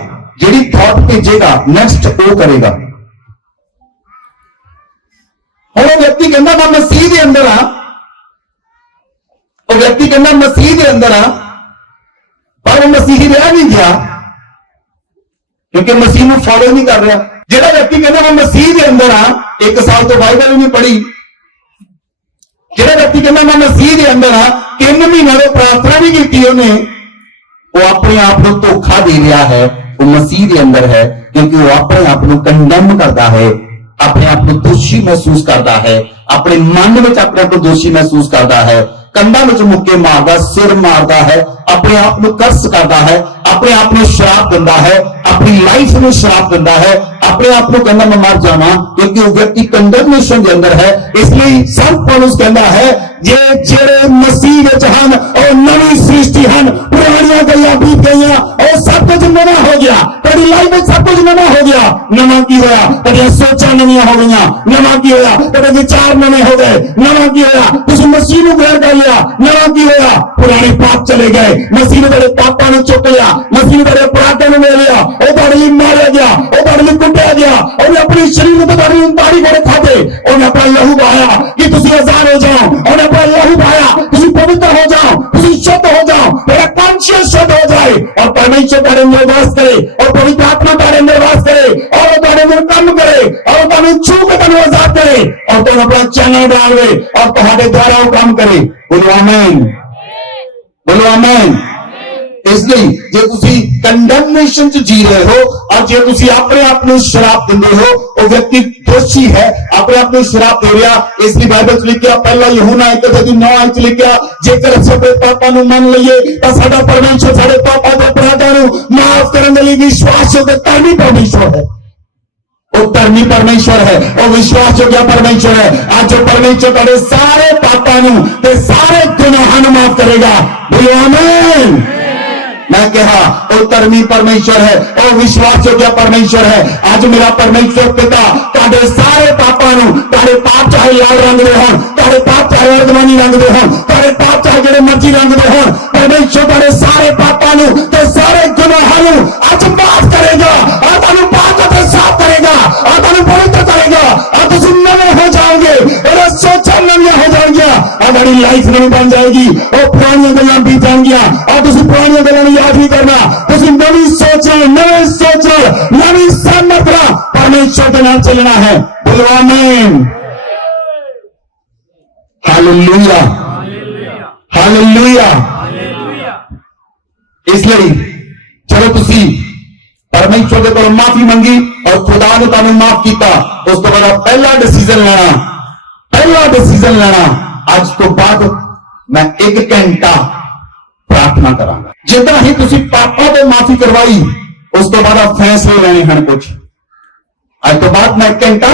ਜਿਹੜੀ ਥਾਟ ਭੇਜੇਗਾ ਨੈਕਸਟ ਉਹ ਕਰੇਗਾ। ਹੁਣ ਉਹ ਵਿਅਕਤੀ ਕਹਿੰਦਾ ਮੈਂ ਮਸੀਹ ਦੇ ਅੰਦਰ ਆ, ਉਹ ਵਿਅਕਤੀ ਕਹਿੰਦਾ ਮਸੀਹ ਦੇ ਅੰਦਰ ਆ, ਪਰ ਉਹ ਮਸੀਹੀ ਰਿਹਾ ਨਹੀਂ ਗਿਆ, ਕਿਉਂਕਿ ਮਸੀਹ ਨੂੰ ਫੋਲੋ ਨਹੀਂ ਕਰ ਰਿਹਾ। ਜਿਹੜਾ ਵਿਅਕਤੀ ਕਹਿੰਦਾ ਮੈਂ ਮਸੀਹ ਦੇ ਅੰਦਰ ਆ, 1 ਸਾਲ ਤੋਂ ਬਾਈਬਲ ਵੀ ਨਹੀਂ ਪੜ੍ਹੀ। ਜਿਹੜਾ ਵਿਅਕਤੀ ਕਹਿੰਦਾ ਮੈਂ ਮਸੀਹ ਦੇ ਅੰਦਰ ਆ, 3 ਮਹੀਨਿਆਂ ਤੋਂ ਪ੍ਰਾਰਥਨਾ ਵੀ ਕੀਤੀ ਉਹਨੇ, ਉਹ ਆਪਣੇ ਆਪ ਨੂੰ ਧੋਖਾ ਦੇ ਰਿਹਾ ਹੈ। ਉਹ ਮਸੀਹ ਦੇ ਅੰਦਰ ਹੈ ਕਿਉਂਕਿ ਉਹ ਆਪਣੇ ਆਪ ਨੂੰ ਕੰਡਮ ਕਰਦਾ ਹੈ, ਆਪਣੇ ਆਪ ਨੂੰ ਦੋਸ਼ੀ ਮਹਿਸੂਸ ਕਰਦਾ ਹੈ, ਆਪਣੇ ਮਨ ਵਿੱਚ ਆਪਣੇ ਆਪ ਨੂੰ ਦੋਸ਼ੀ ਮਹਿਸੂਸ ਕਰਦਾ ਹੈ, ਕੰਧਾਂ ਵਿੱਚ ਮੁੱਕੇ ਮਾਰਦਾ, ਸਿਰ ਮਾਰਦਾ ਹੈ, ਆਪਣੇ ਆਪ ਨੂੰ ਕਰਸ ਕਰਦਾ ਹੈ, ਆਪਣੇ ਆਪ ਨੂੰ ਸ਼ਰਾਪ ਦਿੰਦਾ ਹੈ, ਆਪਣੀ ਲਾਈਫ ਨੂੰ ਸ਼ਰਾਪ ਦਿੰਦਾ ਹੈ, ਆਪਣੇ ਆਪ ਨੂੰ ਕਹਿੰਦਾ ਮੈਂ ਮਰ ਜਾਵਾਂ, ਕਿਉਂਕਿ ਉਹ ਵਿਅਕਤੀ ਕੰਡਮਨੇਸ਼ਨ ਦੇ ਅੰਦਰ ਹੈ। ਇਸ ਲਈ ਸੰਤ ਪੌਲੁਸ ਕਹਿੰਦਾ ਹੈ ਜੇ ਜਿਹੜੇ ਮਸੀਹ ਵਿੱਚ ਹਨ ਉਹ ਨਵੀਂ ਸ੍ਰਿਸ਼ਟੀ ਹਨ, ਪੁਰਾਣੀਆਂ ਗੱਲਾਂ ਬੀਤ ਗਈਆਂ, ਉਹ ਸਭ ਕੁਝ ਨਵਾਂ ਹੋ ਗਿਆ। ਤੁਹਾਡੀ ਲਾਈਫ ਵਿੱਚ ਸਭ ਕੁਝ ਨਵਾਂ ਹੋ ਗਿਆ। ਨਵਾਂ ਕੀ ਹੋਇਆ? ਤੁਹਾਡੀਆਂ ਸੋਚਾਂ ਨਵੀਆਂ ਹੋ ਗਈਆਂ। ਨਵਾਂ ਕੀ ਹੋਇਆ? ਤੁਹਾਡੇ ਵਿਚਾਰ ਨਵੇਂ ਹੋ ਗਏ। ਨਵਾਂ ਕੀ ਹੋਇਆ? ਤੁਸੀਂ ਮਸੀਹ ਨੂੰ ਗ੍ਰਹਿਣ ਕਰ ਲਿਆ। ਨਵਾਂ ਕੀ ਹੋਇਆ? ਪੁਰਾਣੇ ਪਾਪ ਚਲੇ ਗਏ। ਮਸੀਹ ਨੇ ਤੁਹਾਡੇ ਪਾਪਾਂ ਨੂੰ ਚੁੱਕ ਲਿਆ, ਮਸੀਹ ਨੇ ਤੁਹਾਡੇ ਅਪਰਾਧਾਂ ਨੂੰ ਲੈ ਲਿਆ। ਉਹ ਤੁਹਾਡੇ ਲਈ ਮਾਰਿਆ ਗਿਆ, ਉਹ ਤੁਹਾਡੇ ਲਈ ਕੁੱਟਿਆ ਗਿਆ, ਉਹਨੇ ਆਪਣੇ ਸਰੀਰ ਨੂੰ ਤੁਹਾਡੇ ਲਈ ਤਾੜੀ ਘੋੜੇ ਖਾਦੇ, ਉਹਨੇ ਆਪਣਾ ਲਹੂ ਬਹਾਇਆ ਕਿ ਤੁਸੀਂ ਆਜ਼ਾਦ ਹੋ ਜਾਓ। ਉਹਨੇ ਆਪਣਾ ਲਹੂ बहाया, ਤੁਸੀਂ ਪਵਿੱਤਰ ਹੋ ਜਾਓ, ਤੁਸੀਂ शुद्ध हो जाओ, मेरा कॉन्शियस शुद्ध हो जाए और परमेश्वर तारे अंदर वास करे और पवित्र आत्मा तारे अंदर वास करे और वो तारे अंदर काम करे और वो तारे छू के तारे आजाद करे और तुम अपना चैनल डाले और तुम्हारे द्वारा वो काम करे। बोलो आमीन, बोलो आमीन। इसलिए जे ਤੁਸੀਂ ਕੰਡਮਨੇਸ਼ਨ ਚ ਜੀ ਰਹੇ ਹੋ और ਜੇ ਤੁਸੀਂ ਆਪਣੇ ਆਪ ਨੂੰ ਸ਼ਰਾਪ ਦਿੰਦੇ ਹੋ, ਉਹ ਵਿਅਕਤੀ ਦੋਸ਼ੀ ਹੈ, ਆਪਣੇ ਆਪ ਨੂੰ ਸ਼ਰਾਪ ਦੇ ਰਿਹਾ। ਇਸ ਲਈ ਬਾਈਬਲ ਚ ਲਿਖਿਆ, ਪਹਿਲਾ ਯਹੂਨਾ 1:9 ਚ ਲਿਖਿਆ, ਜੇਕਰ ਸਾਡੇ ਪਾਪਾਂ ਨੂੰ ਮੰਨ ਲਈਏ ਤਾਂ ਸਾਡਾ ਪਰਮੇਸ਼ਰ ਸਾਡੇ ਪਾਪਾਂ ਦੇ ਅਪਰਾਧਾਂ ਨੂੰ ਮਾਫ ਕਰਨ ਦੇ ਲਈ ਵਿਸ਼ਵਾਸਯੋਗ ਧਰਮੀ ਪਰਮੇਸ਼ਰ ਹੈ। ਉਹ ਧਰਮੀ ਪਰਮੇਸ਼ਰ ਹੈ, ਉਹ ਵਿਸ਼ਵਾਸਯੋਗ ਪਰਮੇਸ਼ਰ ਹੈ। ਅੱਜ ਉਹ ਪਰਮੇਸ਼ਰ ਤੁਹਾਡੇ ਸਾਰੇ ਪਾਪਾਂ ਨੂੰ ਤੇ ਸਾਰੇ ਗੁਨਾਹਾਂ ਨੂੰ ਮਾਫ ਕਰੇਗਾ। ਬੋਲੋ ਆਮੀਨ। मैं कहा वो धर्मी परमेश्वर है, वो विश्वास योग्य परमेश्वर है। आज मेरा परमेश्वर पिता तुहाडे सारे पापां नूं, तुहाडे पाप चाहे लाल रंग दे होण, तुहाडे पाप चाहे अर्धवानी रंग दे होण, तुहाडे पाप चाहे जेड़े मर्जी रंग दे होण, परमेश्वर तुहाडे सारे पापां नूं ते सारे गुनाहां नूं आज माफ करेगा और तुहानूं पाक अते साफ करेगा और तुहानूं पवित्र करेगा और तुसीं नवे हो जाओगे और सोचां नवीं हो जाएंगियां और तुहाडी लाइफ नवीं बन जाएगी। और पुरानियां गल्लां बीत जाएंगियां और तुसीं पुरानियां गल्लां नूं याद नहीं करना, तुसीं नवीं सोच नवीं सामर्थ नाल परमेश्वर दे नाल चलना है। बोलो आमीन, हालेलुया, हालेलुया। इसलिए चलो तुसी परमेश्वर के कोल माफी मंगी और खुदा ने तुहानूं माफ किया, उस तो बाद पहला डिसीजन लेना आज तो बाद मैं 1 घंटा प्रार्थना करांगा। जितना ही तुसी पापों तो माफी करवाई उस तो बाद फैसले लेने हैं कुछ। आज तो बाद मैं 1 घंटा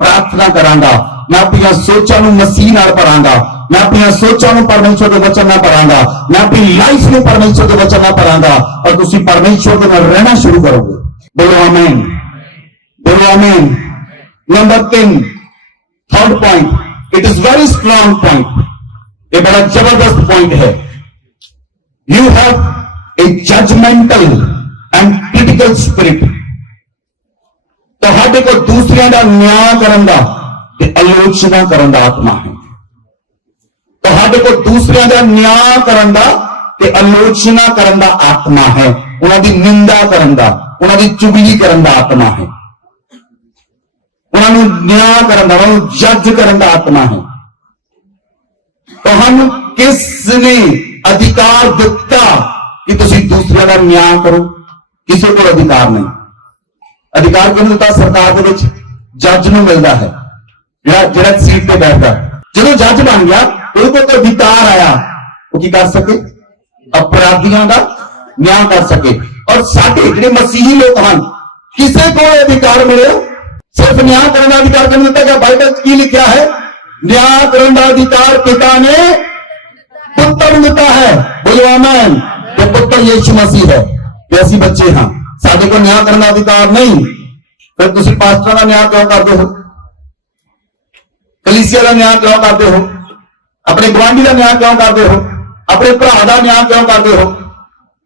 प्रार्थना करांगा, मैं अपनी सोचां नूं मसीह नाल भरांगा, मैं अपनी सोचां नूं परमेश्वर के वचन नाल भरांगा, मैं अपनी लाइफ नूं परमेश्वर के वचन नाल भरांगा और तुसीं परमेश्वर के नाल रहना शुरू करोगे। बोलो आमीन, बोलो आमीन। Number 3, third point, it is very strong point, ये बड़ा जबरदस्त पॉइंट है। You have a judgemental and critical spirit. ਤੁਹਾਡੇ ਕੋਲ ਦੂਸਰਿਆਂ ਦਾ ਨਿਆਂ ਕਰਨ ਦਾ ਤੇ ਆਲੋਚਨਾ ਕਰਨ ਦਾ ਆਤਮਾ ਹੈ। ਤੁਹਾਡੇ ਕੋਲ ਦੂਸਰਿਆਂ ਦਾ ਨਿਆਂ ਕਰਨ ਦਾ ਤੇ ਆਲੋਚਨਾ ਕਰਨ ਦਾ ਆਤਮਾ ਹੈ, ਉਹਨਾਂ ਦੀ ਨਿੰਦਾ ਕਰਨ ਦਾ, ਉਹਨਾਂ ਦੀ ਚੁਗਲੀ ਕਰਨ ਦਾ ਆਤਮਾ ਹੈ, ਉਹਨਾਂ ਨੂੰ ਨਿਆਂ ਕਰਨ ਦਾ, ਉਹਨਾਂ ਨੂੰ ਜੱਜ ਕਰਨ ਦਾ ਆਤਮਾ ਹੈ। ਤੁਹਾਨੂੰ ਕਿਸ ਨੇ ਅਧਿਕਾਰ ਦਿੱਤਾ ਕਿ ਤੁਸੀਂ ਦੂਸਰਿਆਂ ਦਾ ਨਿਆਂ ਕਰੋ? ਕਿਸੇ ਕੋਲ ਅਧਿਕਾਰ ਨਹੀਂ। अधिकार किहनूं दित्ता? सरकार दे विच जज नूं मिलदा है, ਜਿਹੜਾ सीट ते बैठदा। ਜਦੋਂ जज बन गया ਉਹਦੇ ਕੋਲ ਕੋਈ अधिकार आया, वो की कर सके? अपराधियों का न्याय कर सके। और साडे ਜਿਹੜੇ मसीही लोग हैं किसे को अधिकार मिले? सिर्फ न्याय करने का अधिकार किहनूं दित्ता गया? बाइबल च की लिखा है? न्याय करने का अधिकार पिता ने पुत्र नूं दित्ता है। बोलो आमीन। तो पुत्र यीशु मसीह है ते असीं बच्चे हां, साडे को न्याय करने का अधिकार नहीं। फिर तुसीं पास्टरां दा न्याय क्यों करदे हो? कलीसिया का न्याय क्यों करते हो? अपने गुआंढी का न्याय क्यों करते हो? अपने भरा का न्याय क्यों करते हो?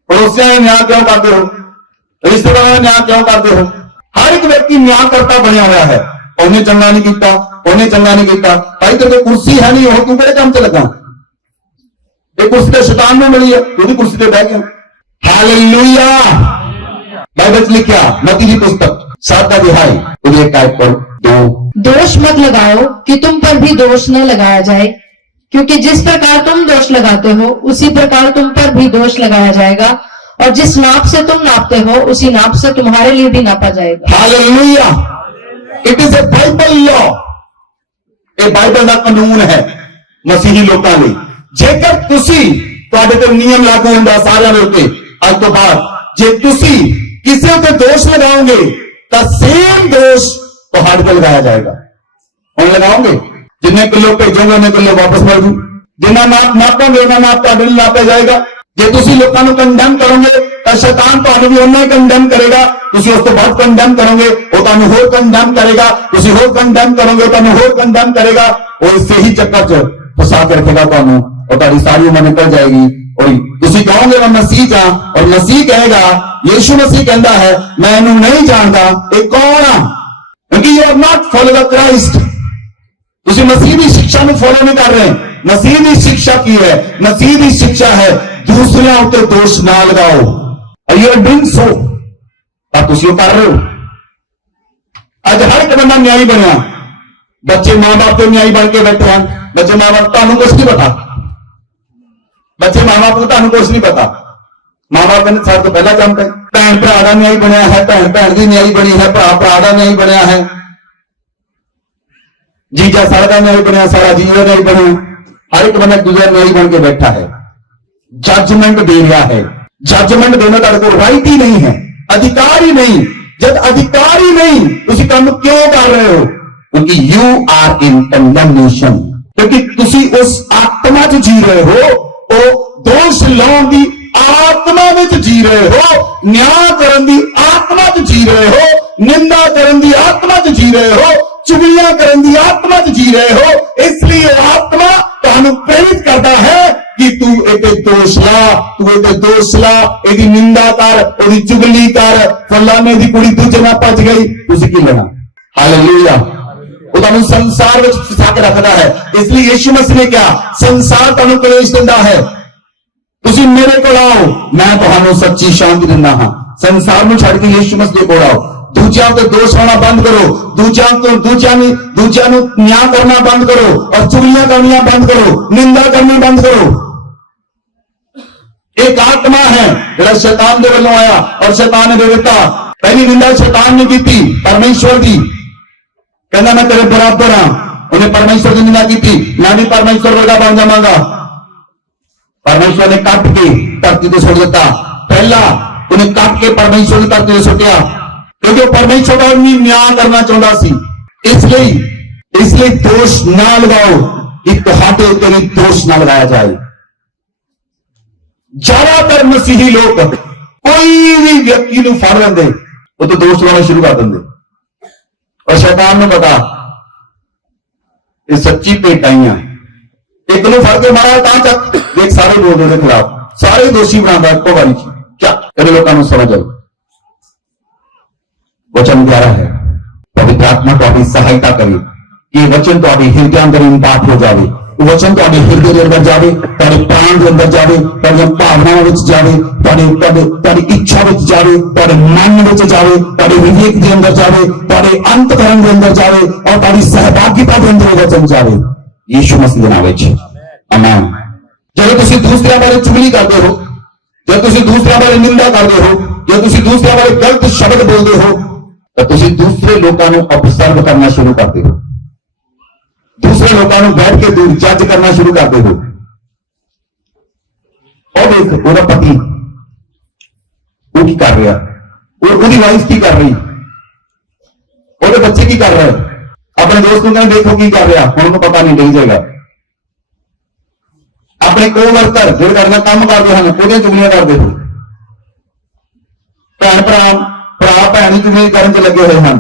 पड़ोसियों का न्याय क्यों करते हो? रिश्तेदारों का न्याय क्यों करते हो? हर एक व्यक्ति न्यायकर्ता बनया हुआ है। उन्हें चंगा नहीं किया, उन्हें चंगा नहीं किया। भाई तेरे कुर्सी है नहीं, हो तू किहड़े काम च लगा? ये कुर्सी तो शैतान में मिली है, तू भी कुर्सी पे बैठ गया। हालेलुया। बाइबल लिखा मत्ती की पुस्तक 7 अध्याय उसकी टाइप पर 2। दोष मत लगाओ कि तुम पर भी दोष न लगाया जाए, क्योंकि जिस प्रकार तुम दोष लगाते हो उसी प्रकार तुम पर भी दोष लगाया जाएगा, और जिस नाप से तुम नापते हो उसी नाप से तुम्हारे लिए भी नापा जाएगा। Hallelujah. It is a Bible law. ये बाइबल का कानून है मसीही लोगों लिए। जेकर तुसी तुहाडे ते नियम लागू हुंदा सारियां दे उत्ते, अज तो बाद जे तुसी किसी पे दोष लगाओगे तो सेम दोष तुहाडे पे लगाया जाएगा। हम लगाओगे, जिन्हें किलो भेजोगे उन्हें किलो वापस मिल जू, जिन्ना नाप नापोगे उन्ना नाप तुहाडे लिए नापा जाएगा। जे तुसी लोकां नूं कंडेम करोगे तो शैतान तुहानूं भी उन्ना ही कंडेम करेगा। तुसी उस तो बाद कंडेम करोगे, वो तुहानूं होर कंडेम करेगा। तुसी होर कंडेम करोगे, तुहानूं होर कंडेम करेगा। और इसे ही चक्कर च फसा के रखेगा तुहानूं, और तुहाडी सारी उम्र निकल जाएगी। और तुसी कहोगे मैं मसीह चा, और मसीह कहेगा, यीशु मसीह कहता है मैं इन्हू नहीं जानता, ये कौन आ? क्योंकि you are not follow the Christ. तुसी मसीह की शिक्षा में फॉलो नहीं कर रहे। मसीह की शिक्षा की है? मसीह की शिक्षा है दूसरे उत्ते दोष ना लगाओ। यू आर डूइंग सो, पर तुसी वो कर रहे हो। अज हर एक बंदा न्यायी बनया। बच्चे मां बाप के न्यायी बन के बैठे हैं। बच्चे मां बाप तुहानूं कुछ नहीं पता, बच्चे मां बाप को तुहानूं कुछ नहीं पता। मां बाप ने सारे तो पहला जानते हैं। भैन भरा का न्यायी बनया है, भैन भैन की न्यायी बनी है, भरा भरा का न्यायी बनया है, जीजा सारा का न्यायी बनया, सारा जीजा न्यायी बनया। हर एक बंदा दूसरा न्यायी बन के बैठा है, जजमेंट दे रहा है। जजमेंट देने का कोई राइट ही नहीं है, अधिकार ही नहीं। जब अधिकार ही नहीं तुसी काम क्यों कर रहे हो? क्योंकि यू आर इन कंडेमनेशन, क्योंकि तुसी उस आत्मा च जी रहे हो। वो दोष लाने की ਆਤਮਾ ਵਿੱਚ ਜੀ ਰਹੇ ਹੋ, ਨਿਆਂ ਕਰਨ ਦੀ ਆਤਮਾ 'ਚ ਜੀ ਰਹੇ ਹੋ, ਨਿੰਦਾ ਕਰਨ ਦੀ ਆਤਮਾ 'ਚ ਜੀ ਰਹੇ ਹੋ, ਚੁਗਲੀਆਂ ਕਰਨ ਦੀ ਆਤਮਾ 'ਚ ਜੀ ਰਹੇ ਹੋ। ਇਸ ਲਈ ਇਹ ਆਤਮਾ ਤੁਹਾਨੂੰ ਪ੍ਰੇਰਿਤ ਕਰਦਾ ਹੈ ਕਿ ਤੂੰ ਇਹਦੇ ਦੋਸ਼ ਲਾ, ਇਹਦੀ ਨਿੰਦਾ ਕਰ, ਉਹਦੀ ਚੁਗਲੀ ਕਰ। ਫਲਾਣੇ ਦੀ ਕੁੜੀ ਦੂਜੇ ਨਾਲ ਭੱਜ ਗਈ, ਤੁਸੀਂ ਕੀ ਲੈਣਾ? ਹਾਲੇਲੂਇਆ। ਉਹ ਤੁਹਾਨੂੰ ਸੰਸਾਰ ਵਿੱਚ ਫਸਾ ਕੇ ਰੱਖਦਾ ਹੈ। ਇਸ ਲਈ ਯਿਸੂ ਮਸੀਹ ਨੇ ਕਿਹਾ, ਸੰਸਾਰ ਤੁਹਾਨੂੰ ਕਲੇਸ਼ ਦਿੰਦਾ ਹੈ, ਤੁਸੀਂ ਮੇਰੇ ਕੋਲ ਆਓ, ਮੈਂ ਤੁਹਾਨੂੰ ਸੱਚੀ ਸ਼ਾਂਤੀ ਦਿੰਦਾ ਹਾਂ। ਸੰਸਾਰ ਨੂੰ ਛੱਡ ਕੇ ਯਿਸੂ ਮਸੀਹ ਦੇ ਕੋਲ ਆਓ। ਦੂਜਿਆਂ ਤੇ ਦੋਸ਼ ਲਾਉਣਾ ਬੰਦ ਕਰੋ, ਦੂਜਿਆਂ ਨੂੰ ਨਿਆਂ ਕਰਨਾ ਬੰਦ ਕਰੋ, ਔਰ ਚੁਗਲੀਆਂ ਕਰਨੀਆਂ ਬੰਦ ਕਰੋ, ਨਿੰਦਾ ਕਰਨੀ ਬੰਦ ਕਰੋ। एक आत्मा है जो शैतान के वालों आया और शैतान ने दे दिता। पहली निंदा शैतान ने की थी परमेश्वर की, कहना मैं तेरे बराबर हाँ। उन्हें परमेश्वर की निंदा की थी, मैं भी परमेश्वर वर्गा बन जावांगा। परमेश्वर ने कट के धरती को सुट दिता। पहला उन्हें कट के परमेश्वर की धरती को सुटिया, क्योंकि परमेश्वर का न्याय करना चाहता सी। इसलिए दोष ना लगाओ कि तुहाडे उत्ते भी दोष ना लगाया जाए। ज्यादातर मसीही लोग कोई भी व्यक्ति को फड़ लेंगे, वो तो दोष लगाना शुरू कर देंगे। और शैतान ने पता ये सच्ची भेटाइयां, एक को फड़ के मारा ता तक देख सारे बोल दे खिलाफ, सारे दोषी बनाता एको बारी क्या कई लोगों को समझ आई। वचन प्यारा है, पवित्र आत्मा तो सहायता करे कि वचन तो हृदय अंदर इंपात हो जाए, वचन तो हृदय के अंदर जाए, तेरे प्राण के अंदर जाए, तेरी भावनाओं में जाए, तेरी इच्छा में जाए, तेरे मन में जाए, तेरे विवेक के अंदर जाए, तेरे अंतकरण के अंदर जाए और तेरी सहभागिता के अंदर वचन जाए। यीशु मसीह के नाम में आमीन। जब तुसी दूसरे बारे चुगली करते हो, जब तुसी दूसरे बारे निंदा करते हो, जब तुसी दूसरे बारे गलत शब्द बोलते हो, तो तुसी दूसरे लोगों को ऑब्जर्व करना शुरू करते हो, दूसरे लोगों को बैठ के दूर जज करना शुरू करते हो। और देख वो पति वो की कर रहा, वो वाइफ की कर रही, वो बच्चे की कर रहा है, अपने दोस्त को कहना देखो की कर रहा, उनको पता नहीं लग जाएगा। अपने कोवर्कर जो करना काम करते हैं वो चुगलियां करते हो, भैन भरा भैन चुगली करने च लगे हुए हैं।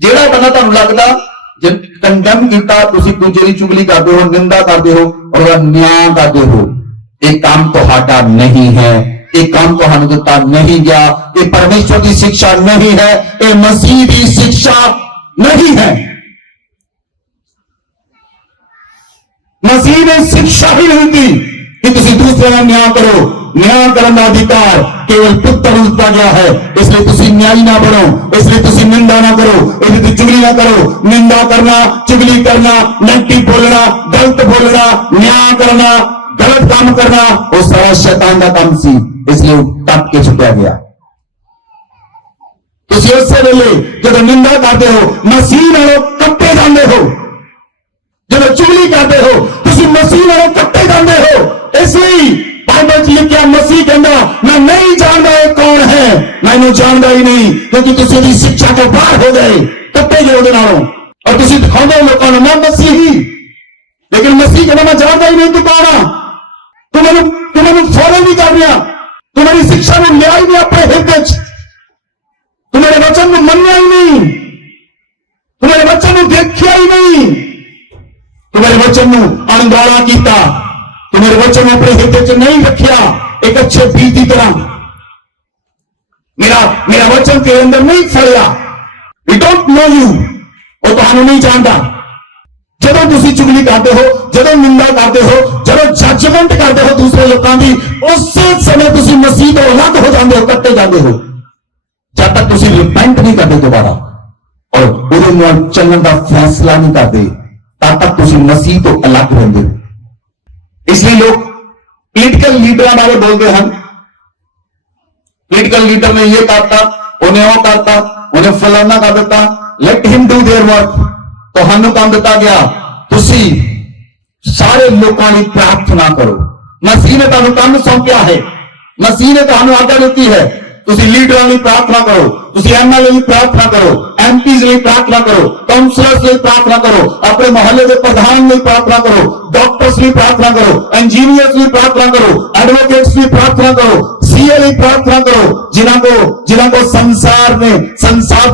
जेड़ा बंदा तुहानू लगदा कंडम किया, तुसी दूजे की चुगली करते हो, निंदा करते हो और न्याय करते हो, ये काम तुहाडा नहीं है, ये काम तुहानू दिता नहीं गया, ये परमेश्वर की शिक्षा नहीं है, ये मसीह की शिक्षा नहीं है। मसीह ने शिक्षा ही नहीं दी कि तुसी दूसरे का न्याय करो। न्याय करने का अधिकार केवल पुत्र को दिता गया है, इसलिए तुसी न्यायी ना बनो, इसलिए तुसी निंदा ना करो, इसलिए तुसी चुगली ना करो। निंदा करना, चुगली करना, नेगेटिव बोलना, गलत बोलना, न्याय करना, गलत काम करना, वो सारा शैतान का काम सी, इसलिए टप के छुटा गया। तुसी उससे वेले जब निंदा करते हो मसीह नालों कट्टे जाते हो, जब चुगली करते हो तुसी मसीह नालों कट्टे जाते हो। इसलिए बाइबल च लिखा मसीह कहना मैं नहीं जानता ये कौन है, मैं जानता ही नहीं, क्योंकि तुसी दी शिक्षा तो बाहर हो गए, कट्टे गए उहदे नालों। और तुसी दिखाओगे लोगों को मैं मसीही, लेकिन मसीह कहना मैं जानता ही नहीं तू कौन आ, तू मैंने फॉलो नहीं कर रहा, तुम्हारी शिक्षा में लिया ही नहीं अपने हृदय, तुम्हारे वचन को मनिया ही नहीं, तुम्हारे वचन को देखिया ही नहीं, तुम्हारे वचन को अनगौला किया, तुम्हारे वचन अपने हृदय च नहीं रखिया एक अच्छे बीज की तरह। मेरा वचन तेरे अंदर नहीं फलिया, वी डोंट नो यू, वो तुहानू नहीं जानता। जब तुसी चुगली करते हो, जब निंदा करते हो, जब जजमेंट करते हो दूसरे लोगों की, उस समय तुसी मसीह तो अलग हो जाते हो, कट्टे जाते हो। जब तक तुसी रिपेंट नहीं करते दोबारा और उहदे नाल चलण का फैसला नहीं करते, तब तक तुसी मसीह तो अलग रहंदे हो। इसलिए लोग पॉलिटिकल लीडर बारे बोलते हैं, पॉलिटिकल लीडर ने ये करता, उन्हें वो करता, उन्हें फलाना कर देता, let him do their work. तो हमें काम दिता गया, तुसी सारे लोगों की प्रार्थना करो। मसीह ने तुहानू काम सौंपया है, मसीह ने तुहानू आज्ञा दी है, ਤੁਸੀਂ ਲੀਡਰਾਂ ਲਈ ਪ੍ਰਾਰਥਨਾ ਕਰੋ, ਤੁਸੀਂ ਐਮਐਲਏ ਲਈ ਪ੍ਰਾਰਥਨਾ ਕਰੋ, ਐਮਪੀਜ਼ ਲਈ ਪ੍ਰਾਰਥਨਾ ਕਰੋ, ਕਾਉਂਸਲਰਸ ਲਈ ਪ੍ਰਾਰਥਨਾ ਕਰੋ, ਆਪਣੇ ਮੁਹੱਲੇ ਦੇ ਪ੍ਰਧਾਨ ਲਈ ਪ੍ਰਾਰਥਨਾ ਕਰੋ, ਡਾਕਟਰਸ ਲਈ ਪ੍ਰਾਰਥਨਾ ਕਰੋ, ਇੰਜੀਨੀਅਰਸ ਲਈ ਪ੍ਰਾਰਥਨਾ ਕਰੋ, ਐਡਵੋਕੇਟਸ ਲਈ ਪ੍ਰਾਰਥਨਾ ਕਰੋ, सीए ਲਈ ਪ੍ਰਾਰਥਨਾ ਕਰੋ, ਜਿਨ੍ਹਾਂ ਕੋ ਸੰਸਾਰ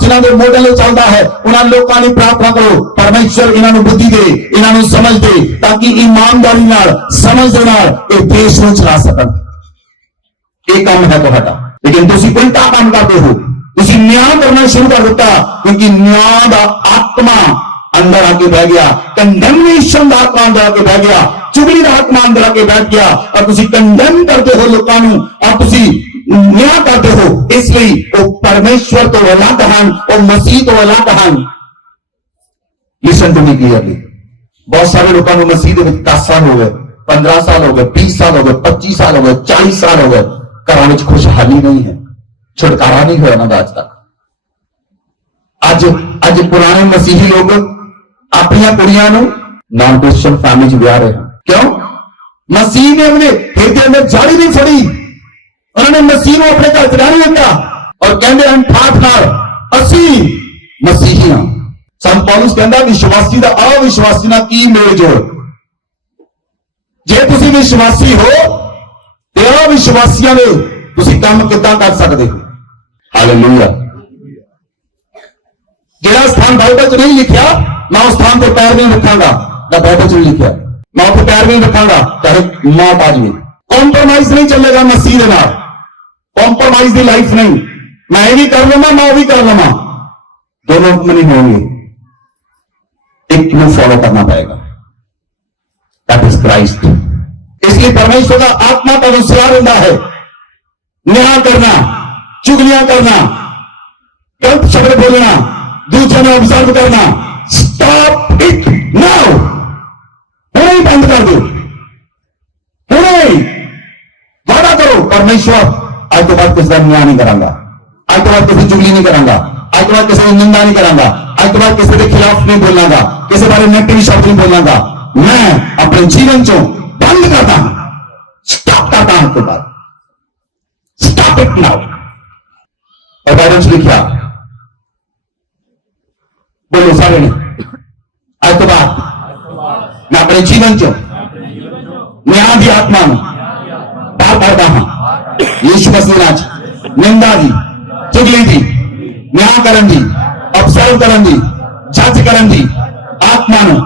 ਜਿਨ੍ਹਾਂ ਦੇ ਮੋਡਲ ਤੇ ਚੱਲਦਾ ਹੈ, ਉਹਨਾਂ ਲੋਕਾਂ ਲਈ ਪ੍ਰਾਰਥਨਾ ਕਰੋ। ਪਰਮੇਸ਼ਰ ਇਹਨਾਂ ਨੂੰ ਬੁੱਧੀ ਦੇ, ਇਹਨਾਂ ਨੂੰ ਸਮਝ ਦੇ, ਤਾਂ ਕਿ ਇਮਾਨਦਾਰੀ ਨਾਲ, ਸਮਝ ਦੇ ਨਾਲ ਇਹ ਦੇਸ਼ ਨੂੰ ਚਲਾ ਸਕਣ। ਇਹ ਕੰਮ ਹੈ ਤੁਹਾਡਾ। ਲੇਕਿਨ ਤੁਸੀਂ ਉਲਟਾ ਕੰਮ ਕਰਦੇ ਹੋ, ਤੁਸੀਂ ਨਿਆਂ ਕਰਨਾ ਸ਼ੁਰੂ ਕਰ ਦਿੱਤਾ, ਕਿਉਂਕਿ ਨਿਆਂ ਦਾ ਆਤਮਾ ਅੰਦਰ आके बह गया, कंडेमनेशन ਦਾ ਆਤਮਾ ਅੰਦਰ आके बह गया, चुगली ਦਾ ਆਤਮਾ ਅੰਦਰ आके बैठ गया, और ਤੁਸੀਂ कंडेम करते हो ਲੋਕਾਂ ਨੂੰ, और ਤੁਸੀਂ ਨਿਆਂ ਕਰਦੇ ਹੋ। ਇਸ ਲਈ ਉਹ ਪਰਮੇਸ਼ਵਰ ਤੋਂ ਅਲੱਗ ਹਨ, ਉਹ ਮਸੀਹ ਤੋਂ ਅਲੱਗ ਹਨ। Listen to me clearly. ਬਹੁਤ ਸਾਰੇ ਲੋਕਾਂ ਨੂੰ ਮਸੀਹ ਦੇ ਵਿੱਚ 10 ਸਾਲ ਹੋ ਗਏ, 15 ਸਾਲ ਹੋ ਗਏ, 20 ਸਾਲ ਹੋ ਗਏ, 25 ਸਾਲ ਹੋ ਗਏ, 40 ਸਾਲ ਹੋ ਗਏ, ਘਰਾਂ ਵਿੱਚ ਖੁਸ਼ਹਾਲੀ ਨਹੀਂ ਹੈ, ਛੁਟਕਾਰਾ ਨਹੀਂ ਹੋਇਆ ਨਾ ਅੱਜ ਤੱਕ। ਅੱਜ ਪੁਰਾਣੇ ਮਸੀਹੀ ਲੋਕ ਆਪਣੀਆਂ ਕੁੜੀਆਂ ਨੂੰ ਨਾਨ ਕ੍ਰਿਸਚਨ ਫੈਮਿਲੀ ਚ ਵਿਆਹ ਰਹੇ ਹਨ। ਕਿਉਂ? ਮਸੀਹ ਨੇ ਉਹਨੇ ਹਿਰਦੇ ਅੰਦਰ ਜਾੜੀ ਨਹੀਂ ਫੜੀ, ਉਹਨਾਂ ਨੇ ਮਸੀਹ ਨੂੰ ਆਪਣੇ ਘਰ ਚ ਰਹਿਣ ਦਿੱਤਾ, ਔਰ ਕਹਿੰਦੇ ਹਨ ਠਾਠ ਨਾਲ ਅਸੀਂ ਮਸੀਹੀ ਹਾਂ। ਸੰਤ ਪੌਲੁਸ ਕਹਿੰਦਾ ਵਿਸ਼ਵਾਸੀ ਦਾ ਅਵਿਸ਼ਵਾਸੀ ਨਾਲ ਕੀ ਮੇਲ ਜੋੜ। ਜੇ ਤੁਸੀਂ ਵਿਸ਼ਵਾਸੀ ਹੋ ਤੇ ਅਵਿਸ਼ਵਾਸੀਆਂ ਦੇ ਤੁਸੀਂ ਕੰਮ ਕਿੱਦਾਂ ਕਰ ਸਕਦੇ ਹੋ? ਹਾਲੇਲੂਇਆ। ਜਿਹੜਾ ਸਥਾਨ ਬਾਈਬਲ ਚ ਨਹੀਂ ਲਿਖਿਆ, मैं उस स्थान पर पैर नहीं रखांगा, ना बाइबल में लिखा, मैं उस पैर नहीं रखांगा, चाहे मौत आ जाए। कॉम्प्रोमाइज नहीं चलेगा मसीह के नाल, कॉम्प्रोमाइज की लाइफ नहीं। मैं ये भी कर लवा, मैं वो भी कर लवा, दोनों में नहीं होंगे, एक में फॉलो करना पड़ेगा, दैट इज क्राइस्ट। इसलिए परमेश्वर का आत्मा का अनुसार होता है न्याय करना, चुगलियां करना, गलत शब्द बोलना, दूसरे में ऑब्जर्व करना। स्टॉप इट नाउ, हुणे ही बंद कर दो, हुणे वादा करो परमेश्वर आज तो बाद किसी का न्याय नहीं करांगा, आज तो बाद किसी चुगली नहीं करांगा, आज तो बाद किसी की निंदा नहीं करांगा, आज तो बाद किसी के खिलाफ नहीं बोलांगा, किसी बारे नेगेटिव शब्द नहीं बोलांगा। मैं अपने जीवन चो बंद करता हूं, स्टॉप करता हूं, तो बाद स्टॉप इट नाउ। और बाइबल में लिखा, बोलो सारे ने, आज तो बाद मैं अपने जीवन चो न्याय दी आत्मा बाहर करता हूं। यीशु मसीह नाच निंदा दी, चुगली दी, न्याय करन दी, ऑब्जर्व करन दी, जज करन दी आत्मा नु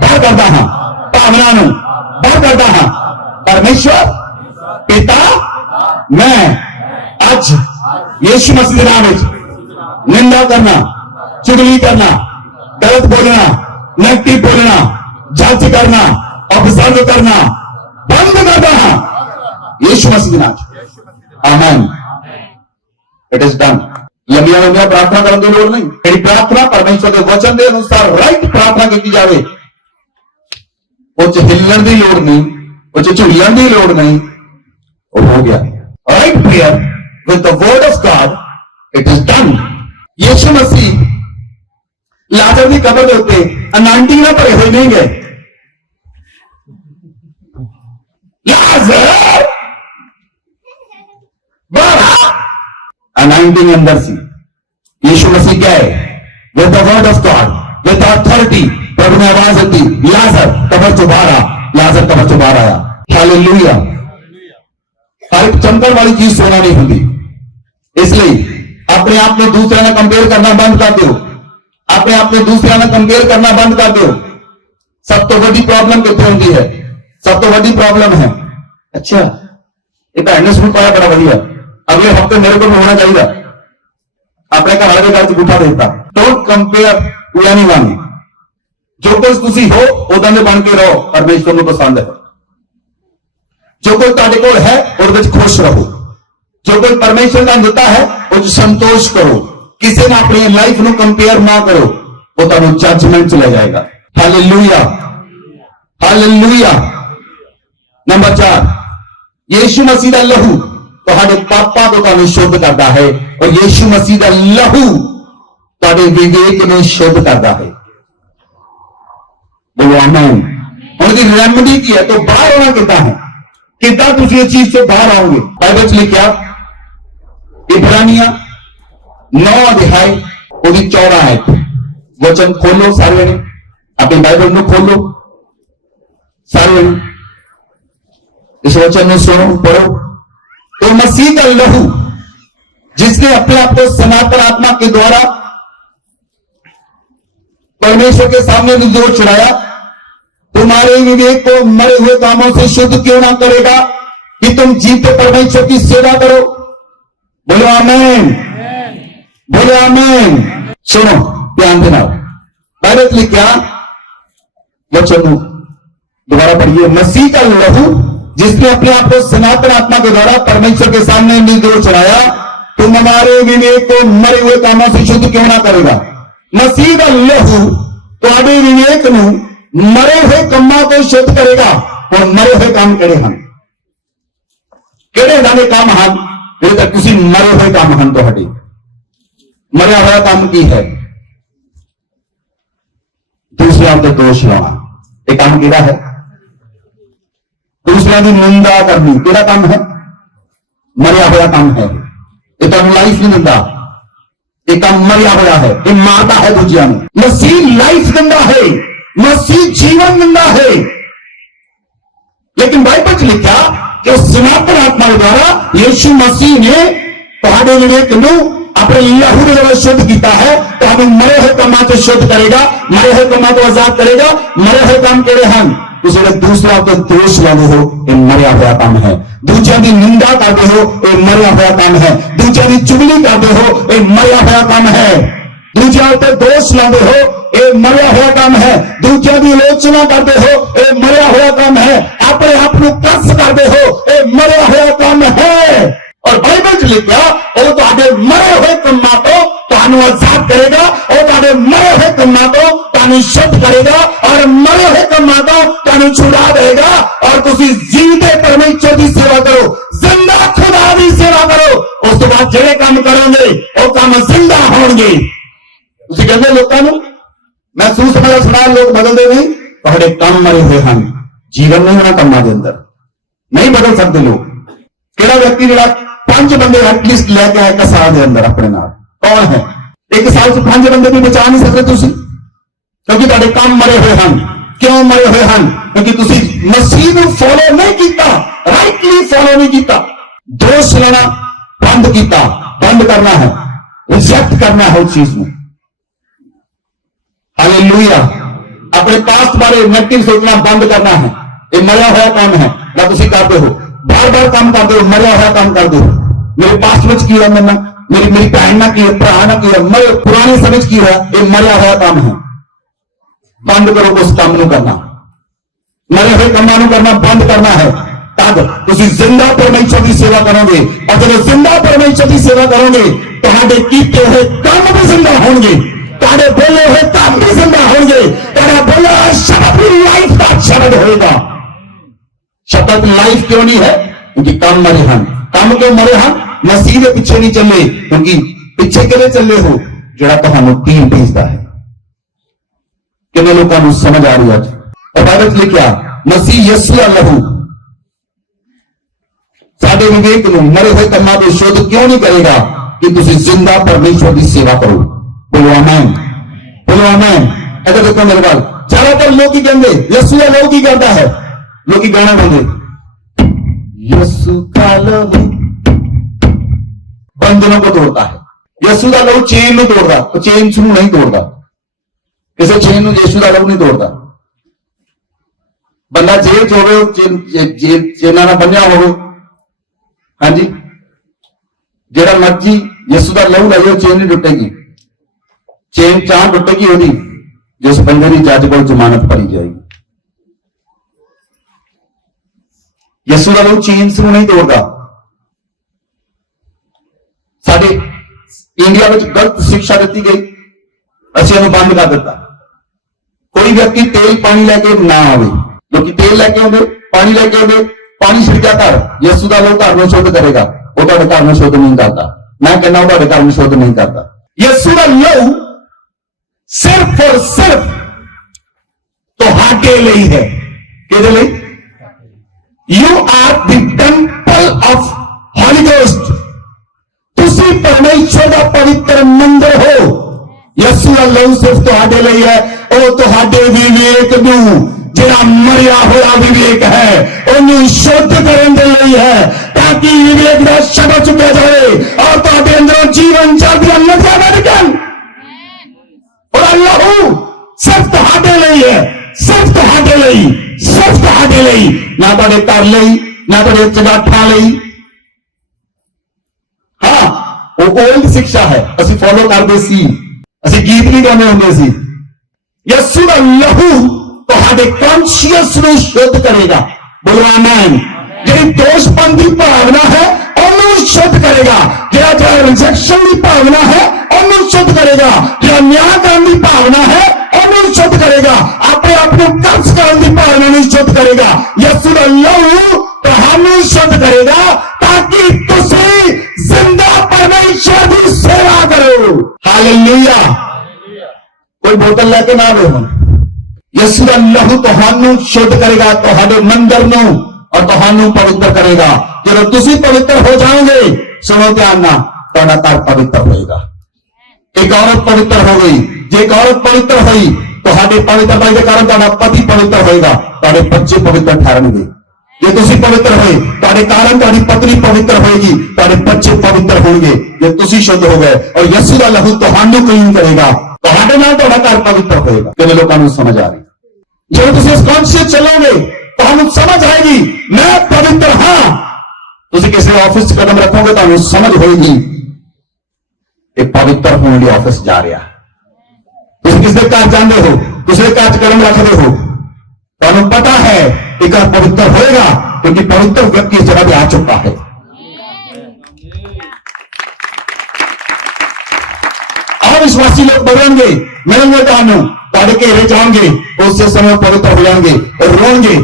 बाहर करता हूं, भावना नु बाहर करता हूं। परमेश्वर पिता, मैं आज यीशु मसीह के नाम में निंदा करना, चुगली करना, गलत बोलना, नेगेटिव बोलना, जज करना, ऑब्जर्व करना बंद करता है यीशु मसीह के नाम। आमीन। It is done. लंबिया प्रार्थना करने की लोड़ नहीं। मेरी प्रार्थना परमेश्वर के वचन के अनुसार राइट प्रार्थना की जाए, हिलन की लोड़ नहीं, झुलन की लोड़ नहीं, वो हो गया। Right prayer with the word of God, it is done. Yeshu Masih लाजर की कबर के उत्ते अनांटी ना भरे हुए नहीं गए। लाजर अनाइंटिंग अंदर सी। यीशु मसीह क्या है? With the word of God, with the authority, प्रभु ने आवाज दी, लाजर कबर चो बाहर आ, लाजर कबर चो बाहर आया। हालेलुया। हर एक चमकण वाली चीज सोना नहीं होती, इसलिए अपने आप में दूसरे ने कंपेयर करना बंद कर दो, अपने आप में दूसरे ने कंपेयर करना बंद कर दो। सब तो बड़ी प्रॉब्लम कितनी होती है? सब तो बड़ी प्रॉब्लम है, अच्छा ये भैन ने सूट पाया बड़ा बढ़िया, अगले हफ्ते मेरे को भी होना चाहिए, अपने घर वाले घर गुठा देता। Don't compare to anyone. जो कुछ तुसी हो उदां दे बन के रहो, परमेश्वर को पसंद है। जो कुछ तुहाडे कोल है उहदे विच खुश रहो, जो कुछ परमेश्वर का दिता है उस संतोष करो। किसी ने अपनी लाइफ को कंपेयर ना करो, वो तुहानू जजमेंट चला जाएगा। Hallelujah, hallelujah. नंबर 4, यीशु मसीह का लहू तुहाडे पापा को तुहानू शुद्ध करता है, और यीशु मसीह का लहू तुहाडे विवेक में शुद्ध करता है। बोलो आमीन। उनकी रेमेडी की है, तो बाहर होना कितना है, कितना तुम इस चीज से बाहर आओगे? बाइबल में लिखा इब्रानिया 9 अध्याय ਉਹਦੀ 14 आयत वचन खोलो सारे ने अपनी बाइबल में खोलो सारे ने इस वचन में सुनो पढ़ो। तो मसीह का लहू जिसने अपने आप को सनातन आत्मा के द्वारा परमेश्वर के सामने निर्दोष चढ़ाया तुम्हारे विवेक को मरे हुए कामों से शुद्ध क्यों ना करेगा कि तुम जीते परमेश्वर की सेवा करो। बोलो आमीन, बोलो आमीन। सुनो ध्यान देना बाइबल में क्या वचन दोबारा पढ़िए। मसीह का लहू जिसने अपने आप को सनातन आत्मा के द्वारा परमेश्वर के सामने निर्दोष चढ़ाया तुम हमारे विवेक को मरे हुए कामों से शुद्ध क्यों ना करेगा। मसीह का लहू ਤੁਹਾਡੇ विवेक ਨੂੰ मरे हुए कामों को शुद्ध करेगा। और मरे हुए काम ਕਿਹੜੇ ਹਨ ਕਿਹੜੇ ਦਾਨੇ ਕੰਮ ਹਨ ਜਿਹੜੇ ਤੱਕ ਤੁਸੀਂ ਮਰੇ ਹੋਏ ਕੰਮ ਹਨ ਤੁਹਾਡੇ ਮਰਿਆ ਹੋਇਆ ਕੰਮ ਕੀ ਹੈ दूसरों पे दोष लाना ये काम केड़ा है। दूसरों की निंदा करनी केड़ा काम है मरिया हुआ काम है। ये तो लाइफ नहीं दिंदा ये काम मरिया हुआ है ये मारता है दूसरों को। मसीह लाइफ दिंदा है मसीह जीवन दिंदा है। लेकिन बाइबल च लिखा कि सनातन आत्मा के द्वारा यीशु मसीह ने तुहाडे विवेक नूं अपने लहू के द्वारा शुद्ध किया है तो हमें मरे हुए कामों से शुद्ध करेगा मरे हुए कामों को आजाद करेगा। मरे हुए काम केड़े हैं जो दूसरा तो दोष लाते हो ये मरिया हुआ काम है। दूसरों की निंदा करते हो ये मरिया हुआ काम है। दूसरों की चुगली करते हो ये मरिया हुआ काम है। दूसरों पर दोष लाते हो ये मरिया हुआ काम है। दूसरों की आलोचना करते हो ये मरिया हुआ काम है। अपने आप को कस करते हो ये मरिया हुआ काम है। और बाइबल च लिखा वो तुहाडे मरे हुए कामों को तुहानू आजाद करेगा और तुहाडे मरे हुए कामों को तुहानू शुद्ध करेगा और मरे हुए कामों को तुहानू छुड़ा देगा और तुसी जीते परमेश्वर की सेवा करो जिंदा खुदा की सेवा करो। उस तो बाद जेड़े काम करोगे वो काम जिंदा होंगे। तुसी कहंदे लोकां नू महसूस होना सुना लोग बदलते नहीं तुहाडे काम मरे हुए हैं जीवन नहीं होना कामां दे अंदर नहीं बदल सकते लोग। केड़ा व्यक्ति जेड़ा 5 बंदे एटलीस्ट लेके आए एक साल के अंदर अपने नाल कौन है। एक साल से 5 बंदे भी बचा नहीं सकते तुसी क्योंकि तुहाडे काम मरे हुए हैं। क्यों मरे हुए हैं क्योंकि तुसी मसीह को फॉलो नहीं किया राइटली फॉलो नहीं किया। दोष लेना बंद किया बंद करना है रिजेक्ट करना है उस चीज में। हालेलुया। अपने पास्ट बारे नेगेटिव सोचना बंद करना है ये मरिया हुआ काम है ना तुसी करते हो बार बार काम करते हो मरिया हुआ काम करते हो। मेरे पास्ट में की मैंने मेरी मेरी बहन ना की भरा ना की मरे पुराने समय की है ये मरिया हुआ काम है। बंद करो उस काम को करना मरे हुए कामों को करना बंद करना है तब तुसी जिंदा परमेश्वर की सेवा करोगे। और जब जिंदा परमेश्वर की सेवा करोगे तुहाडे कीते हुए काम भी जिंदा होंगे तुहाडे बोले हुए काम भी जिंदा होंगे। तुहाडा बोला शब्द भी लाइफ का शब्द होगा। शब्द लाइफ क्यों नहीं है क्योंकि काम मरे हैं। काम क्यों मरे हैं मसीह के पीछे नहीं चले क्योंकि पीछे के लिए चले हो जरा तुहानू तीन भेजता है। कितने लोगों को समझ आ रही है। और बाइबल लिखा मसीह यीशु का लहू साडे विवेक नूं मरे हुए कामां को शुद्ध क्यों नहीं करेगा कि तुसी जिंदा परमेश्वर की सेवा करो। बोलो आमीन, बोलो आमीन। इधर देखो मेरे बाल ज्यादातर लोग की कहते यीशु का लहू की करता है लोग गाना बोलते यीशु का लहू बंधनों को तोड़ता है। यीशु का लहू चेन नहीं तोड़ता तो चेन शुरू नहीं तोड़ता किसी चेन यीशु का लहू नहीं तोड़ता। बंदा जेल च हो चेना ना बनिया हो हाँ जी जेड़ा मर्जी यीशु का लहू लाइए चेन नहीं टुटेगी। चेन चाह टुटेगी होगी जिस बंदे की जज को जमानत भरी जाएगी। यीशु का लहू चेन शुरू नहीं तोड़ता। साडे इंडिया में गलत शिक्षा दी गई असि बंद कर दिता। कोई व्यक्ति तेल पानी लैके ना आवे क्योंकि तेल लैके आते पानी लैके आते पानी छिड़का घर यीशु का लहू घर में शुद्ध करेगा वो तुहाडे घर में शुद्ध नहीं करता। मैं कहना वो तुहाडे घर में शुद्ध नहीं करता। यीशु का लहू सिर्फ और सिर्फ तुहाडे लिए है किहदे लिए। You are the temple of Holy Ghost। तुसी परमेश्वर का पवित्र मंदिर हो। यसू का लहू सिर्फ तुहाडे ਲਈ है, ਉਹ ਤੁਹਾਡੇ ਵਿਵੇਕ ਨੂੰ, ਜਿਹੜਾ ਮਰਿਆ ਹੋਇਆ ਵਿਵੇਕ ਹੈ ਉਹਨੂੰ ਸ਼ੁੱਧ ਕਰਨ ਦੇ ਲਈ ਹੈ, ਤਾਂ ਕਿ ਵਿਵੇਕ ਦਾ ਸ਼ਬਦ ਚੁੱਕਿਆ ਜਾਵੇ ਔਰ ਤੁਹਾਡੇ ਅੰਦਰੋਂ ਜੀਵਨ ਜਲਦੀਆਂ ਨਦੀਆਂ ਵਗ ਜਾਣ। और लहू सिर्फ ਤੁਹਾਡੇ ਲਈ है, सिर्फ ਤੁਹਾਡੇ ਲਈ, सिर्फ ਤੁਹਾਡੇ ਲਈ, ਨਾ ਤੁਹਾਡੇ ਘਰ ਲਈ, ਨਾ ਤੁਹਾਡੇ ਚਗਾਠਾਂ ਲਈ। ਹਾਂ, ਉਹ ਓਲਡ ਸਿੱਖਿਆ ਹੈ, ਅਸੀਂ ਫੋਲੋ ਕਰਦੇ ਸੀ, ਅਸੀਂ ਗੀਤ ਵੀ ਗਾਉਂਦੇ ਹੁੰਦੇ ਸੀ। ਯਿਸੂ ਦਾ ਲਹੂ ਤੁਹਾਡੇ ਕੌਂਸ਼ੀਅਸ ਨੂੰ ਸ਼ੁੱਧ ਕਰੇਗਾ। ਬੋਲੋ ਆਮੇਨ। ਜਿਹੜੀ ਦੋਸ਼ਪਨ ਦੀ ਭਾਵਨਾ ਹੈ ਉਹਨੂੰ ਸ਼ੁੱਧ ਕਰੇਗਾ। ਜਿਹੜਾ ਰਿਜੈਕਸ਼ਨ ਦੀ ਭਾਵਨਾ ਹੈ ਉਹਨੂੰ ਸ਼ੁੱਧ ਕਰੇਗਾ। ਜਿਹੜਾ ਨਿਆਂ ਕਰਨ ਦੀ ਭਾਵਨਾ ਹੈ ਉਹਨੂੰ ਸ਼ੁੱਧ ਕਰੇਗਾ। ਆਪਣੇ ਆਪ ਨੂੰ ਕਬਜ਼ ਕਰਨ ਦੀ ਭਾਵਨਾ ਨੂੰ ਸ਼ੁੱਧ ਕਰੇਗਾ। ਯਿਸੂ ਦਾ ਲਹੂ ਤੁਹਾਨੂੰ ਸ਼ੁੱਧ ਕਰੇਗਾ ਤਾਂ ਕਿ ਤੁਸੀਂ ਜ਼ਿੰਦਾ ਪਰਮੇਸ਼ਰ ਦੀ ਸੇਵਾ ਕਰੋ। ਹਾਲੇਲੂਇਆ। ਕੋਈ ਬੋਤਲ ਲੈ ਕੇ ਨਾ ਆਵੇ ਹੁਣ। ਯਿਸੂ ਦਾ ਲਹੂ ਤੁਹਾਨੂੰ ਸ਼ੁੱਧ ਕਰੇਗਾ, ਤੁਹਾਡੇ ਮੰਦਰ ਨੂੰ, ਔਰ ਤੁਹਾਨੂੰ ਪਵਿੱਤਰ ਕਰੇਗਾ। ਜਦੋਂ ਤੁਸੀਂ ਪਵਿੱਤਰ ਹੋ ਜਾਓਗੇ, ਸੁਣੋ ਧਿਆਨ ਨਾਲ, ਤੁਹਾਡਾ ਘਰ ਪਵਿੱਤਰ ਹੋਏਗਾ। एक औरत पवित्र हो गई, जे एक औरत पवित्र हुई ਤੁਹਾਡੇ ਪਵਿੱਤਰਤਾ ਦੇ ਕਾਰਨ ਤੁਹਾਡਾ ਪਤੀ ਪਵਿੱਤਰ ਹੋਏਗਾ, ਤੁਹਾਡੇ ਬੱਚੇ ਪਵਿੱਤਰ ਠਹਿਰਨਗੇ। ਜੇ ਤੁਸੀਂ ਪਵਿੱਤਰ ਹੋਏ ਤੁਹਾਡੇ ਕਾਰਨ ਤੁਹਾਡੀ ਪਤਨੀ ਪਵਿੱਤਰ ਹੋਏਗੀ, ਤੁਹਾਡੇ ਬੱਚੇ ਪਵਿੱਤਰ ਹੋਣਗੇ। ਜੇ ਤੁਸੀਂ ਸ਼ੁੱਧ ਹੋ ਗਏ ਔਰ ਯਿਸੂ ਦਾ ਲਹੂ ਤੁਹਾਨੂੰ ਕਲੀਨ ਕਰੇਗਾ, ਤੁਹਾਡੇ ਨਾਲ ਤੁਹਾਡਾ ਘਰ ਪਵਿੱਤਰ ਹੋਏਗਾ। ਕਿਵੇਂ ਲੋਕਾਂ ਨੂੰ ਸਮਝ ਆ ਰਹੀ? ਜੇ ਤੁਸੀਂ ਇਸ ਕੌਨਸ਼ੀਅਸ ਚੱਲੋਗੇ ਤੁਹਾਨੂੰ ਸਮਝ ਆਏਗੀ ਮੈਂ ਪਵਿੱਤਰ ਹਾਂ। ਤੁਸੀਂ ਕਿਸੇ ਆਫਿਸ 'ਚ ਕਦਮ ਰੱਖੋਗੇ ਤੁਹਾਨੂੰ ਸਮਝ ਹੋਏਗੀ ਇਹ ਪਵਿੱਤਰ ਹੋਣ ਲਈ ਆਫਿਸ ਜਾ ਰਿਹਾ। ਤੁਸੀਂ ਕਿਸੇ ਦੇ ਘਰ ਜਾਂਦੇ ਹੋ, ਕਿਸੇ ਦੇ ਘਰ 'ਚ ਕਦਮ ਰੱਖਦੇ ਹੋ, ਤੁਹਾਨੂੰ ਪਤਾ ਹੈ ਇਹ ਘਰ ਪਵਿੱਤਰ ਹੋਏਗਾ क्योंकि पवित्र व्यक्ति इस जगह पे आ चुका है। अविश्वासी लोग बदलेंगे, मिलेंगे ਤੁਹਾਨੂੰ, ਤੁਹਾਡੇ ਘੇਰੇ ਜਾਣਗੇ, ਉਸੇ समय पवित्र हो जाएंगे और रोएंगे,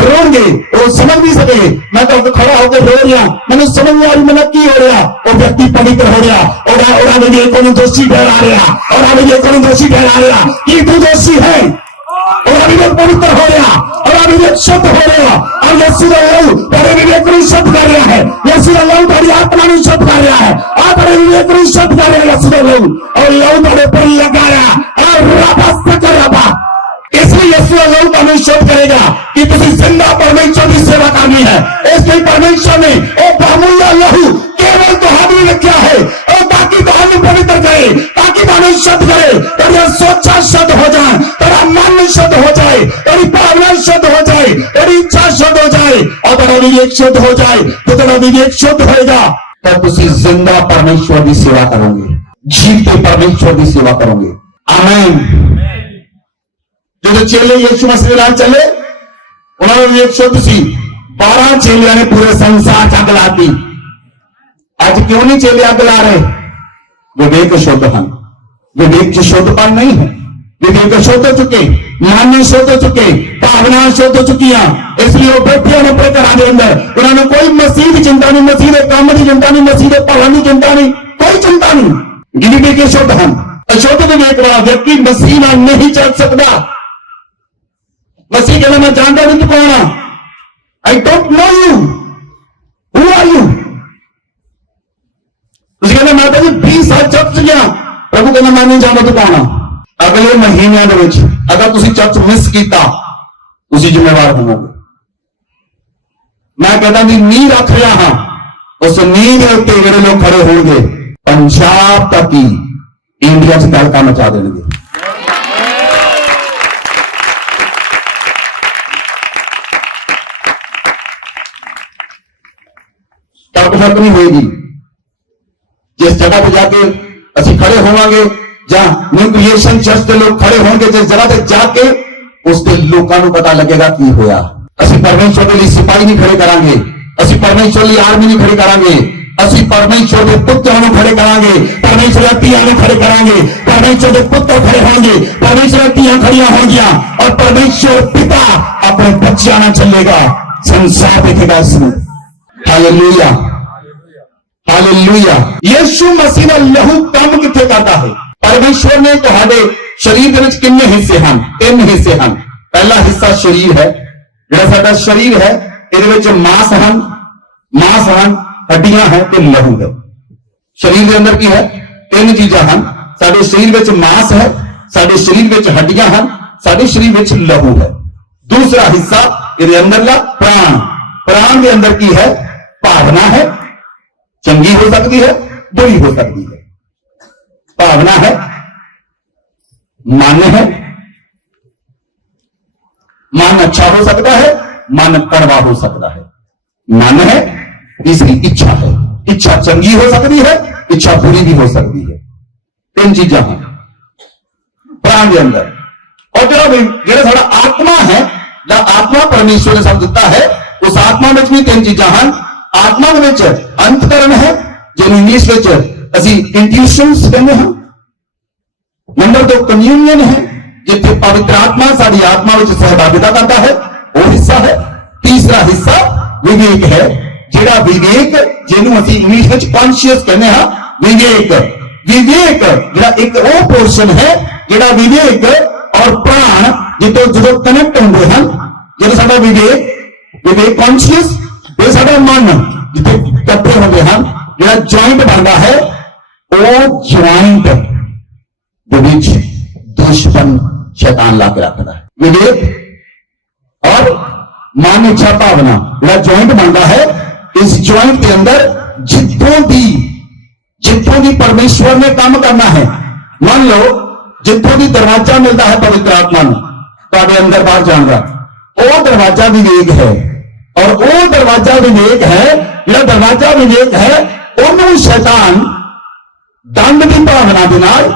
रोएंगे, वो समझ नहीं सकेंगे मैं तो खड़ा होकर रो रहा, मैंने समझ नहीं आ रही मैंने की हो रहा। वो व्यक्ति पवित्र हो रहा और मुझे कोई दोषी ठहरा रहा और मुझे कोई दोषी ठहरा रहा कि तू दोषी है और अभिवेक पवित्र हो रहा और अभिवेक शुद्ध हो रहा और यीशु का लहू तेरे विवेक को शुद्ध कर रहा है। यीशु का लहू तेरी आत्मा को शुद्ध कर रहा है और तेरे विवेक को शुद्ध कर रहा है यीशु का लहू, और लहू तेरे पर लगाया और रबा कर रबा। इसलिए यीशु का लहू तुम्हें शुद्ध करेगा कि तुझे जिंदा परमेश्वर की सेवा करनी है। इसलिए परमेश्वर ने वो बहुमूल्य लहू केवल तुम्हारे लिए रखा है और बाकी तुम्हें पवित्र करे, ताकि तुम्हें शुद्ध करे, तेरा सोचा शुद्ध हो जाए, तेरा मन शुद्ध हो जाए, तेरी भावना शुद्ध हो जाए, तेरी इच्छा शुद्ध हो जाए और तेरा विवेक शुद्ध हो जाए। तो तेरा विवेक शुद्ध होगा तब तुम जिंदा परमेश्वर की सेवा करोगे, जीवते परमेश्वर की सेवा करोगे। आमीन। जो चेले यीशु मसीह नाल चले उन्होंने विवेक शुद्ध सी, 12 चेलियां ने पूरे संसार च अग लाती। आज क्यों नहीं चेले अग ला रहे? विवेक शुद्ध हैं, विवेक च शुद्धपन नहीं है। विवेक शुद्ध हो चुके, मन शुद्ध हो चुके, भावना शुद्ध हो चुकी, इसलिए वो बैठे हैं अपने घर के अंदर, उन्होंने कोई मसीह की चिंता नहीं, मसीह के काम की चिंता नहीं, मसीह के भला की चिंता नहीं, कोई चिंता नहीं। विवेक शुद्ध हैं। अशुद्ध विवेक वाला व्यक्ति मसीह नाल नहीं चल सकता। मसीह कहना मैं जानता नहीं तू कौन है, I don't know you, who are you. ਤੁਸੀਂ ਕਹਿੰਦੇ ਮੈਂ ਤਾਂ ਜੀ 20 ਸਾਲ ਚਰਚ ਗਿਆ, ਪ੍ਰਭੂ ਕਹਿੰਦਾ ਮੈਂ ਨਹੀਂ ਜਾਣਦਾ ਤੂੰ ਕੌਣ ਆ। ਅਗਲੇ ਮਹੀਨਿਆਂ ਦੇ ਵਿੱਚ ਅਗਰ ਤੁਸੀਂ ਚਰਚ ਮਿਸ ਕੀਤਾ ਤੁਸੀਂ ਜ਼ਿੰਮੇਵਾਰ ਹੋਵੋਗੇ। ਮੈਂ ਕਹਿੰਦਾ ਵੀ ਨੀਂਹ ਰੱਖ ਰਿਹਾ ਹਾਂ, ਉਸ ਨੀਂਹ ਦੇ ਉੱਤੇ ਜਿਹੜੇ ਲੋਕ ਖੜੇ ਹੋਣਗੇ ਪੰਜਾਬ ਤੱਕ ਹੀ ਇੰਡੀਆ 'ਚ ਤੜਕਾ ਮਚਾ ਦੇਣਗੇ। फर्क नहीं होगी। जिस जगह पे जाके असि खड़े होवांगे, जहां न्यू क्रिएशन चर्च के लोग खड़े होंगे, जिस जगह पे जाके उसके लोगों को पता लगेगा की होया। असि परमेश्वर के लिए सिपाही नहीं खड़े करांगे, असि परमेश्वर लिए आर्मी नहीं खड़े करांगे, असि परमेश्वर के पुत्रों को खड़े करांगे, परमेश्वर की तियां को खड़े करांगे, परमेश्वर के पुत्र खड़े होंगे, परमेश्वर की तियां खड़ियां होंगियां और परमेश्वर पिता अपने बच्चा ना चलेगा, संसार देखेगा इसमें। Hallelujah, hallelujah. यीशु मसीह का लहू काम किथे करता है? परमेश्वर ने तुहाडे शरीर दे विच किन्ने हिस्से हैं? 3 हिस्से हैं। पहला हिस्सा शरीर है, जिहड़ा साडा शरीर है इहदे विच मांस हैं, हड्डियां हैं ते लहू है। शरीर के अंदर की है तीन चीजां हैं साडे शरीर विच मांस है साडे शरीर विच हड्डियां हैं साडे शरीर विच लहू है दूसरा हिस्सा इहदे अंदरला प्राण प्राण के अंदर की है भावना है चंगी हो सकती है बुरी हो सकती है भावना है मन है मन अच्छा हो सकता है मन कड़वा हो सकता है मन है तीसरी इच्छा है इच्छा चंगी हो सकती है इच्छा बुरी भी हो सकती है तीन चीजें हैं प्राण के अंदर और जो सारा आत्मा है जो आत्मा परमेश्वर ने सब दिता है उस आत्मा में भी तीन चीजें हैं आत्मा के विच अंतकरण है जिन्हें इंग्लिश विच असी इंट्यूशंस कहते हैं नंबर 2 कम्यूनियन है जिथे पवित्र आत्मा साड़ी आत्मा में सहभागिता करता है वो हिस्सा है तीसरा हिस्सा विवेक है जेड़ा विवेक जिन्हों असी इंग्लिश में कॉन्शियस कहते हैं विवेक विवेक जेड़ा एक वो पोर्शन है जेड़ा विवेक और प्राण जितो जो कनेक्ट होंगे हैं जो साडा विवेक विवेक कॉन्शियस ये साडा मन जिथे इकट्ठे होंगे हैं जेड़ा जॉइंट बनता है वो जॉइंट दुश्मन शैतान ला के रखता है विवेक और मन इच्छा भावना जो जॉइंट बनता है इस जॉइंट के अंदर जितों भी परमेश्वर ने काम करना है मान लो जितों भी दरवाजा मिलता है पवित्र आत्मा तो अंदर बाहर जाऊंगा वो दरवाजा विवेक है और वो दरवाजा विवेक है जो दरवाजा विवेक है उन्होंने शैतान दंड की भावना के नाल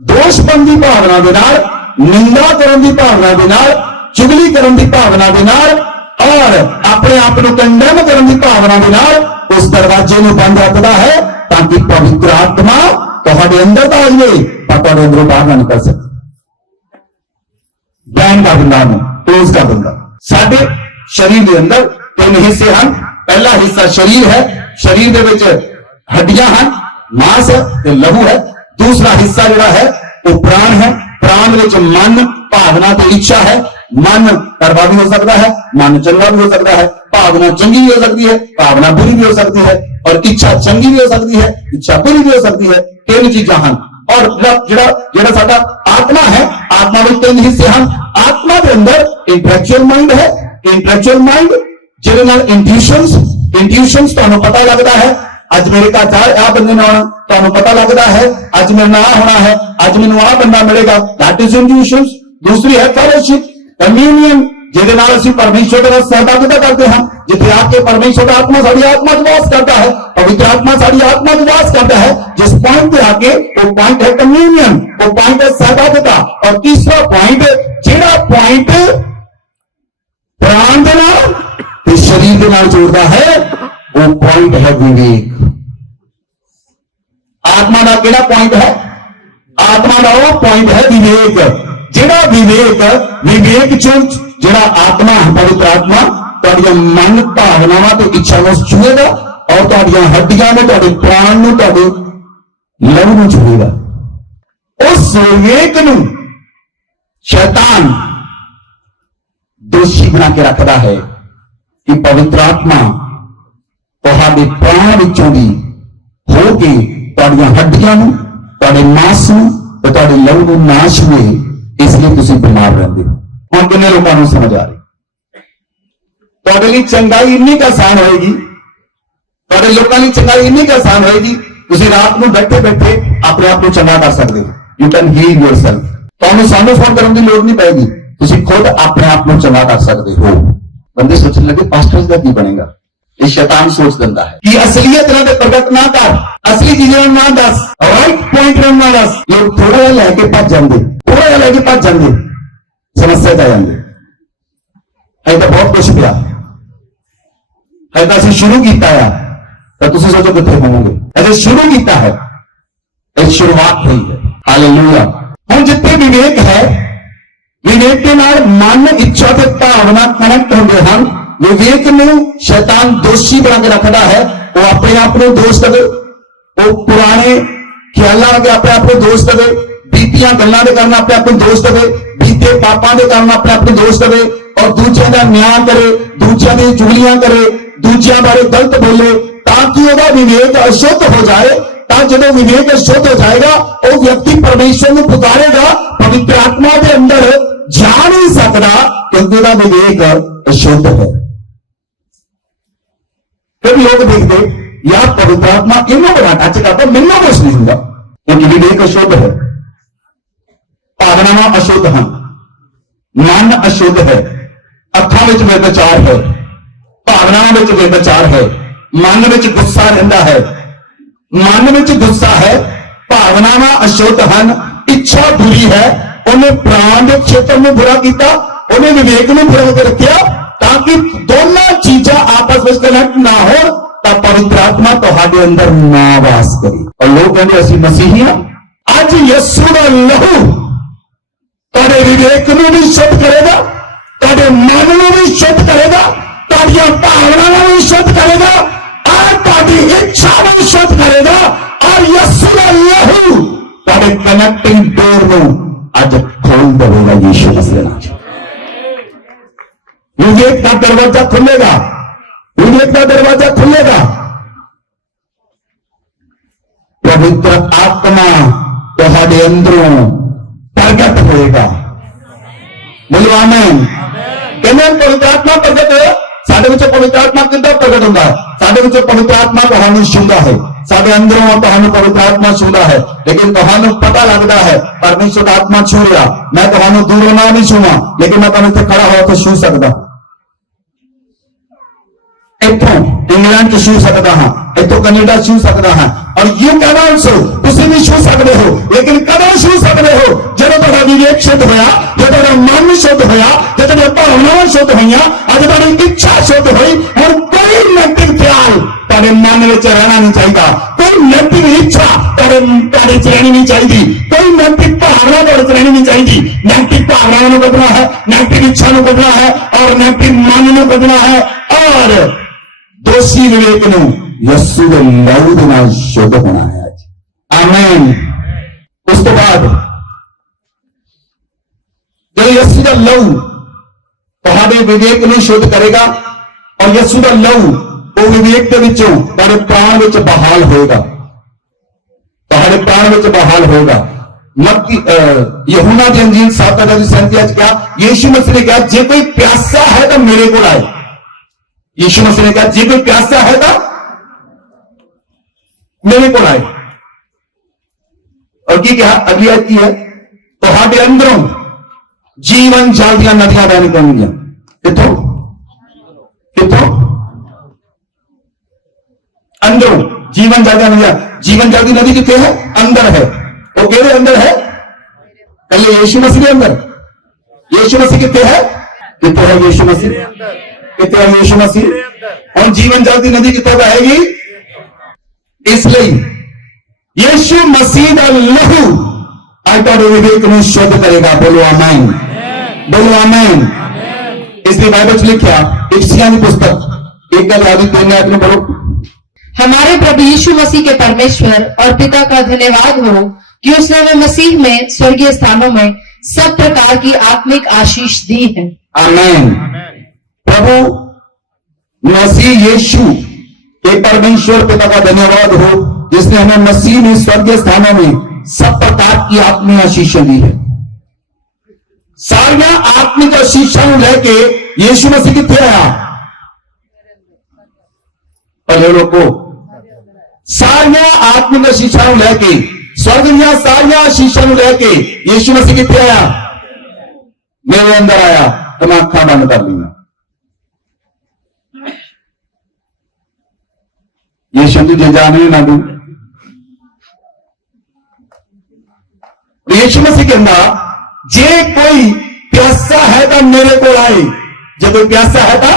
दोषपन की भावना के नाल निंदा करने की भावना के नाल चुगली करने की भावना के नाल और अपने आप को कंडेम करने की भावना के नाल उस दरवाजे को बंद रखता है ताकि पवित्र आत्मा तुम्हारे अंदर तो आ जाए पर तुम्हारे अंदरों बाहर ना निकल सके बैन का बंदा क्लोज का बंदा साडे शरीर के अंदर तीन हिस्से हैं पहला हिस्सा शरीर है शरीर के विच हड्डियां हैं मांस है ते लहू है दूसरा हिस्सा जो है वो प्राण है प्राण विच मन भावना ते इच्छा है मन कड़वा भी हो सकता है मन चंगा भी हो सकता है भावना चंगी भी हो सकती है भावना बुरी भी हो सकती है और इच्छा चंगी भी हो सकती है इच्छा बुरी भी हो सकती है तीन चीजें हैं और जेड़ा साडा आत्मा है आत्मा में तीन हिस्से हैं आत्मा के अंदर इंटेलेक्चुअल माइंड है इंटेलेक्चुअल माइंड जिहदे नाल इंट्यूशंस तुहानूं पता लगता है अज मेरे घर आ बंदे ने आना तुहानूं पता लगता है अज मेरे नाल होना है अज मैनूं आ बंदा मिलेगा दैट इज इंट्यूशंस दूसरी है फेलोशिप कम्यूनियन जिहदे नाल असीं परमेश्वर के नाल सहभागिता करते हैं जिथे आके परमेश्वर का आत्मा साडी आत्मा च वास करता है पवित्र आत्मा साडी आत्मा च वास करता है जिस पॉइंट पे आके वो पॉइंट है कम्यूनियन वो पॉइंट है सहभागिता और तीसरा पॉइंट जेड़ा पॉइंट प्राण के नाल ते शरीर के नाल जोड़ता है वो पॉइंट है विवेक आत्मा का केड़ा पॉइंट है आत्मा का वो पॉइंट है विवेक जेड़ा विवेक चो जेड़ा आत्मा पवित्र आत्मा तुहाडियां मन भावनावां ते इच्छा को छुएगा और तुहाडियां हड्डियां ने तुहाडे प्राण नूं तुहाडे लहू नूं छुएगा उस विवेक नूं शैतान दोषी बना के रखता है कि पवित्र आत्मा तुहाडे प्राण विचों दी हो के तुहाडियां हड्डियां नूं तुहाडे मांस नूं ते तुहाडे लहू नूं ना छुए इसलिए तुसीं बीमार रहंदे हो हुण किन्ने लोकां नूं समझ आ रही तुहाडे लई चंगाई इन्नी क आसान होएगी तुहाडे लोकां लई चंगाई इन्नी क आसान होएगी तुसीं रात नूं बैठे बैठे अपने आप को चंगा कर सकदे हो यू कैन हील योरसेल्फ तुहानूं सानूं फोन करन दी लोड़ नहीं पैगी तुसीं खुद अपने आप को चंगा कर सकदे हो बंदे सोचने लगे पास्टर्स का की बनेगा ये शैतान सोच दिंदा है कि असलियत ना प्रगट ना कर असली चीजें ना दस राइट पॉइंट ना दस लोग थोड़ा जिहा लैके भज जांदे थोड़ा जिहा लैके भज जांदे समस्या आ जांदे है तो बहुत कुछ पिया है तो असं शुरू किया है तो तुम सोचो कितने होवोगे अरे शुरू किया है एक शुरुआत हुई है हालेलुया हम जितने विवेक है विवेक के नाल मन इच्छा ते भावना कनेक्ट होंगे हैं विवेक नूं शैतान दोषी बना के रखता है वो अपने आप को दोष दे वो पुराने ख्यालों के अपने आप को दोष दे बीतियां गल्लां दे कारण अपने आप को दोष दे बीते पापां दे कारण अपने आप को दोष दे और दूसरों का न्याय करे दूसरों की चुगलियां करे दूसरों बारे गलत बोले ताकि वह विवेक अशुद्ध हो जाए ਤਾਂ ਜਦੋਂ ਵਿਵੇਕ ਅਸ਼ੁੱਧ ਹੋ ਜਾਏਗਾ ਉਹ ਵਿਅਕਤੀ ਪਰਮੇਸ਼ਰ ਨੂੰ ਪੁਕਾਰੇਗਾ ਪਵਿੱਤਰ ਆਤਮਾ ਦੇ ਅੰਦਰ ਜਾ ਨਹੀਂ ਸਕਦਾ ਕਿਉਂਕਿ ਉਹਦਾ ਵਿਵੇਕ ਅਸ਼ੁੱਧ ਹੈ। ਫਿਰ ਲੋਕ ਦੇਖਦੇ यार पवित्र आत्मा इन्हों बड़ा टच करता मिलना कुछ नहीं होगा क्योंकि विवेक अशुद्ध है, भावनावां अशुद्ध हैं, मन अशुद्ध है, अखां विच व्यभिचार है, भावनावां विच व्यभिचार है, मन विच गुस्सा रहिंदा है, मन विच गुस्सा है, भावनावां अशुद्ध हैं, इच्छा बुरी है, उन्हें प्राण के क्षेत्र में बुरा किया, उन्हें विवेक में बुरा कर रखिया ताकि दोनों चीजा आपस में कनेक्ट ना हो ਤਾਂ ਪਵਿੱਤਰ ਆਤਮਾ ਤੁਹਾਡੇ ਅੰਦਰ ਨਾ ਵਾਸ ਕਰੇ। ਔਰ ਲੋਕ ਕਹਿੰਦੇ ਅਸੀਂ ਮਸੀਹੀ ਹਾਂ। ਅੱਜ ਯਿਸੂ ਦਾ ਲਹੂ ਤੁਹਾਡੇ ਵਿਵੇਕ ਨੂੰ ਵੀ ਸ਼ੁੱਧ ਕਰੇਗਾ, ਤੁਹਾਡੇ ਮਨ ਨੂੰ ਵੀ ਸ਼ੁੱਧ ਕਰੇਗਾ, ਤੁਹਾਡੀਆਂ ਭਾਵਨਾਵਾਂ ਨੂੰ ਸ਼ੁੱਧ ਕਰੇਗਾ ਔਰ ਤੁਹਾਡੀ ਇੱਛਾ ਨੂੰ ਸ਼ੁੱਧ ਕਰੇਗਾ। ਔਰ ਯਿਸੂ ਦਾ ਲਹੂ ਤੁਹਾਡੇ ਕਨੈਕਟਿੰਗ ਡੋਰ ਨੂੰ ਅੱਜ ਖੋਲ ਦੇਵੇਗਾ ਯਿਸੂ ਮਸੀਹ ਨਾਲ। विवेक का दरवाजा खुलेगा, विवेक का दरवाजा खुलेगा। पवित्र आत्मा तुहाडे अंदरों प्रगट होएगा। बोलो आमीन। कहने पवित्र आत्मा प्रगट होया साडे विच पवित्र आत्मा किद्दां प्रगट हुंदा है? साडे विच पवित्र आत्मा तुहानू छूंदा है, साडे अंदरों तुहानू पवित्र आत्मा छूंदा है, लेकिन तुहानू पता लगदा है परमेश्वर आत्मा छू रहा, मैं तुहानू दूरों ना नहीं छूवां लेकिन मैं तुहानू इत्थे खड़ा होकर छू सकदा, इत्थों इंग्लैंड च छू सकता हाँ, इत्थों कनेडा छू सकता हाँ और यू कैन आल्सो तुसीं भी छू सकते हो। लेकिन कदों छू सकते हो? जदों तुहाडा विवेक शुद्ध होया, जदों तुहाडा मन शुद्ध होया, जदों तुहाडीआं भावनावां शुद्ध होईयां, अज तुहाडी इच्छा शुद्ध होई। हुण कोई नेगेटिव ख्याल तुहाडे मन विच रहना नहीं चाहिए, कोई नेगेटिव इच्छा तुहाडे च रहनी नहीं चाहिए, कोई नेगेटिव भावना तुहाडे च रहनी नहीं चाहिए। नेगेटिव भावनावां नूं कढना है, नेगेटिव इच्छा नूं कढना है और नेगेटिव मन नूं कढना है और दोषी विवेक नूं यीशु दे लहू दे नाल शुद्ध होना है आज। आमीन। उस तो बाद जो यीशु दा लहू तुहाडे विवेक नूं शुद्ध करेगा और यीशु दा लहू वो विवेक दे विचों तुहाडे प्राण विच बहाल होएगा, तुहाडे प्राण विच बहाल होएगा। मत्ती यूहन्ना दी अंजील 7:37 क्या यीशु मसीह ने कहा जे कोई प्यासा है तो मेरे को आए। यीशु मसीह ने कहा जे कोई प्यासा है तो मेरे को आए। और की कहा अगली आयत की है तुहाडे अंदरों जीवन जल दी नदियां बह निकलणगियां। किथों किथों? अंदरों जीवन जल दी नदियां। जीवन जल दी नदी किथे है? अंदर है। वो केदे अंदर है? कल यीशु मसीह के अंदर। यीशु मसीह किथे है? किथे है यीशु मसीह? कितने यीशु मसीह और जीवन जल की नदी कितने बहेगी? इसलिए यीशु मसीह का लहू आज तुहाडे विवेक नूं शुद्ध करेगा। बोलो आमीन, बोलो आमीन। इसलिए बाइबल च लिखिया इफिसियां की पुस्तक 1:3 में पढ़ो। हमारे प्रभु यीशु मसीह के परमेश्वर और पिता का धन्यवाद हो कि उसने हमें मसीह में स्वर्गीय स्थानों में सब प्रकार की आत्मिक आशीष दी है। आमीन। प्रभु मसीह यीशु के परमेश्वर पिता का धन्यवाद हो जिसने हमें मसीह में स्वर्गीय स्थानों में सब प्रकार की आत्मीय आशीषें दी है। सारिया आत्मिक आशीषों लेके यीशु मसीह किथे आया? पहले लोगों सारिया आत्मिक आशीषों लेके स्वर्ग दियां सारिया आशीषों लेके यीशु मसीह किथे आया? मेरे अंदर आया। तो मैं अखां बंद कर लूंगा। ये शब्द जे जाने ना दूं यीशु मसीह कहना जे कोई प्यासा है तो मेरे को आए। जो कोई प्यासा है तो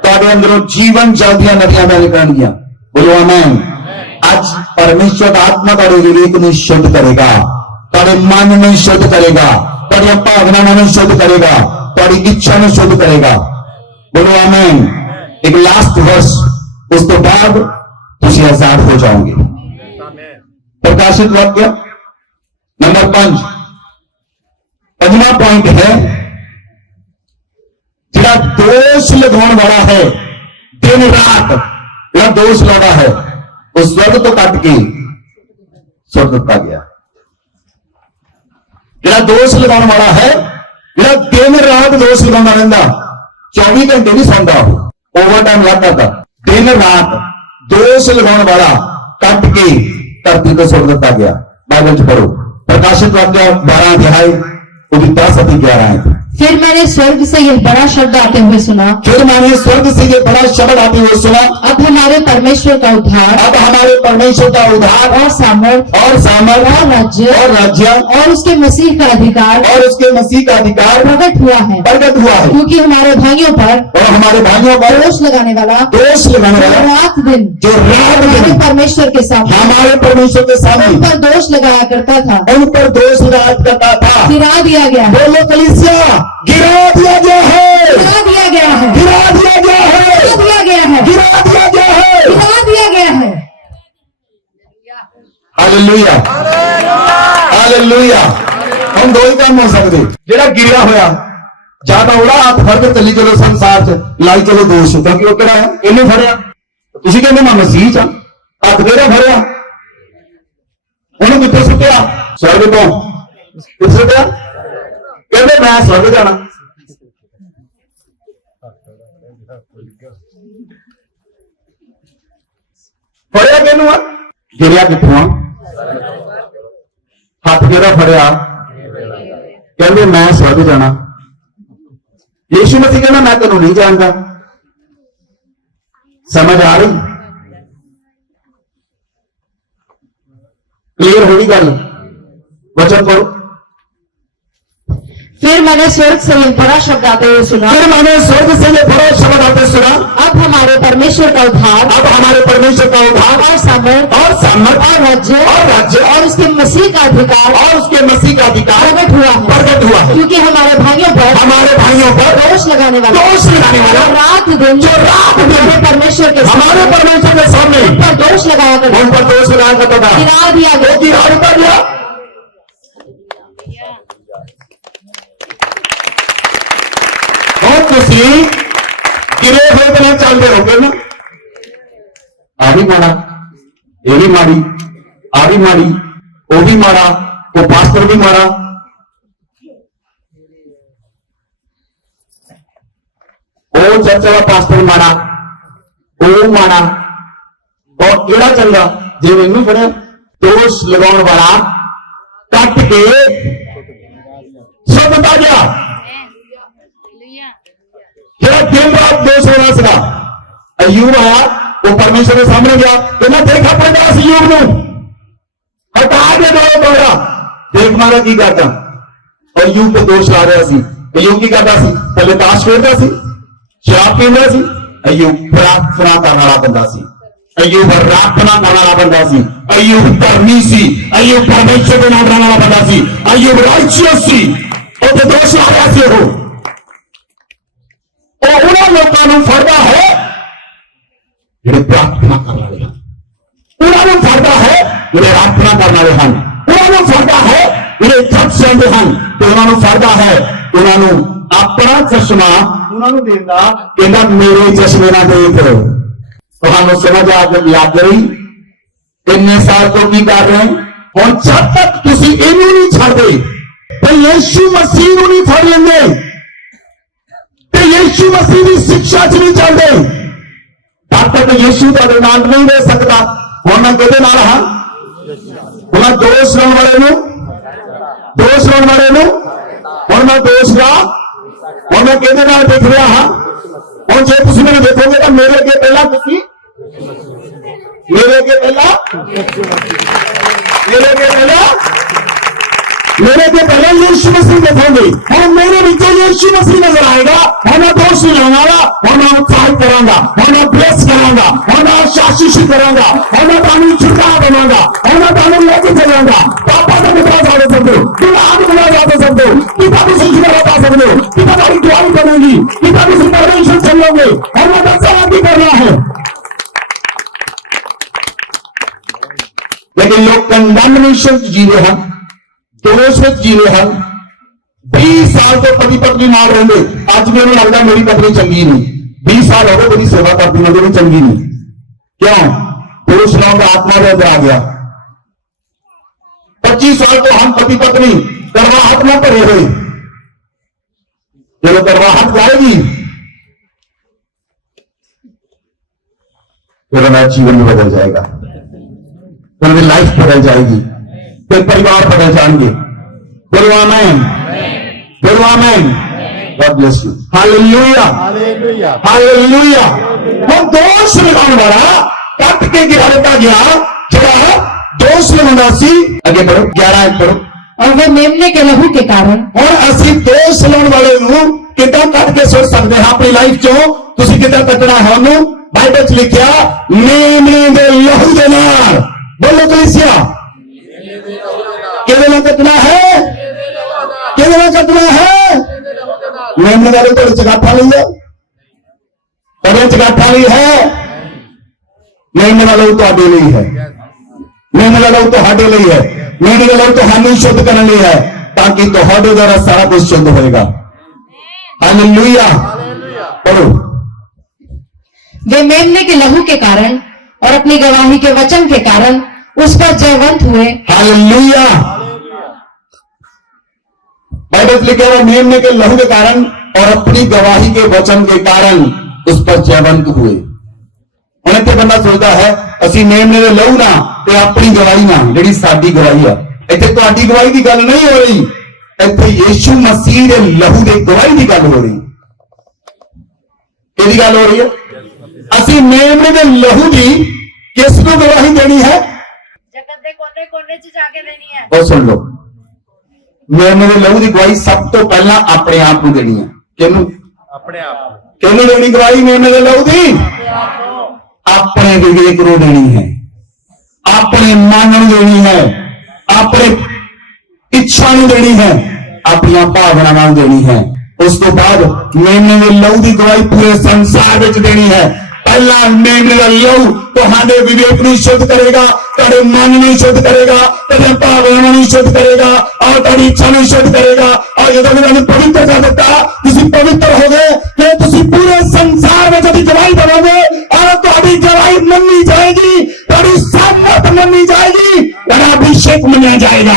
तुहाडे अंदरों जीवन जल दी नदियां बह निकलणगियां। बोलो आमीन। आज परमेश्वर आत्मा तुहाडे विवेक नूं शुद्ध करेगा, तुहाडे मन नूं शुद्ध करेगा, तुहाडीआं भावनावां नूं शुद्ध करेगा, तुहाडी इच्छा नूं शुद्ध करेगा। बोलो आमीन। एक लास्ट वर्स उस तो बाद तुम आजाद हो जाओगे। प्रकाशित वाक्य नंबर 5 5वां पॉइंट है जिहड़ा दोष लगाने वाला है दिन रात जिहड़ा दोष लगा है उस स्वर्ग तो कट के ਸੁੱਟ ਦਿੱਤਾ ਗਿਆ। ਜਿਹੜਾ ਦੋਸ਼ ਲਗਾਉਣ ਵਾਲਾ ਹੈ, ਜਿਹੜਾ ਦਿਨ ਰਾਤ ਦੋਸ਼ ਲਗਾਉਂਦਾ ਰਹਿੰਦਾ, 24 ਘੰਟੇ ਨਹੀਂ ਸੌਂਦਾ, ਉਹ ਓਵਰਟਾਈਮ ਲੱਗਦਾ, ਦਿਨ ਰਾਤ ਦੋਸ਼ ਲਗਾਉਣ ਵਾਲਾ ਕੱਟ ਕੇ ਧਰਤੀ ਤੋਂ ਸੁੱਟ ਦਿੱਤਾ ਗਿਆ। ਬਾਈਬਲ ਚ ਪੜੋ, प्रकाशित वाक्य 12 अध्याय 10 और 11 है। फिर मैंने स्वर्ग से यह बड़ा शब्द आते हुए सुना, फिर मैंने स्वर्ग से ये बड़ा शब्द आते हुए सुना, अब हमारे परमेश्वर का उद्धार, अब हमारे परमेश्वर का उद्धार और सामर्थ और राज्य और उसके मसीह का अधिकार और उसके मसीह का अधिकार प्रकट हुआ है, क्योंकि हमारे भाइयों पर और हमारे भाइयों पर दोष लगाने वाला रात दिन जो रात हमारे दिन परमेश्वर के सामने हमारे परमेश्वर के उन सामने पर दोष लगाया करता था, उन पर दोष लगाया करता था, गिरा दिया गया है, बोलो कलीसिया, गिरा दिया गया है, गिरा दिया गया है, गिरा दिया गया है, गिरा दिया गया है, गिरा दिया गया है। गिरा दिया गया है। Hallelujah, hallelujah. हम दो ही काम हो सकते, ਜਿਹੜਾ ਗਿਰਿਆ ਹੋਇਆ ਜਾਂ ਤਾਂ ਉਹਦਾ ਹੱਥ ਫੜ ਕੇ ਚੱਲੀ ਚਲੋ ਸੰਸਾਰ 'ਚ, ਲਾਈ ਚਲੋ ਦੋਸ਼, ਕਿਉਂਕਿ ਉਹ ਕਿਹੜਾ ਹੈ, ਇਹਨੇ ਫੜਿਆ। ਤੁਸੀਂ ਕਹਿੰਦੇ ਮੈਂ ਮਸੀਹ 'ਚ ਹਾਂ, ਹੱਥ ਕਿਹੜਾ ਫੜਿਆ, ਉਹਨੂੰ ਕਿੱਥੇ ਸੁੱਟਿਆ, ਸਵਰਗ ਤੋਂ ਕਿੱਥੇ ਸੁੱਟਿਆ, ਕਹਿੰਦੇ ਮੈਂ ਸਵਰਗ ਜਾਣਾ। ਫੜਿਆ ਕਿਹਨੂੰ ਆ, ਗਿਰਿਆ ਕਿੱਥੋਂ ਆ, ਹੱਥ ਜਿਹੜਾ ਫੜਿਆ, ਕਹਿੰਦੇ ਮੈਂ ਸਵਰਗ ਜਾਣਾ। यीशु मसीह कहना मैं तेनों नहीं जानता। समझ आ रही, क्लियर होगी गल, वचन पढ़ो। फिर मैंने स्वर्ग से एक बड़ा शब्द आते हुए सुना, फिर मैंने स्वर्ग से ये बड़ा शब्द आते सुना, अब हमारे परमेश्वर का उद्धार, अब हमारे परमेश्वर का उद्धार और सामर्थ और राज्य और उसके मसीह का अधिकार और उसके मसीह का अधिकार प्रकट हुआ है, क्योंकि हमारे भाइयों पर दोष लगाने वाला रात दिन हमारे परमेश्वर के सामने उन पर दोष लगाया करता, उन पर दोष लगाया करता था, गिरा दिया गया, गिरा दिया। ਤੁਸੀਂ गिरे हुए बिना चलते रहोगे ना, आ भी माड़ा, ये भी माड़ी, आ भी माड़ी, वो भी माड़ा, वो पास्टर भी माड़ा, वो चर्च वाला पास्टर माड़ा, वो माड़ा, और केड़ा चंगा जे मैनू फड़िया दोष लगाने वाला कट के सब बता गया। ਜਿਹੜਾ ਦਿਨ ਰਾਤ ਦੋਸ਼ ਹੋ ਰਿਹਾ ਸੀਗਾ, ਅਯੂਬ ਆਇਆ, ਉਹ ਪਰਮੇਸ਼ਰ ਦੇ ਸਾਹਮਣੇ ਗਿਆ, ਕਹਿੰਦਾ ਦੇਖ ਆਪਣੇ ਦਾਸ ਅਯੂਬ ਨੂੰ, ਹਟਾ ਦੇ ਦੋ ਤੋੜਾ। ਦੇਖ ਮਾਰਾ ਕੀ ਕਰਦਾ, ਅਯੂਬ ਤੇ ਦੋਸ਼ ਲਾ ਰਿਹਾ ਸੀ। ਅਯੂਬ ਕੀ ਕਰਦਾ ਸੀ, ਪਹਿਲੇ ਤਾਸ਼ ਖੇਡਦਾ ਸੀ, ਸ਼ਰਾਬ ਪੀਂਦਾ ਸੀ। ਅਯੂਬ ਪ੍ਰਾਰਥਨਾ ਕਰਨ ਵਾਲਾ ਬੰਦਾ ਸੀ, ਅਯੂਬ ਪ੍ਰਾਰਥਨਾ ਕਰਨ ਵਾਲਾ ਬੰਦਾ ਸੀ, ਅਯੂਬ ਧਰਮੀ ਸੀ, ਅਯੂਬ ਪਰਮੇਸ਼ਰ ਦੇ ਨਾਲ ਰਹਿਣ ਵਾਲਾ ਬੰਦਾ ਸੀ, ਅਯੂਬ ਰਾਈਚੀਅਸ ਸੀ। ਉਹ ਤੇ ਦੋਸ਼ ਲਾ ਰਿਹਾ ਸੀ। ਉਹ ਉਹਨਾਂ ਲੋਕਾਂ ਨੂੰ ਫੜਦਾ ਹੈ ਜਿਹੜੇ ਪ੍ਰਾਰਥਨਾ ਕਰਨ ਵਾਲੇ ਹਨ, ਉਹਨਾਂ ਨੂੰ ਫੜਦਾ ਹੈ ਜਿਹੜੇ ਪ੍ਰਾਰਥਨਾ ਕਰਨ ਵਾਲੇ ਹਨ, ਉਹਨਾਂ ਨੂੰ ਫੜਦਾ ਹੈ ਜਿਹੜੇ ਜਪ ਸੁਣਦੇ ਹਨ, ਤੇ ਉਹਨਾਂ ਨੂੰ ਫੜਦਾ ਹੈ, ਉਹਨਾਂ ਨੂੰ ਆਪਣਾ ਚਸ਼ਮਾ ਉਹਨਾਂ ਨੂੰ ਦਿੰਦਾ, ਕਹਿੰਦਾ ਮੇਰੇ ਚਸ਼ਮੇ ਨਾਲ ਦੇਖ। ਤੁਹਾਨੂੰ ਸਮਝ ਲੱਗ ਗਈ ਇੰਨੇ ਸਾਲ ਤੋਂ ਕੀ ਕਰ ਰਹੇ ਹੁਣ? ਜਦ ਤੱਕ ਤੁਸੀਂ ਇਹਨੂੰ ਨਹੀਂ ਛੱਡਦੇ ਤੇ ਯਿਸੂ ਮਸੀਹ ਨੂੰ ਨਹੀਂ ਫੜ ਲੈਂਦੇ, यीशु मसीह की शिक्षा च नहीं चलते, तब तक यीशु तुहाडे नाल नहीं रह सकता। हुण मैं किहदे नाल हां? हुण मैं दोष लाउण वाले नूं हुण मैं दोष ला, हुण मैं किहदे नाल देख रहा हां? हुण जे तुसीं मैनूं देखोगे तो मेरे अगे पहला तुसीं मेरे अगे पहले यीशु मसीह देखोगे, और मेरे विचों यीशु मसीह नजर आएगा। और मैं दोष नहीं लाऊंगा, और मैं उत्साहित करांगा, और मैं ब्लेस करांगा, और मैं आशीष करांगा, और मैं तुहानूं छुटकारा देवांगा, और मैं तुहानूं लेके चलांगा। पापा का बुला जा सकते हो, तुम आप बुला जा सकते हो, पिता को छुटकारा पा सकते हो, पिता तुम्हारी दुआई करेंगी, पिता को परमेश्वर चलोगे, और मैं दसा भी करना है। लेकिन लोग कंडमनेशन जी रहे हैं, दोष में जी रहे हैं। 20 साल तो पति पत्नी नाल रहिंदे, अज मैनूं लगदा मेरी पत्नी चंगी नहीं। 20 साल हो गए मेरी सेवा करती मैं भी चंगी नहीं। क्यों? दोष लाउण दा आत्मा दे अंदर आ गया। 21 साल तो हम पति पत्नी करवाहट ना करे हुए, चलो करवाहट जाएगी फिर हमारा जीवन भी बदल जाएगा, फिर मेरी लाइफ बदल जाएगी, फिर परिवार बदल जाएंगे। बोलो आमीन, बोलो आमीन। God bless you. Hallelujah, hallelujah, hallelujah. वो दोष लगाने वाला कट के गिरा दिता गया, जरा दोष लगाना सी। अगे पढ़ो, 11 पढ़ो। और वह मेमने के लहू के कारण और ਅਸੀਂ ਦੋਸ਼ ਲਾਉਣ ਵਾਲੇ ਨੂੰ ਕਿੱਦਾਂ ਕੱਢ ਕੇ ਸੁੱਟ ਸਕਦੇ ਹਾਂ ਆਪਣੀ ਲਾਈਫ ਚੋਂ? ਤੁਸੀਂ ਕਿੱਦਾਂ ਕੱਢਣਾ ਹੈ ਉਹਨੂੰ? ਬਾਈਬਲ 'ਚ ਲਿਖਿਆ ਮੇਮਨੇ ਦੇ ਲਹੂ ਦੇ ਨਾਲ। ਬੋਲੋ ਕਲੀਸਿਆ, ਕਿਹਦੇ ਨਾਲ ਕੱਢਣਾ ਹੈ? ਕਿਹਦੇ ਨਾਲ ਕੱਢਣਾ ਹੈ? ਮੇਮਨੇ ਵਾਲੇ ਤੁਹਾਡੇ ਚਗਾਠਾ ਲਈ ਹੈ, ਤੁਹਾਡੇ ਚਗਾਠਾ ਲਈ ਹੈ। ਮੇਮਨੇ ਵਾਲੇ ਤੁਹਾਡੇ ਲਈ ਹੈ, ਮੇਮਨੇ ਵਾਲੇ ਤੁਹਾਡੇ ਲਈ ਹੈ, मेरे वाला ਤੁਹਾਨੂੰ शुद्ध करने लिए है ताकि ਤੁਹਾਡੇ द्वारा सारा कुछ शुद्ध होएगा। हालेलुया, पढ़ो। वे मेमने के लहू के कारण और अपनी गवाही के वचन के कारण उस पर जयवंत हुए। हालेलुया। बाइबल लिखा हुआ मेमने के लहू के कारण और अपनी गवाही के वचन के कारण उस पर जयवंत हुए। ਹੁਣ ਇੱਥੇ ਬੰਦਾ ਸੋਚਦਾ ਹੈ ਅਸੀਂ ਮੇਮਨੇ ਦੇ ਲਹੂ ਨਾ ਤੇ ਆਪਣੀ ਗਵਾਹੀ ਨਾਲ, ਜਿਹੜੀ ਸਾਡੀ ਗਵਾਹੀ ਆ, ਇੱਥੇ ਤੁਹਾਡੀ ਗਵਾਹੀ ਦੀ ਗੱਲ ਨਹੀਂ ਹੋ ਰਹੀ, ਇੱਥੇ ਯੀਸ਼ੂ ਮਸੀਹ ਦੇ ਲਹੂ ਦੇ ਗਵਾਹੀ ਦੀ ਗੱਲ ਹੋ ਰਹੀ। ਕਿਹਦੀ ਗੱਲ ਹੋ ਰਹੀ ਹੈ? ਅਸੀਂ ਮੇਮਨੇ ਦੇ ਲਹੂ ਦੀ ਕਿਸ ਨੂੰ ਗਵਾਹੀ ਦੇਣੀ ਹੈ? जगत दे कोने कोने च जाके देनी है। ਉਹ ਸੁਣ ਲਓ, ਮੇਮਨੇ ਦੇ ਲਹੂ ਦੀ ਗਵਾਹੀ ਸਭ ਤੋਂ ਪਹਿਲਾਂ ਆਪਣੇ ਆਪ ਨੂੰ ਦੇਣੀ ਹੈ। ਕਿਹਨੂੰ? अपने आप ਕਿਹਨੂੰ ਦੇਣੀ ਗਵਾਹੀ ਮੇਮਨੇ ਦੇ ਲਹੂ ਦੀ? अपने विवेक ਨੂੰ देनी है, अपने मन ਨੂੰ देनी है, अपने इच्छा ਨੂੰ देनी है, अपनी भावनावां ਨੂੰ देनी है। उस तो बाद मेमने ਦੇ लहू ਦੀ ਗਵਾਹੀ पूरे संसार ਵਿੱਚ देनी है। पहला मेमने ਦਾ लहू ਤੁਹਾਡੇ विवेक ਨੂੰ शुद्ध करेगा, ਤੁਹਾਡੇ मन ਨੂੰ शुद्ध करेगा, ਤੁਹਾਡੀਆਂ ਭਾਵਨਾਵਾਂ ਨੂੰ शुद्ध करेगा और ਤੁਹਾਡੀ ਇੱਛਾ ਨੂੰ शुद्ध करेगा। और ਜਦੋਂ ਤੁਹਾਨੂੰ ਪਵਿੱਤਰ ਕਰ ਦਿੱਤਾ, ਤੁਸੀਂ ਪਵਿੱਤਰ ਹੋ ਗਏ, ਫਿਰ ਤੁਸੀਂ ਪੂਰੇ ਸੰਸਾਰ ਵਿੱਚ ਉਹਦੀ ਗਵਾਹੀ ਦੇਵੋਗੇ और ਤੁਹਾਡੀ ਗਵਾਹੀ ਮੰਨੀ ਜਾਏਗੀ, ਤੁਹਾਡੀ ਸਾਮਰਥ ਮੰਨੀ ਜਾਏਗੀ, ਤੁਹਾਡਾ ਅਭਿਸ਼ੇਕ ਮੰਨਿਆ ਜਾਏਗਾ।